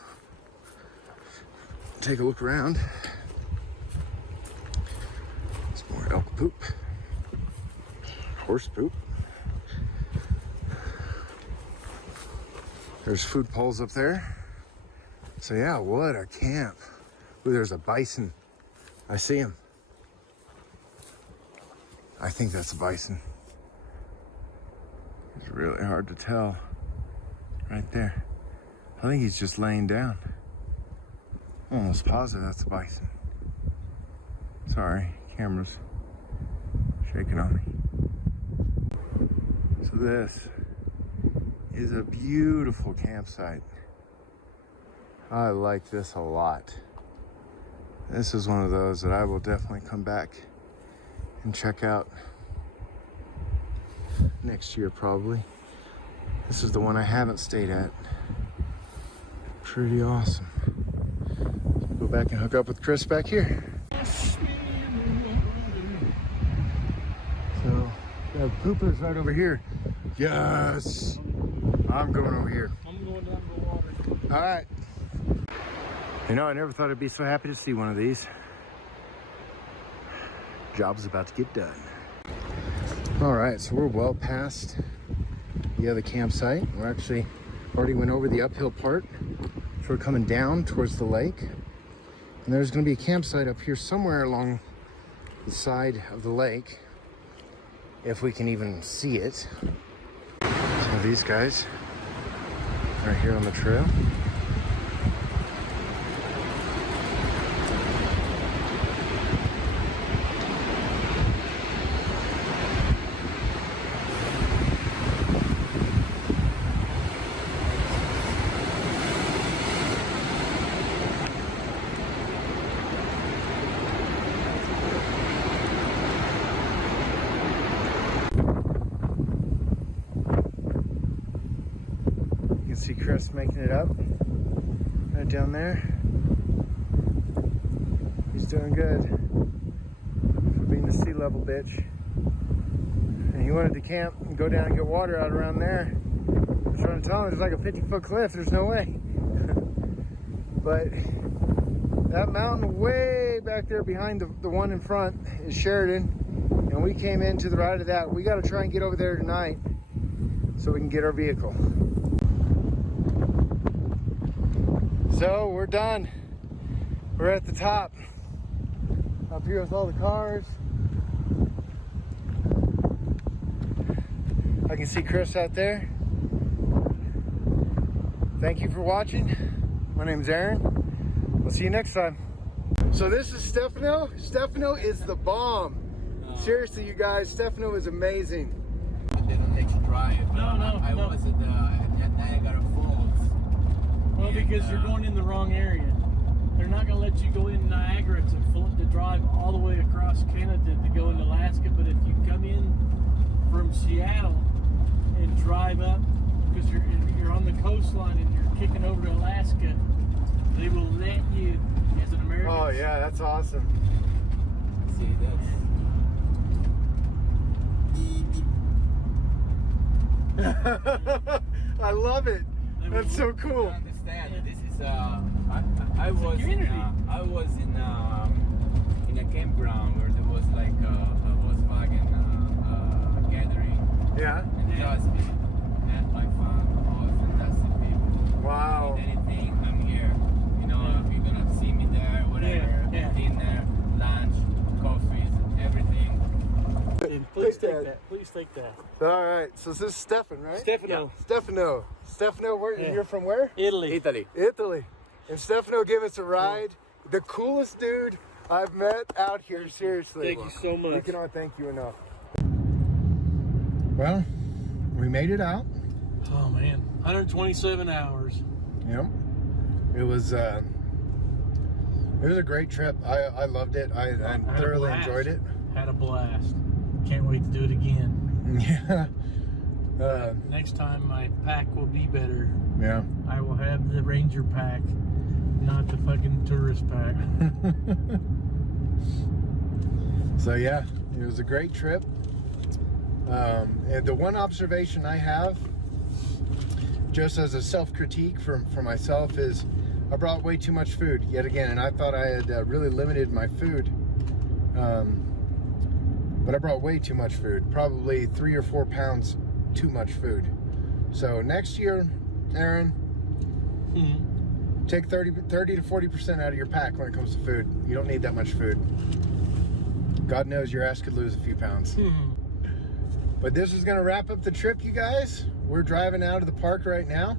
take a look around. Some more elk poop, horse poop. There's food poles up there. So yeah, what a camp. Ooh, there's a bison I see him. I think that's a bison. It's really hard to tell. Right there. I think he's just laying down. I'm almost positive that's a bison. Sorry, camera's shaking on me. So this is a beautiful campsite. I like this a lot. This is one of those that I will definitely come back and check out next year probably. This is the one I haven't stayed at. Pretty awesome. Let's go back and hook up with Chris back here. So we have poopers right over here. Yes. I'm going over here. I'm going down to the water. All right. You know, I never thought I'd be so happy to see one of these. Job's about to get done. All right, so we're well past the other campsite. We're actually already went over the uphill part. So we're coming down towards the lake. And there's gonna be a campsite up here somewhere along the side of the lake, if we can even see it. So these guys are here on the trail. See Chris making it up right down there. He's doing good for being the sea level bitch. And he wanted to camp and go down and get water out around there. I was trying to tell him there's like a 50-foot cliff. There's no way. But that mountain way back there behind the one in front is Sheridan. And we came in to the right of that. We got to try and get over there tonight so we can get our vehicle. So we're done. We're at the top. Up here with all the cars. I can see Chris out there. Thank you for watching. My name's Aaron. We'll see you next time. So this is Stephano. Stephano is the bomb. Seriously, you guys, Stephano is amazing. I didn't let you try it. No. I was at Niagara Falls. Well, because you're going in the wrong area. They're not going to let you go in Niagara to drive all the way across Canada to go into Alaska. But if you come in from Seattle and drive up, because you're on the coastline and you're kicking over to Alaska, they will let you as an American. Oh yeah, that's awesome. See, I love it. That's so cool. I understand. This is I was in a campground where there was like a Volkswagen gathering. Yeah. And trust me, had my fun. All fantastic people. Wow. If anything, I'm here. You know, you're gonna see me there, whatever. Yeah. Dinner, lunch, coffees, everything. Please take that. Please take that. All right. So this is Stefan, right? Stephano. Stefano. Stefano, you're from where? Italy. Italy. And Stefano gave us a ride. The coolest dude I've met out here, seriously. Thank you so much. We cannot thank you enough. Well, we made it out. Oh man, 127 hours. Yep. It was a great trip. I loved it. I thoroughly enjoyed it. Had a blast. Can't wait to do it again. Yeah. Next time my pack will be better. Yeah. I will have the Ranger pack, not the fucking tourist pack. So yeah, it was a great trip. And the one observation I have, just as a self-critique for myself, is I brought way too much food yet again, and I thought I had really limited my food. But I brought way too much food, probably 3 or 4 pounds too much food. So next year, Aaron, take 30 to 40% out of your pack when it comes to food. You don't need that much food. God knows your ass could lose a few pounds. But this is going to wrap up the trip, you guys. We're driving out of the park right now,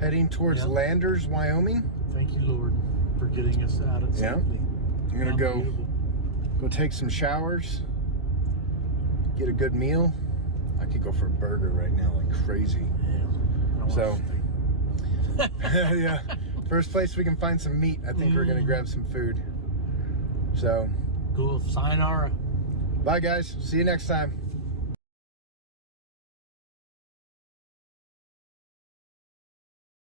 heading towards Landers, Wyoming. Thank you, Lord, for getting us out of safely. I'm going to go take some showers, get a good meal. I could go for a burger right now like crazy. So, yeah, first place we can find some meat, I think we're going to grab some food. So, Cool. Sayonara. bye guys. See you next time.